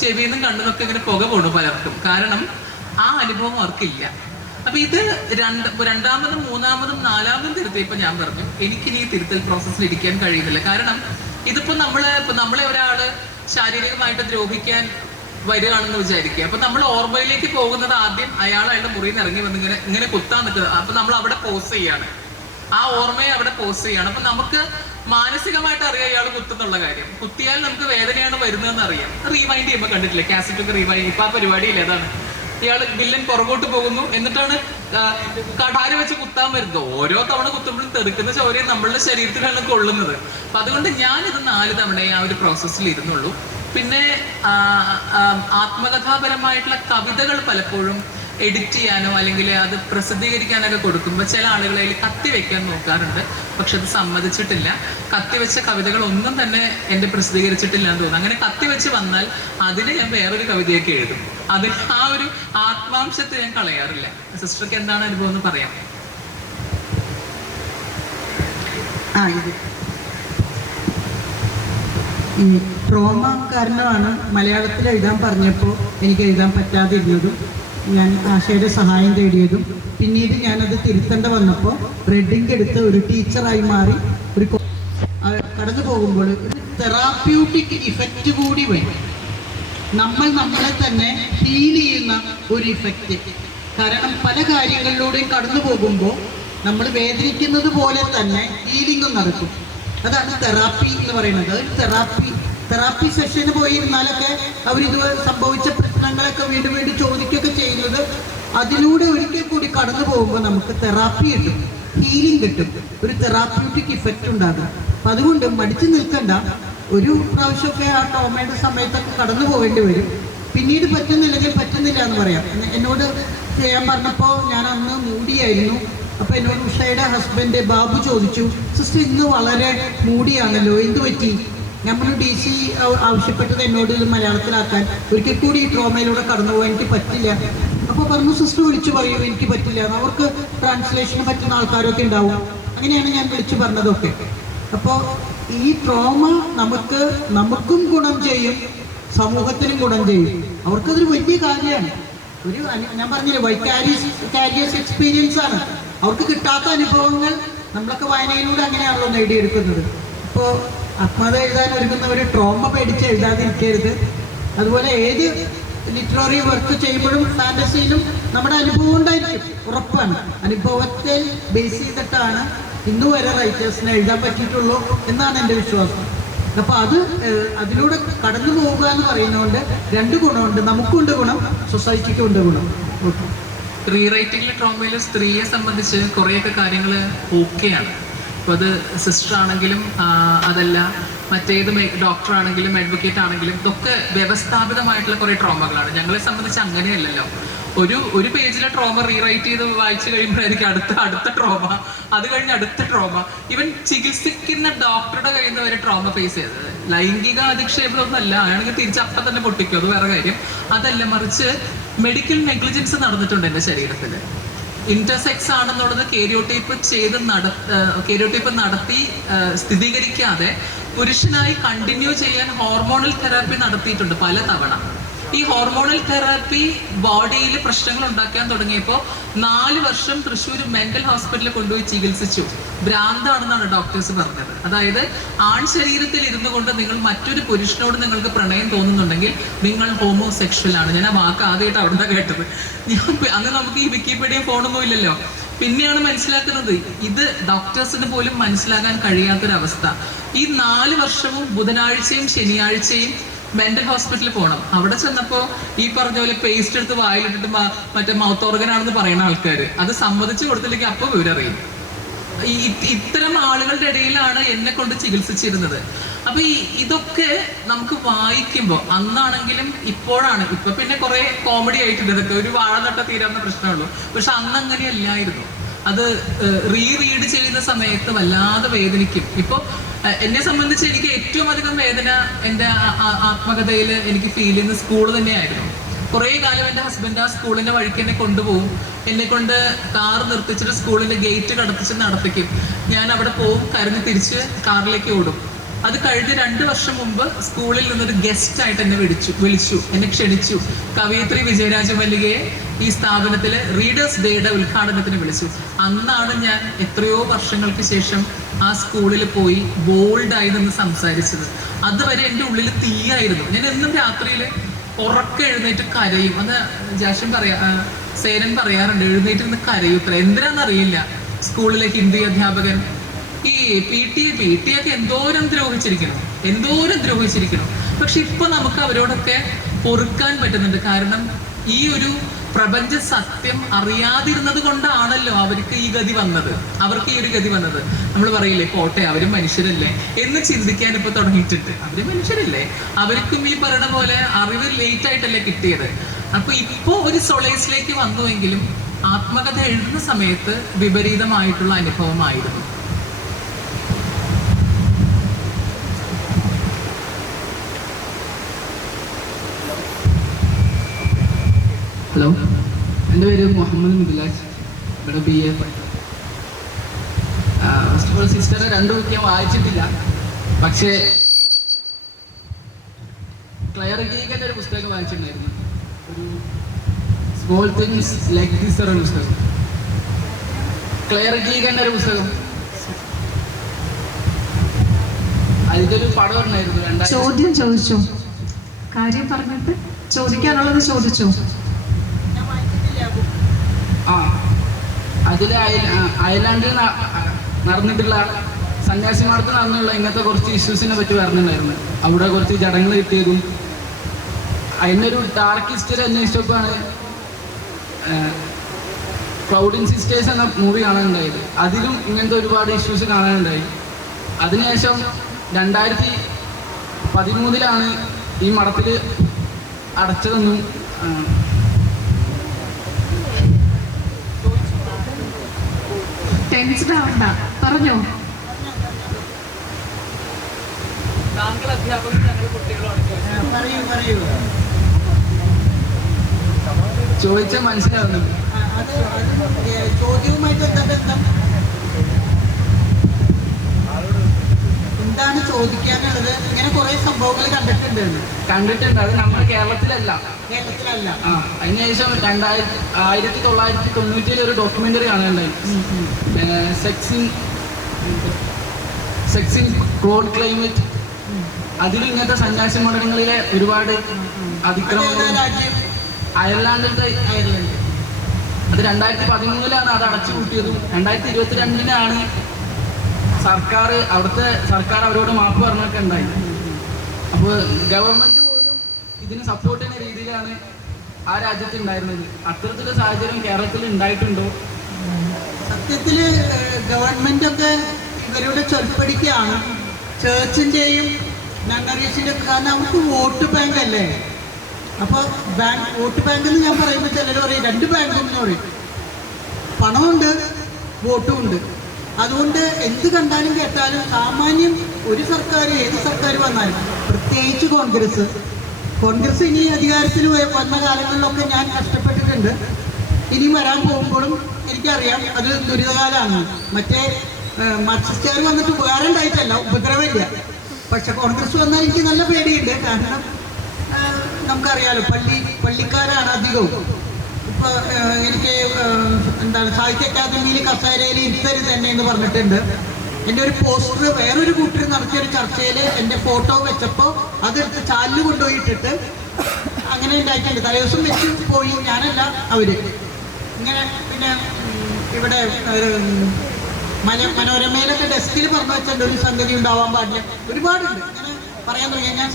ചെവിയിൽ നിന്നും കണ്ണുന്നൊക്കെ ഇങ്ങനെ പുക പോണു പലർക്കും. കാരണം ആ അനുഭവം അവർക്കില്ല. അപ്പൊ ഇത് രണ്ടാമതും 3ാമതും 4ാമതും തിരുത്തിയപ്പോൾ ഞാൻ പറഞ്ഞു, എനിക്കിനി ഈ തിരുത്തൽ പ്രോസസ്സിൽ ഇരിക്കാൻ കഴിയുന്നില്ല. കാരണം ഇതിപ്പോ നമ്മളെ ഒരാള് ശാരീരികമായിട്ട് ദ്രോഹിക്കാൻ വരികയാണെന്ന് വിചാരിക്കുക. അപ്പൊ നമ്മൾ ഓർമ്മയിലേക്ക് പോകുന്നത് ആദ്യം അയാളുടെ മുറിയിൽ നിന്ന് ഇറങ്ങി വന്ന് ഇങ്ങനെ കുത്താൻ നിൽക്കുക. അപ്പൊ നമ്മൾ അവിടെ പോസ് ചെയ്യാണ്, ആ ഓർമ്മയെ അവിടെ പോസ് ചെയ്യാണ്. അപ്പൊ നമുക്ക് മാനസികമായിട്ട് അറിയാം ഇയാൾ കുത്തുന്നുള്ള കാര്യം. കുത്തിയാൽ നമുക്ക് വേദനയാണ് വരുന്നതെന്ന് അറിയാം. റീവൈൻഡ് ചെയ്യുമ്പോൾ കണ്ടിട്ടില്ലേ, കാസറ്റൊക്കെ റീവൈൻഡ്. ഇപ്പൊ ആ പരിപാടിയില്ല. അതാണ് ഇയാൾ വില്ലൻ പുറകോട്ട് പോകുന്നു, എന്നിട്ടാണ് കടാര് വെച്ച് കുത്താൻ വരുന്നത്. ഓരോ തവണ കുത്തുമ്പോഴും തെറിക്കുന്ന ചോരയും നമ്മളുടെ ശരീരത്തിലാണ് കൊള്ളുന്നത്. അപ്പൊ അതുകൊണ്ട് ഞാനിത് 4 തവണയെ ആ ഒരു പ്രോസസ്സിൽ ഇരുന്നുള്ളൂ. പിന്നെ ആത്മകഥാപരമായിട്ടുള്ള കവിതകൾ പലപ്പോഴും എഡിറ്റ് ചെയ്യാനോ അല്ലെങ്കിൽ അത് പ്രസിദ്ധീകരിക്കാനൊക്കെ കൊടുക്കുമ്പോൾ ചില ആളുകൾ അതിൽ കത്തി വെക്കാൻ നോക്കാറുണ്ട്. പക്ഷെ അത് സമ്മതിച്ചിട്ടില്ല. കത്തിവെച്ച കവിതകളൊന്നും തന്നെ എൻ്റെ പ്രസിദ്ധീകരിച്ചിട്ടില്ല എന്ന് തോന്നുന്നു. അങ്ങനെ കത്തിവെച്ച് വന്നാൽ അതിന് ഞാൻ വേറൊരു കവിതയൊക്കെ എഴുതും. അതിന് ആ ഒരു ആത്മാംശത്തെ ഞാൻ കളയാറില്ല. സിസ്റ്റർക്ക് എന്താണ് അനുഭവം എന്ന് പറയാം. ഈ ട്രോമ കാരണമാണ് മലയാളത്തിൽ എഴുതാൻ പറഞ്ഞപ്പോൾ എനിക്ക് എഴുതാൻ പറ്റാതിരുന്നതും ഞാൻ ആശയുടെ സഹായം തേടിയതും പിന്നീട് ഞാനത് തിരുത്തേണ്ട വന്നപ്പോൾ റെഡിങ് എടുത്ത് ഒരു ടീച്ചറായി മാറി ഒരു കടന്നു പോകുമ്പോൾ ഒരു തെറാപ്യൂട്ടിക് ഇഫക്റ്റ് കൂടി വരും. നമ്മളെ തന്നെ ഹീൽ ചെയ്യുന്ന ഒരു ഇഫക്റ്റ്. കാരണം പല കാര്യങ്ങളിലൂടെയും കടന്നു പോകുമ്പോൾ നമ്മൾ വേദനിക്കുന്നത് പോലെ തന്നെ ഹീലിംഗും നടക്കും. അതാണ് തെറാപ്പി എന്ന് പറയുന്നത്. തെറാപ്പി സെഷന് പോയിരുന്നാലൊക്കെ അവരിത് സംഭവിച്ച പ്രശ്നങ്ങളൊക്കെ വീണ്ടും വീണ്ടും ചോദിക്കുകയൊക്കെ ചെയ്യുന്നത് അതിലൂടെ ഒരിക്കൽ കൂടി കടന്നു പോകുമ്പോൾ നമുക്ക് തെറാപ്പി കിട്ടും, ഹീലിംഗ് കിട്ടും, ഒരു തെറാപ്യൂട്ടിക് ഇഫക്റ്റ് ഉണ്ടാകും. അപ്പം അതുകൊണ്ട് മടിച്ചു നിൽക്കണ്ട. ഒരു പ്രാവശ്യമൊക്കെ ആ ട്രോമയുടെ സമയത്തൊക്കെ കടന്നു പോകേണ്ടി വരും. പിന്നീട് പറ്റുന്നില്ലെങ്കിൽ പറ്റുന്നില്ല എന്ന് പറയാം. എന്നോട് ചെയ്യാൻ പറഞ്ഞപ്പോൾ ഞാൻ അന്ന് മൂടിയായിരുന്നു. അപ്പോൾ എന്നോട് ഉഷയുടെ ഹസ്ബൻഡ് ബാബു ചോദിച്ചു, സിസ്റ്റർ ഇന്ന് വളരെ മൂടിയാണല്ലോ, എന്ത് പറ്റി? നമ്മൾ DC ആവശ്യപ്പെട്ടത് എന്നോട് ഇത് മലയാളത്തിലാക്കാൻ, ഒരിക്കൽ കൂടി ഈ ട്രോമയിലൂടെ കടന്നു പോകാൻ എനിക്ക് പറ്റില്ല. അപ്പോൾ പറഞ്ഞു, സിസ്റ്റർ വിളിച്ചു പറയൂ എനിക്ക് പറ്റില്ല. അവർക്ക് ട്രാൻസ്ലേഷന് പറ്റുന്ന ആൾക്കാരൊക്കെ ഉണ്ടാവും. അങ്ങനെയാണ് ഞാൻ വിളിച്ചു പറഞ്ഞതൊക്കെ. അപ്പോൾ ഈ ട്രോമ നമുക്കും ഗുണം ചെയ്യും, സമൂഹത്തിനും ഗുണം ചെയ്യും. അവർക്കതൊരു വലിയ കാര്യമാണ്. ഞാൻ പറഞ്ഞില്ലേ, വൈകാരിയസ് എക്സ്പീരിയൻസ് ആണ്. അവർക്ക് കിട്ടാത്ത അനുഭവങ്ങൾ നമ്മളൊക്കെ വായനയിലൂടെ അങ്ങനെയാണല്ലോ നേടിയെടുക്കുന്നത്. ഇപ്പോൾ ആത്മകഥ എഴുതാൻ ഒരുങ്ങുന്നവർ ട്രോമ പേടിച്ച് എഴുതാതിരിക്കരുത്. അതുപോലെ ഏത് ലിറ്റററി വർക്ക് ചെയ്യുമ്പോഴും ഫാന്റസിയിലും നമ്മുടെ അനുഭവം ഉണ്ടായിരിക്കും, ഉറപ്പാണ്. അനുഭവത്തെ ബേസ് ചെയ്തിട്ടാണ് ഇന്നു വരെ റൈറ്റേഴ്സിനെ എഴുതാൻ പറ്റിയിട്ടുള്ളൂ എന്നാണ് എൻ്റെ വിശ്വാസം. അപ്പോൾ അതിലൂടെ കടന്നു പോവുക എന്ന് പറയുന്നതുകൊണ്ട് 2 ഗുണമുണ്ട്. നമുക്കുണ്ട് ഗുണം, സൊസൈറ്റിക്കും ഉണ്ട് ഗുണം. ഓക്കെ. റീറൈറ്റിംഗിൽ ട്രോമയിൽ സ്ത്രീയെ സംബന്ധിച്ച് കുറേയൊക്കെ കാര്യങ്ങൾ ഓക്കെയാണ്. അപ്പോൾ അത് സിസ്റ്റർ ആണെങ്കിലും അതല്ല മറ്റേത് ഡോക്ടർ ആണെങ്കിലും അഡ്വക്കേറ്റ് ആണെങ്കിലും ഇതൊക്കെ വ്യവസ്ഥാപിതമായിട്ടുള്ള കുറേ ട്രോമകളാണ്. ഞങ്ങളെ സംബന്ധിച്ച് അങ്ങനെയല്ലല്ലോ. ഒരു പേജിലെ ട്രോമ റീറൈറ്റ് ചെയ്ത് വായിച്ചു കഴിയുമ്പോഴായിരിക്കും അടുത്ത ട്രോമ, അത് കഴിഞ്ഞ് അടുത്ത ട്രോമ. ഇവൻ ചികിത്സിക്കുന്ന ഡോക്ടറുടെ കയ്യിൽ നിന്ന് വരെ ട്രോമ ഫേസ് ചെയ്തത്. ലൈംഗിക അധിക്ഷേപമൊന്നുമല്ല, അയാണെങ്കിൽ തിരിച്ചപ്പം തന്നെ പൊട്ടിക്കും, അത് വേറെ കാര്യം. അതല്ല, മറിച്ച് മെഡിക്കൽ നെഗ്ലിജൻസ് നടന്നിട്ടുണ്ട് എൻ്റെ ശരീരത്തിൽ. ഇന്റർസെക്സ് ആണെന്നുള്ളത് കേരിയോടൈപ്പ് നടത്തി സ്ഥിരീകരിക്കാതെ പുരുഷനായി കണ്ടിന്യൂ ചെയ്യാൻ ഹോർമോണൽ തെറാപ്പി നടത്തിയിട്ടുണ്ട് പല തവണ. ഈ ഹോർമോണൽ തെറാപ്പി ബോഡിയിൽ പ്രശ്നങ്ങൾ ഉണ്ടാക്കാൻ തുടങ്ങിയപ്പോൾ 4 വർഷം തൃശ്ശൂർ മെന്റൽ ഹോസ്പിറ്റലിൽ കൊണ്ടുപോയി ചികിത്സിച്ചു. ഭ്രാന്താണെന്നാണ് ഡോക്ടേഴ്സ് പറഞ്ഞത്. അതായത് ആൺ ശരീരത്തിൽ ഇരുന്നു കൊണ്ട് നിങ്ങൾ മറ്റൊരു പുരുഷനോട് നിങ്ങൾക്ക് പ്രണയം തോന്നുന്നുണ്ടെങ്കിൽ നിങ്ങൾ ഹോമോസെക്ഷൽ ആണ്. ഞാൻ ആ വാക്ക് ആദ്യമായിട്ട് അവിടെ കേട്ടത്. അന്ന് നമുക്ക് ഈ വിക്കിപീഡിയ ഫോണൊന്നും ഇല്ലല്ലോ. പിന്നെയാണ് മനസ്സിലാക്കുന്നത് ഇത് ഡോക്ടേഴ്സിന് പോലും മനസ്സിലാക്കാൻ കഴിയാത്തൊരവസ്ഥ. ഈ 4 വർഷവും ബുധനാഴ്ചയും ശനിയാഴ്ചയും മെന്റൽ ഹോസ്പിറ്റലിൽ പോകണം. അവിടെ ചെന്നപ്പോൾ ഈ പറഞ്ഞ പോലെ പേസ്റ്റ് എടുത്ത് വായിലിട്ടിട്ട് മറ്റേ മൗത്ത് ഓർഗൻ ആണെന്ന് പറയുന്ന ആൾക്കാർ അത് സമ്മതിച്ചു കൊടുത്തില്ലെങ്കിൽ അപ്പോൾ വിവരം അറിയും. ഇത്തരം ആളുകളുടെ ഇടയിലാണ് എന്നെ കൊണ്ട് ചികിത്സിച്ചിരുന്നത്. അപ്പൊ ഇതൊക്കെ നമുക്ക് വായിക്കുമ്പോൾ, അന്നാണെങ്കിലും ഇപ്പോഴാണ്, ഇപ്പൊ പിന്നെ കുറെ കോമഡി ആയിട്ടുണ്ട് ഇതൊക്കെ, ഒരു വാഴ നട്ട തീരാവുന്ന പ്രശ്നമുള്ളൂ. പക്ഷെ അന്ന് അങ്ങനെയല്ലായിരുന്നു. അത് റീഡ് ചെയ്യുന്ന സമയത്ത് വല്ലാതെ വേദനിക്കും. ഇപ്പോൾ എന്നെ സംബന്ധിച്ച് എനിക്ക് ഏറ്റവും അധികം വേദന എൻ്റെ ആത്മകഥയിൽ എനിക്ക് ഫീൽ ചെയ്യുന്ന സ്കൂൾ തന്നെയായിരുന്നു. കുറേ കാലം എൻ്റെ ഹസ്ബൻഡ് ആ സ്കൂളിൻ്റെ വഴിക്ക് എന്നെ കൊണ്ടുപോകും. എന്നെ കൊണ്ട് കാറ് നിർത്തിച്ചിട്ട് സ്കൂളിൻ്റെ ഗേറ്റ് കടത്തിച്ച് നടത്തിക്കും. ഞാൻ അവിടെ പോവും, കരഞ്ഞ് തിരിച്ച് കാറിലേക്ക് ഓടും. അത് കഴിഞ്ഞ് 2 വർഷം മുമ്പ് സ്കൂളിൽ നിന്നൊരു ഗസ്റ്റായിട്ട് എന്നെ വിളിച്ചു, എന്നെ ക്ഷണിച്ചു. കവയിത്രി വിജയരാജ മല്ലികയെ ഈ സ്ഥാപനത്തിലെ റീഡേഴ്സ് ഡേയുടെ ഉദ്ഘാടനത്തിന് വിളിച്ചു. അന്നാണ് ഞാൻ എത്രയോ വർഷങ്ങൾക്ക് ശേഷം ആ സ്കൂളിൽ പോയി ബോൾഡായി നിന്ന് സംസാരിച്ചത്. അതുവരെ എൻ്റെ ഉള്ളിൽ തീയായിരുന്നു. ഞാൻ എന്നും രാത്രിയിൽ ഉറക്കം എഴുന്നേറ്റ് കരയും. അന്ന് സേനൻ പറയാറുണ്ട്, എഴുന്നേറ്റ് നിന്ന് കരയും. എന്തിനാന്നറിയില്ല. സ്കൂളിലെ ഹിന്ദി അധ്യാപകൻ ഈ പി ടി ഒക്കെ എന്തോരം ദ്രോഹിച്ചിരിക്കണം. പക്ഷെ ഇപ്പൊ നമുക്ക് അവരോടൊക്കെ പൊറുക്കാൻ പറ്റുന്നുണ്ട്. കാരണം ഈ ഒരു പ്രപഞ്ച സത്യം അറിയാതിരുന്നത് കൊണ്ടാണല്ലോ അവർക്ക് ഈ ഗതി വന്നത്, അവർക്ക് ഈ ഒരു ഗതി വന്നത്. നമ്മൾ പറയില്ലേ പോട്ടെ അവരും മനുഷ്യരല്ലേ എന്ന് ചിന്തിക്കാൻ ഇപ്പൊ തുടങ്ങിയിട്ടുണ്ട്. അവര് മനുഷ്യരല്ലേ, അവർക്കും ഈ പറയുന്ന പോലെ അറിവ് ലേറ്റ് ആയിട്ടല്ലേ കിട്ടിയത്. അപ്പൊ ഇപ്പോ ഒരു സൊളേസിലേക്ക് വന്നുവെങ്കിലും ആത്മകഥ എഴുതുന്ന സമയത്ത് വിപരീതമായിട്ടുള്ള അനുഭവമായിരുന്നു. ഹലോ, എൻ്റെ പേര് മുഹമ്മദ് മുദ്ലാജ്, ഇവിടെ BA പഠിക്കും. ഫസ്റ്റ് ഓഫ് ഓൾ സിസ്റ്ററെ 2 ബുക്ക് ഞാൻ വായിച്ചിട്ടില്ല, പക്ഷേ ക്ലെയർ ഗീഗൻ്റെ ഒരു പുസ്തകം വായിച്ചിട്ടുണ്ടായിരുന്നു, ഒരു സ്മോൾ തിങ്സ് ലൈക്ക് ദിസ് ഒരു പുസ്തകം. ക്ലെയർ ഗീഗൻ്റെ ഒരു പുസ്തകം, അതിൻ്റെ ഒരു പടം ഉണ്ടായിരുന്നു. ചോദ്യം ചോദിച്ചോ, കാര്യം പറഞ്ഞിട്ട് ചോദിക്കാനുള്ളത് ചോദിച്ചോ. അതിൽ അയർലാൻഡിൽ നടന്നിട്ടുള്ള സന്യാസിമാർക്ക് നടന്നുള്ള ഇങ്ങനത്തെ കുറച്ച് ഇഷ്യൂസിനെ പറ്റി പറഞ്ഞിട്ടുണ്ടായിരുന്നു. അവിടെ കുറച്ച് ചടങ്ങുകൾ കിട്ടിയതും അതിൻ്റെ ഒരു ഡാർക്ക് ഹിസ്റ്ററി അന്വേഷിച്ചപ്പോഴാണ് ക്ലൗഡിൻ സിസ്റ്റേഴ്സ് എന്ന മൂവി കാണാനുണ്ടായത്. അതിലും ഇങ്ങനത്തെ ഒരുപാട് ഇഷ്യൂസ് കാണാനുണ്ടായി. അതിനുശേഷം 2013 ഈ മഠത്തിൽ അടച്ചതെന്നും ടെൻസ്ഡ് ആവണ്ട, പറഞ്ഞോ. താങ്കൾ അധ്യാപകർ ഞങ്ങൾ കുട്ടികളോട് പറയൂ. ചോദിച്ചാൽ മനസ്സിലാവുന്നുണ്ട്. ചോദ്യവുമായിട്ട് എന്താ ബന്ധം? എന്താണ് ചോദിക്കാനുള്ളത്? ഇങ്ങനെ കുറെ സംഭവങ്ങൾ കണ്ടിട്ടുണ്ട്. അത് നമ്മുടെ കേരളത്തിലല്ല. അതിനുശേഷം 1990 ഒരു ഡോക്യുമെന്ററി കാണാനുണ്ടായി, സെക്സ് ഇൻ ക്ലോഡ് ക്ലൈമറ്റ്. അതിലും ഇങ്ങനത്തെ സന്യാസി മണ്ഡലങ്ങളിലെ ഒരുപാട് അതിക്രമങ്ങൾ. അയർലാൻഡിലത്തെ അത് 2013 അത് അടച്ചുപൂട്ടിയതും 2022 അവിടുത്തെ സർക്കാർ അവരോട് മാപ്പ് പറഞ്ഞൊക്കെ ഉണ്ടായി. അപ്പോൾ ഗവൺമെന്റ് പോലും ഇതിന് സപ്പോർട്ട് ചെയ്യുന്ന രീതിയിലാണ് ആ രാജ്യത്ത് ഉണ്ടായിരുന്നത്. അത്തരത്തിലുള്ള സാഹചര്യം കേരളത്തിൽ ഉണ്ടായിട്ടുണ്ടോ? സത്യത്തില് ഗവൺമെന്റ് ഒക്കെ ഇവരുടെ ചൊൽപ്പടിക്കാണ്, ചേർച്ചിന്റെയും നണ്ണറീസിന്റെ. കാരണം അവർക്ക് വോട്ട് ബാങ്ക് അല്ലേ. അപ്പൊ വോട്ട് ബാങ്ക് എന്ന് ഞാൻ പറയുമ്പോൾ ചിലർ പറയും 2 ബാങ്കും എന്ന് പറയും. പണമുണ്ട്, വോട്ടും ഉണ്ട്. അതുകൊണ്ട് എന്ത് കണ്ടാലും കേട്ടാലും സാമാന്യം ഒരു സർക്കാർ, ഏത് സർക്കാർ വന്നാലും, പ്രത്യേകിച്ച് കോൺഗ്രസ് ഇനി അധികാരത്തിൽ വന്ന കാലങ്ങളിലൊക്കെ ഞാൻ കഷ്ടപ്പെട്ടിട്ടുണ്ട്. ഇനി വരാൻ പോകുമ്പോഴും എനിക്കറിയാം അത് ദുരിതകാലമാണ്. മറ്റേ മാർക്സിസ്റ്റുകാർ വന്നിട്ട് ഉപകാരം ഉണ്ടായിട്ടല്ല, ഉപദ്രവമില്ല. പക്ഷെ കോൺഗ്രസ് വന്നാൽ എനിക്ക് നല്ല പേടിയുണ്ട്. കാരണം നമുക്കറിയാലോ, പള്ളിക്കാരാണ് അധികവും. ഇപ്പോൾ എനിക്ക് സാഹിത്യ അക്കാദമിയിൽ കസേരയിൽ ഇരുത്തരുത് തന്നെ എന്ന് പറഞ്ഞിട്ടുണ്ട്. എൻ്റെ ഒരു പോസ്റ്റർ വേറൊരു കൂട്ടർ നടത്തിയൊരു ചർച്ചയിൽ എൻ്റെ ഫോട്ടോ വെച്ചപ്പോൾ അതെടുത്ത് ചാലിൽ കൊണ്ടുപോയിട്ടിട്ട് അങ്ങനെ ഉണ്ടായിട്ടുണ്ട്. തലേദിവസം വെച്ച് പോയി, ഞാനല്ല അവര്. ഇങ്ങനെ പിന്നെ ഇവിടെ മനോരമയിലൊക്കെ ഡെസ്കിൽ പറഞ്ഞു വെച്ചിട്ടുണ്ട് ഒരു സംഗതി ഉണ്ടാവാൻ പാടില്ല. ഒരുപാടുണ്ട് ഇങ്ങനെ പറയാൻ തുടങ്ങിയ. ഞാൻ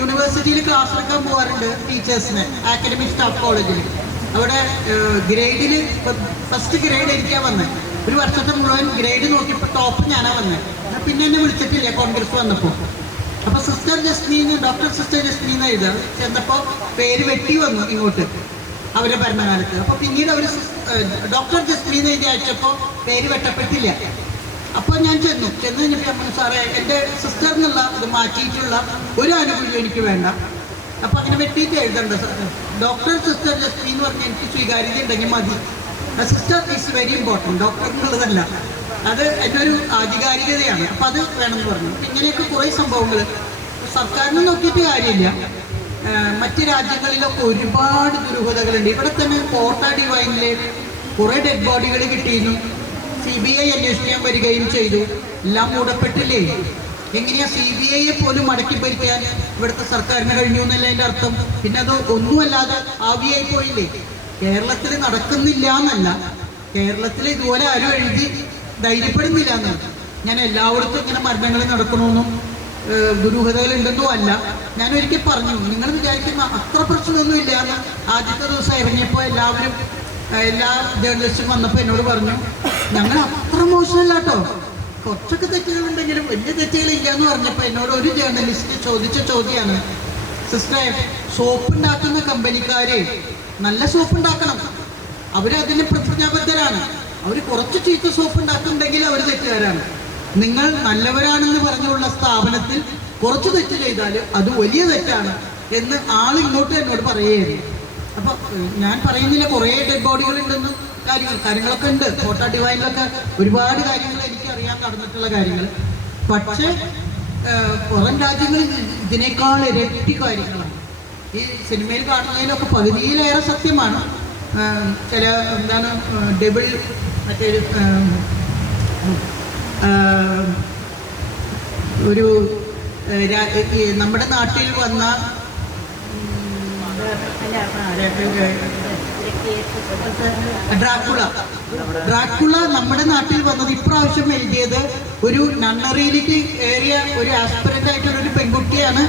യൂണിവേഴ്സിറ്റിയിൽ ക്ലാസ് എടുക്കാൻ പോകാറുണ്ട് ടീച്ചേഴ്സിന്, അക്കാഡമിക് സ്റ്റാഫ് കോളേജിൽ. അവിടെ ഗ്രേഡിൽ ഫസ്റ്റ് ഗ്രേഡ് എനിക്കാണ് വന്നത്. ഒരു വർഷത്തെ മുഴുവൻ ഗ്രേഡ് നോക്കിയപ്പോൾ ടോപ്പ് ഞാനാണ് വന്നത്. പിന്നെ എന്നെ വിളിച്ചിട്ടില്ല കോൺഗ്രസ് വന്നപ്പോൾ. അപ്പോൾ സിസ്റ്റർ ജസ്മീൻ, ഡോക്ടർ സിസ്റ്റർ ജസ്മീൻ എഴുതാൻ ചെന്നപ്പോൾ പേര് വെട്ടി വന്നു ഇങ്ങോട്ട് അവരുടെ ഭരണകാലത്ത്. അപ്പോൾ പിന്നീട് അവർ ഡോക്ടർ ജസ്മീൻ എഴുതി അയച്ചപ്പോൾ പേര് വെട്ടപ്പെട്ടില്ല. അപ്പോൾ ഞാൻ ചെന്നു കഴിഞ്ഞപ്പോൾ അമ്മ സാറേ എൻ്റെ സിസ്റ്റർ എന്നുള്ള ഇത് മാറ്റിയിട്ടുള്ള ഒരു ആനുകൂല്യം എനിക്ക് വേണ്ട. അപ്പോൾ അങ്ങനെ വെട്ടിയിട്ട് എഴുതണ്ട, ഡോക്ടർ സിസ്റ്റർ ജസ്മീൻ എന്ന് പറഞ്ഞാൽ എനിക്ക് സ്വീകാര്യത ഉണ്ടെങ്കിൽ മതി. Sister is very important, doctor എന്നുള്ളതല്ല. അത് എൻ്റെ ഒരു ആധികാരികതയാണ്. അപ്പം അത് വേണമെന്ന് പറഞ്ഞു. ഇങ്ങനെയൊക്കെ കുറേ സംഭവങ്ങൾ സർക്കാരിനെ നോക്കിയിട്ട് കാര്യമില്ല. മറ്റ് രാജ്യങ്ങളിലൊക്കെ ഒരുപാട് ദുരൂഹതകളുണ്ട്. ഇവിടെ തന്നെ കോട്ട ഡിവൈനിൽ കുറേ ഡെഡ് ബോഡികൾ കിട്ടിയിരുന്നു. CBI അന്വേഷിക്കാൻ വരികയും ചെയ്തു. എല്ലാം മൂടപ്പെട്ടില്ലേ? എങ്ങനെയാ CBIയെ പോലും മടക്കി ഭരിക്കാൻ ഇവിടുത്തെ സർക്കാരിന് കഴിഞ്ഞു എന്നല്ല എൻ്റെ അർത്ഥം. പിന്നെ അത് ഒന്നുമല്ലാതെ ആവിയായി പോയില്ലേ? കേരളത്തിൽ നടക്കുന്നില്ല എന്നല്ല, കേരളത്തിൽ ഇതുപോലെ ആരും എഴുതി ധൈര്യപ്പെടുന്നില്ല എന്നാണ്. ഞാൻ എല്ലായിടത്തും ഇങ്ങനെ മരണങ്ങൾ നടക്കണമെന്നും ദുരൂഹതകളുണ്ടെന്നോ അല്ല. ഞാൻ ഒരിക്കൽ പറഞ്ഞു, നിങ്ങൾ വിചാരിക്കുന്ന അത്ര പ്രശ്നമൊന്നുമില്ല എന്ന്. ആദ്യത്തെ ദിവസം ഇറങ്ങിയപ്പോൾ എല്ലാ ജേർണലിസ്റ്റും വന്നപ്പോൾ എന്നോട് പറഞ്ഞു, ഞങ്ങൾ അത്ര മോശമല്ല കേട്ടോ, കുറച്ചൊക്കെ തെറ്റുകളുണ്ടെങ്കിലും വലിയ തെറ്റുകളില്ല എന്ന് പറഞ്ഞപ്പോൾ എന്നോട് ഒരു ജേർണലിസ്റ്റ് ചോദിച്ച ചോദ്യമാണ്, സിസ്റ്ററെ, സോപ്പ് ഉണ്ടാക്കുന്ന കമ്പനിക്കാർ നല്ല സോപ്പ് ഉണ്ടാക്കണം, അവരതിന് പ്രതിജ്ഞാബദ്ധരാണ്, അവർ കുറച്ച് ചീത്ത സോപ്പ് ഉണ്ടാക്കുന്നുണ്ടെങ്കിൽ അവർ തെറ്റുകാരാണ്. നിങ്ങൾ നല്ലവരാണെന്ന് പറഞ്ഞുള്ള സ്ഥാപനത്തിൽ കുറച്ച് തെറ്റ് ചെയ്താൽ അത് വലിയ തെറ്റാണ് എന്ന് ആളിങ്ങോട്ട് എന്നോട് പറയുകയായിരുന്നു. അപ്പോൾ ഞാൻ പറയുന്നില്ല കുറേ ഡെഡ് ബോഡികളുണ്ടെന്ന്, കാര്യങ്ങളൊക്കെ ഉണ്ട്. കോട്ട ഡിവൈനിലൊക്കെ ഒരുപാട് കാര്യങ്ങൾ എനിക്കറിയാൻ നടന്നിട്ടുള്ള കാര്യങ്ങൾ. പക്ഷേ പുറം രാജ്യങ്ങളിൽ ഇതിനേക്കാൾ ഇരട്ടി കാര്യങ്ങളാണ്. ഈ സിനിമയിൽ കാണുന്നതിലൊക്കെ പകുതിയിലേറെ സത്യമാണ്. ചില ഡബിൾ മറ്റേ ഒരു നമ്മുടെ നാട്ടിൽ വന്ന ഡ്രാക്കുള നമ്മുടെ നാട്ടിൽ വന്നത് ഇപ്രാവശ്യം എഴുതിയത് ഒരു നണ്ണറിയിലേക്ക് ഏറിയ ഒരു ആസ്പിറന്റ് ആയിട്ടുള്ള ഒരു പെൺകുട്ടിയാണ്.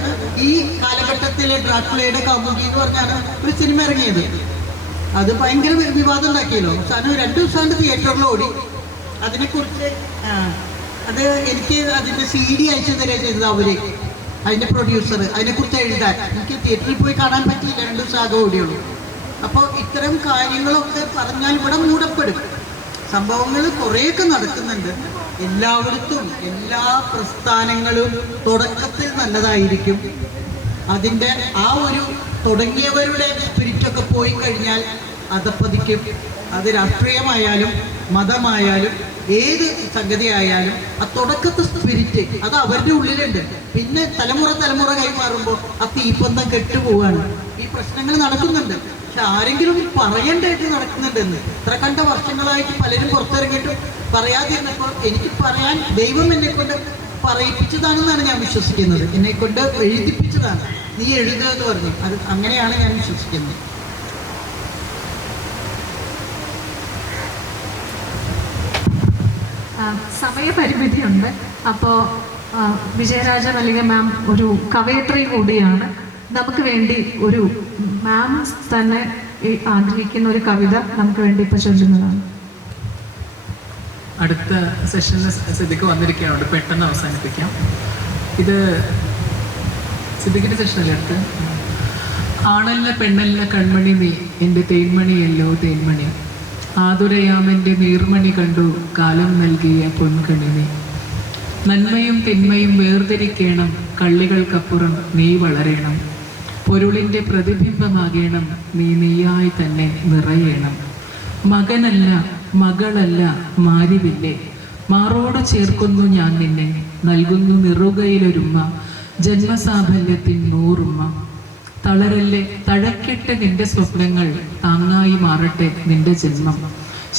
ഈ കാലഘട്ടത്തിലെ ഡ്രാക്കുളയുടെ കാമുകി എന്ന് പറഞ്ഞാണ് ഒരു സിനിമ ഇറങ്ങിയത്. അത് ഭയങ്കര വിവാദം ഉണ്ടാക്കിയല്ലോ. സാധനം 2 ദിവസം തിയേറ്ററിൽ ഓടി. അതിനെക്കുറിച്ച് അത് എനിക്ക് അതിൻ്റെ CD അയച്ചു തരിക ചെയ്തത് അവര്, അതിൻ്റെ പ്രൊഡ്യൂസർ. അതിനെക്കുറിച്ച് എഴുതാൻ എനിക്ക് തിയേറ്ററിൽ പോയി കാണാൻ പറ്റിയില്ല, 2 ദിവസം ആകെ ഓടിയുള്ളൂ. അപ്പോൾ ഇത്തരം കാര്യങ്ങളൊക്കെ പറഞ്ഞാൽ ഇവിടെ മൂടപ്പെടും. സംഭവങ്ങൾ കുറേയൊക്കെ നടക്കുന്നുണ്ട് എല്ലായിടത്തും. എല്ലാ പ്രസ്ഥാനങ്ങളും തുടക്കത്തിൽ നല്ലതായിരിക്കും. അതിൻ്റെ ആ ഒരു തുടങ്ങിയവരുടെ സ്പിരിറ്റൊക്കെ പോയി കഴിഞ്ഞാൽ അതപ്പതിക്കും. അത് രാഷ്ട്രീയമായാലും മതമായാലും ഏത് സംഗതി ആയാലും ആ തുടക്കത്തെ സ്പിരിറ്റ് അത് അവരുടെ ഉള്ളിലുണ്ട്. പിന്നെ തലമുറ കൈമാറുമ്പോൾ ആ തീപ്പന്തം കെട്ടുപോവാണ്. ഈ പ്രശ്നങ്ങൾ നടക്കുന്നുണ്ട്. പക്ഷെ ആരെങ്കിലും പറയേണ്ടതായിട്ട് നടക്കുന്നുണ്ടെന്ന് ഇത്ര കണ്ട വർഷങ്ങളായിട്ട് പലരും പുറത്തിറങ്ങിയിട്ടും പറയാതിരുന്നപ്പോൾ എനിക്ക് പറയാൻ ദൈവം എന്നെ കൊണ്ട് പറയിപ്പിച്ചതാണെന്നാണ് ഞാൻ വിശ്വസിക്കുന്നത്. എന്നെ കൊണ്ട് എഴുതിപ്പിച്ചതാണ്. നീ എഴുതുക എന്ന് പറഞ്ഞു. അത് അങ്ങനെയാണ് ഞാൻ വിശ്വസിക്കുന്നത്. സമയപരിമിതിയുണ്ട്. അപ്പോൾ വിജയരാജ മല്ലിക മാം ഒരു കവയത്രി കൂടിയാണ്. നമുക്ക് വേണ്ടി ഒരു മാം തന്നെ ആഗ്രഹിക്കുന്ന ഒരു കവിത നമുക്ക് വേണ്ടി ഇപ്പോൾ ചൊല്ലുന്നതാണ്. അടുത്ത സെഷനിൽ സിദ്ദിഖ് വന്നിരിക്കുകയാണ്, പെട്ടെന്ന് അവസാനിപ്പിക്കാം. ഇത് സിദ്ദിഖിൻ്റെ സെഷനല്ലേ അടുത്ത്? ആണല്ല പെണ്ണല്ല കൺമണി നീ എൻ്റെ തേന്മണിയല്ലോ തേന്മണി, ആതുരയാമെൻ്റെ നീർമണി കണ്ടു കാലം നൽകിയ പൊൻകണി നീ, നന്മയും തിന്മയും വേർതിരിക്കേണം കള്ളികൾക്കപ്പുറം നീ വളരേണം, പൊരുളിൻ്റെ പ്രതിബിംബമാകേണം നീ നീയായി തന്നെ നിറയേണം, മകനല്ല മകളല്ല മാരിവില്ലേ മാറോട് ചേർക്കുന്നു ഞാൻ നിന്നെ, നൽകുന്നു നിറുകയിലൊരുമ്മ ജന്മസാഫല്യത്തിൻ 100 ഉമ്മ, തളരല്ലേ തഴക്കട്ടെ നിന്റെ സ്വപ്നങ്ങൾ താങ്ങായി മാറട്ടെ നിന്റെ ജന്മം,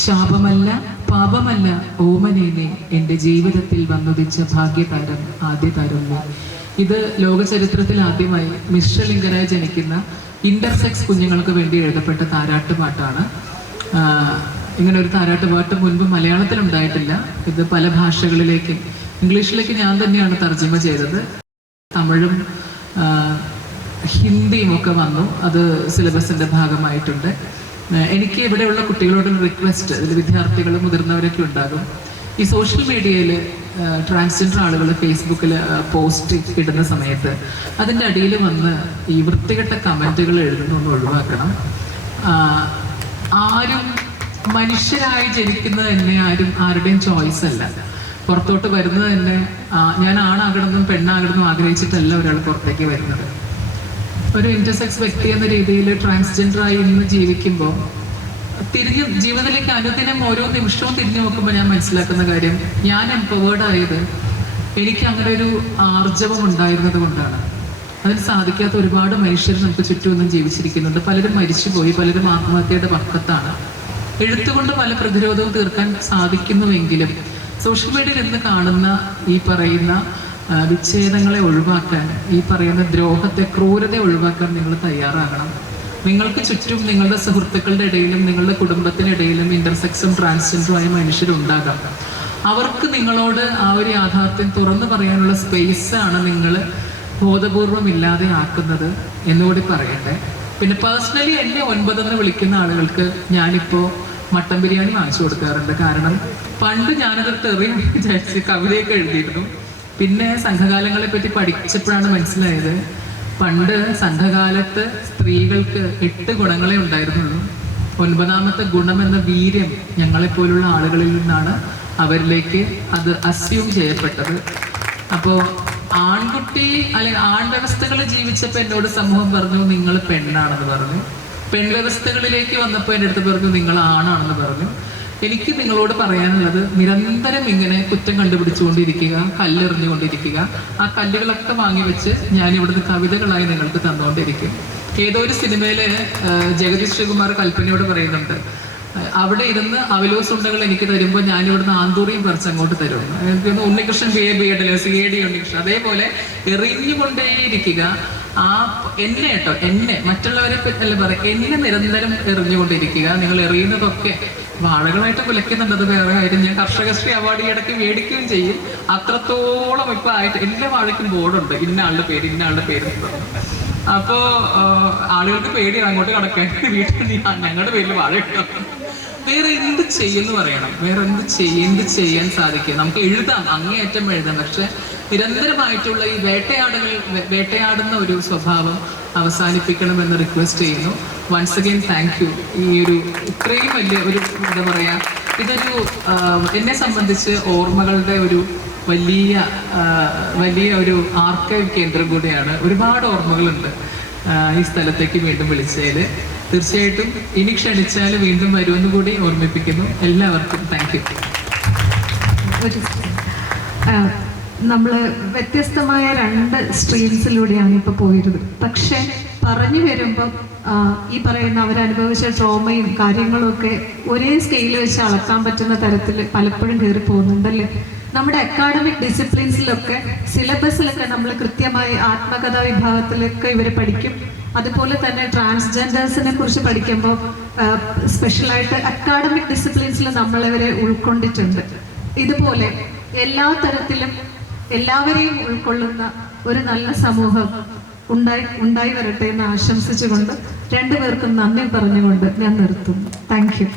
ശാപമല്ല പാപമല്ല ഓമനേനെ എൻ്റെ ജീവിതത്തിൽ വന്നുദിച്ച ഭാഗ്യതാരം ആദ്യതാരം നീ. ഇത് ലോക ചരിത്രത്തിൽ ആദ്യമായി മിശ്രലിംഗരായി ജനിക്കുന്ന ഇന്റർസെക്സ് കുഞ്ഞുങ്ങൾക്ക് വേണ്ടി എഴുതപ്പെട്ട താരാട്ടുപാട്ടാണ്. ഇങ്ങനെ ഒരു താരാട്ടുപാട്ട് മുൻപ് മലയാളത്തിൽ ഉണ്ടായിട്ടില്ല. ഇത് പല ഭാഷകളിലേക്ക്, ഇംഗ്ലീഷിലേക്ക് ഞാൻ തന്നെയാണ് തർജ്ജമ ചെയ്തത്. തമിഴും ഹിന്ദിയും ഒക്കെ വന്നു. അത് സിലബസിൻ്റെ ഭാഗമായിട്ടുണ്ട്. എനിക്ക് ഇവിടെയുള്ള കുട്ടികളോടൊരു റിക്വസ്റ്റ്, ഇതിൽ വിദ്യാർത്ഥികളും മുതിർന്നവരൊക്കെ ഉണ്ടാകും. ഈ സോഷ്യൽ മീഡിയയിൽ ട്രാൻസ്ജെൻഡർ ആളുകൾ ഫേസ്ബുക്കിൽ പോസ്റ്റ് ഇടുന്ന സമയത്ത് അതിൻ്റെ അടിയിൽ വന്ന് ഈ വൃത്തികെട്ട കമൻറ്റുകൾ എഴുതുന്നൊന്ന് ഒഴിവാക്കണം. ആരും മനുഷ്യരായി ജനിക്കുന്നത് തന്നെ ആരുടെയും ചോയ്സ് അല്ല. പുറത്തോട്ട് വരുന്നത് തന്നെ ഞാൻ ആണാകണമെന്നും പെണ്ണാകണമെന്നും ആഗ്രഹിച്ചിട്ടല്ല ഒരാൾ പുറത്തേക്ക് വരുന്നത്. ഒരു ഇന്റർസെക്സ് വ്യക്തി എന്ന രീതിയിൽ ട്രാൻസ്ജെൻഡറായി ഇന്ന് ജീവിക്കുമ്പോൾ ജീവിതത്തിലേക്ക് അനുദിനം ഓരോ നിമിഷവും തിരിഞ്ഞു നോക്കുമ്പോൾ ഞാൻ മനസ്സിലാക്കുന്ന കാര്യം, ഞാൻ എംപവേർഡ് ആയത് എനിക്ക് അങ്ങനെ ഒരു ആർജവം ഉണ്ടായിരുന്നത് കൊണ്ടാണ്. അതിന് സാധിക്കാത്ത ഒരുപാട് മനുഷ്യർ നമുക്ക് ചുറ്റുമൊന്നും ജീവിച്ചിരിക്കുന്നുണ്ട്. പലരും മരിച്ചുപോയി, പലരും ആത്മഹത്യയുടെ പക്കത്താണ്. എഴുത്തുകൊണ്ട് പല പ്രതിരോധവും തീർക്കാൻ സാധിക്കുന്നുവെങ്കിലും സോഷ്യൽ മീഡിയയിൽ ഇന്ന് കാണുന്ന ഈ പറയുന്ന വിച്ഛേദങ്ങളെ ഒഴിവാക്കാൻ, ഈ പറയുന്ന ദ്രോഹത്തെ, ക്രൂരതയെ ഒഴിവാക്കാൻ നിങ്ങൾ തയ്യാറാകണം. നിങ്ങൾക്ക് ചുറ്റും നിങ്ങളുടെ സുഹൃത്തുക്കളുടെ ഇടയിലും നിങ്ങളുടെ കുടുംബത്തിനിടയിലും ഇന്റർസെക്സും ട്രാൻസ്ജെൻഡറുമായ മനുഷ്യരുണ്ടാകാം. അവർക്ക് നിങ്ങളോട് ആ ഒരു യാഥാർത്ഥ്യം തുറന്നു പറയാനുള്ള സ്പേസാണ് നിങ്ങൾ ബോധപൂർവം ഇല്ലാതെ ആക്കുന്നത് എന്നുകൂടി പറയട്ടെ. പിന്നെ പേഴ്സണലി എന്നെ 9 എന്ന് വിളിക്കുന്ന ആളുകൾക്ക് ഞാനിപ്പോൾ മട്ടൻ ബിരിയാണി വാങ്ങിച്ചു കൊടുക്കാറുണ്ട്. കാരണം പണ്ട് ഞാനത് തെറി വിചാരിച്ച് കവിതയൊക്കെ എഴുതിയിരുന്നു. പിന്നെ സംഘകാലങ്ങളെ പറ്റി പഠിച്ചപ്പോഴാണ് മനസ്സിലായത്, പണ്ട് സംഘകാലത്ത് സ്ത്രീകൾക്ക് 8 ഗുണങ്ങളെ ഉണ്ടായിരുന്നുള്ളൂ. 9ാമത്തെ ഗുണം എന്ന വീര്യം ഞങ്ങളെപ്പോലുള്ള ആളുകളിൽ നിന്നാണ് അവരിലേക്ക് അത് അസ്യൂം ചെയ്യപ്പെട്ടത്. അപ്പോൾ ആൺകുട്ടി അല്ലെങ്കിൽ ആൺവ്യവസ്ഥകൾ ജീവിച്ചപ്പോൾ എന്നോട് സമൂഹം പറഞ്ഞു നിങ്ങൾ പെണ്ണാണെന്ന് പറഞ്ഞു. പെൺവ്യവസ്ഥകളിലേക്ക് വന്നപ്പോൾ എൻ്റെ അടുത്ത് പറഞ്ഞു നിങ്ങൾ ആണാണെന്ന് പറഞ്ഞു. എനിക്ക് നിങ്ങളോട് പറയാനുള്ളത്, നിരന്തരം ഇങ്ങനെ കുറ്റം കണ്ടുപിടിച്ചുകൊണ്ടിരിക്കുക, കല്ലെറിഞ്ഞുകൊണ്ടിരിക്കുക. ആ കല്ലുകളൊക്കെ വാങ്ങി വെച്ച് ഞാൻ ഇവിടുന്ന് കവിതകളായി നിങ്ങൾക്ക് തന്നുകൊണ്ടിരിക്കും. ഏതോ ഒരു സിനിമയിൽ ജഗതി ശ്രീകുമാർ കൽപ്പനയോട് പറയുന്നുണ്ട്, അവിടെ ഇരുന്ന് അവലോസ് ഉണ്ടകൾ എനിക്ക് തരുമ്പോൾ ഞാൻ ഇവിടുന്ന് ആന്തൂറിയും പറിച്ച് അങ്ങോട്ട് തരും. എനിക്ക് ഉണ്ണികൃഷ്ണൻ CAD ഉണ്ണികൃഷ്ണൻ അതേപോലെ എറിഞ്ഞുകൊണ്ടേയിരിക്കുക. ആ എന്നെ കേട്ടോ, എന്നെ മറ്റുള്ളവരെ അല്ല പറയാം, എന്നെ നിരന്തരം എറിഞ്ഞുകൊണ്ടിരിക്കുക. നിങ്ങൾ എറിയുന്നതൊക്കെ വാഴകളായിട്ട് കുലയ്ക്കുന്നുണ്ട്, അത് വേറെ കാര്യം. ഞാൻ കർഷകശ്രീ അവാർഡ് ഇടയ്ക്ക് മേടിക്കുകയും ചെയ്യും. അത്രത്തോളം ഇപ്പൊ ആയിട്ട് എല്ലാ വാഴയ്ക്കും ബോർഡുണ്ട്, ഇന്ന ആളുടെ പേര് ഇന്ന ആളുടെ പേര്. അപ്പോ ആളുകൾക്ക് പേടിയാണ് അങ്ങോട്ട് കടക്കാൻ, വീട്ടിൽ ഞങ്ങളുടെ പേരിൽ വാഴ കിട്ടും. വേറെ എന്ത് ചെയ്യുമെന്ന് പറയണം, വേറെ എന്ത് ചെയ്യാൻ സാധിക്കും? നമുക്ക് എഴുതാം, അങ്ങേയറ്റം എഴുതാം. പക്ഷെ നിരന്തരമായിട്ടുള്ള ഈ വേട്ടയാടുന്ന ഒരു സ്വഭാവം അവസാനിപ്പിക്കണമെന്ന് റിക്വസ്റ്റ് ചെയ്യുന്നു. Once again thank you. ഈ ഒരു ഇത്രയും വലിയ ഒരു എന്താ പറയാ, ഇതൊരു എന്നെ സംബന്ധിച്ച് ഓർമ്മകളുടെ ഒരു വലിയ ഒരു ആർക്കൈവ് കേന്ദ്രം കൂടിയാണ്. ഒരുപാട് ഓർമ്മകളുണ്ട് ഈ സ്ഥലത്തേക്ക് വീണ്ടും വിളിച്ചതിൽ. തീർച്ചയായിട്ടും ഇനി ക്ഷണിച്ചാൽ വീണ്ടും വരുമെന്ന് കൂടി ഓർമ്മിപ്പിക്കുന്നു. എല്ലാവർക്കും താങ്ക് യു. നമ്മൾ വ്യത്യസ്തമായ 2 സ്ട്രീംസിലൂടെയാണ് ഇപ്പോൾ പോയിരുന്നത്. പക്ഷെ പറഞ്ഞു വരുമ്പോൾ ഈ പറയുന്ന അവരനുഭവിച്ച ട്രോമയും കാര്യങ്ങളും ഒക്കെ ഒരേ സ്കെയിൽ വെച്ച് അളക്കാൻ പറ്റുന്ന തരത്തിൽ പലപ്പോഴും കയറി പോകുന്നുണ്ടല്ലേ. നമ്മുടെ അക്കാഡമിക് ഡിസിപ്ലിൻസിലൊക്കെ സിലബസിലൊക്കെ നമ്മൾ കൃത്യമായി ആത്മകഥാ വിഭാഗത്തിലൊക്കെ ഇവർ പഠിക്കും. അതുപോലെ തന്നെ ട്രാൻസ്ജെൻഡേഴ്സിനെ കുറിച്ച് പഠിക്കുമ്പോൾ സ്പെഷ്യലായിട്ട് അക്കാഡമിക് ഡിസിപ്ലിൻസിൽ നമ്മളിവരെ ഉൾക്കൊണ്ടിട്ടുണ്ട്. ഇതുപോലെ എല്ലാ തരത്തിലും എല്ലാവരെയും ഉൾക്കൊള്ളുന്ന ഒരു നല്ല സമൂഹം ഉണ്ടായി വരട്ടെ എന്ന് ആശംസിച്ചുകൊണ്ട് 2 പേർക്കും നന്ദി പറഞ്ഞുകൊണ്ട് ഞാൻ നിർത്തുന്നു. Thank you.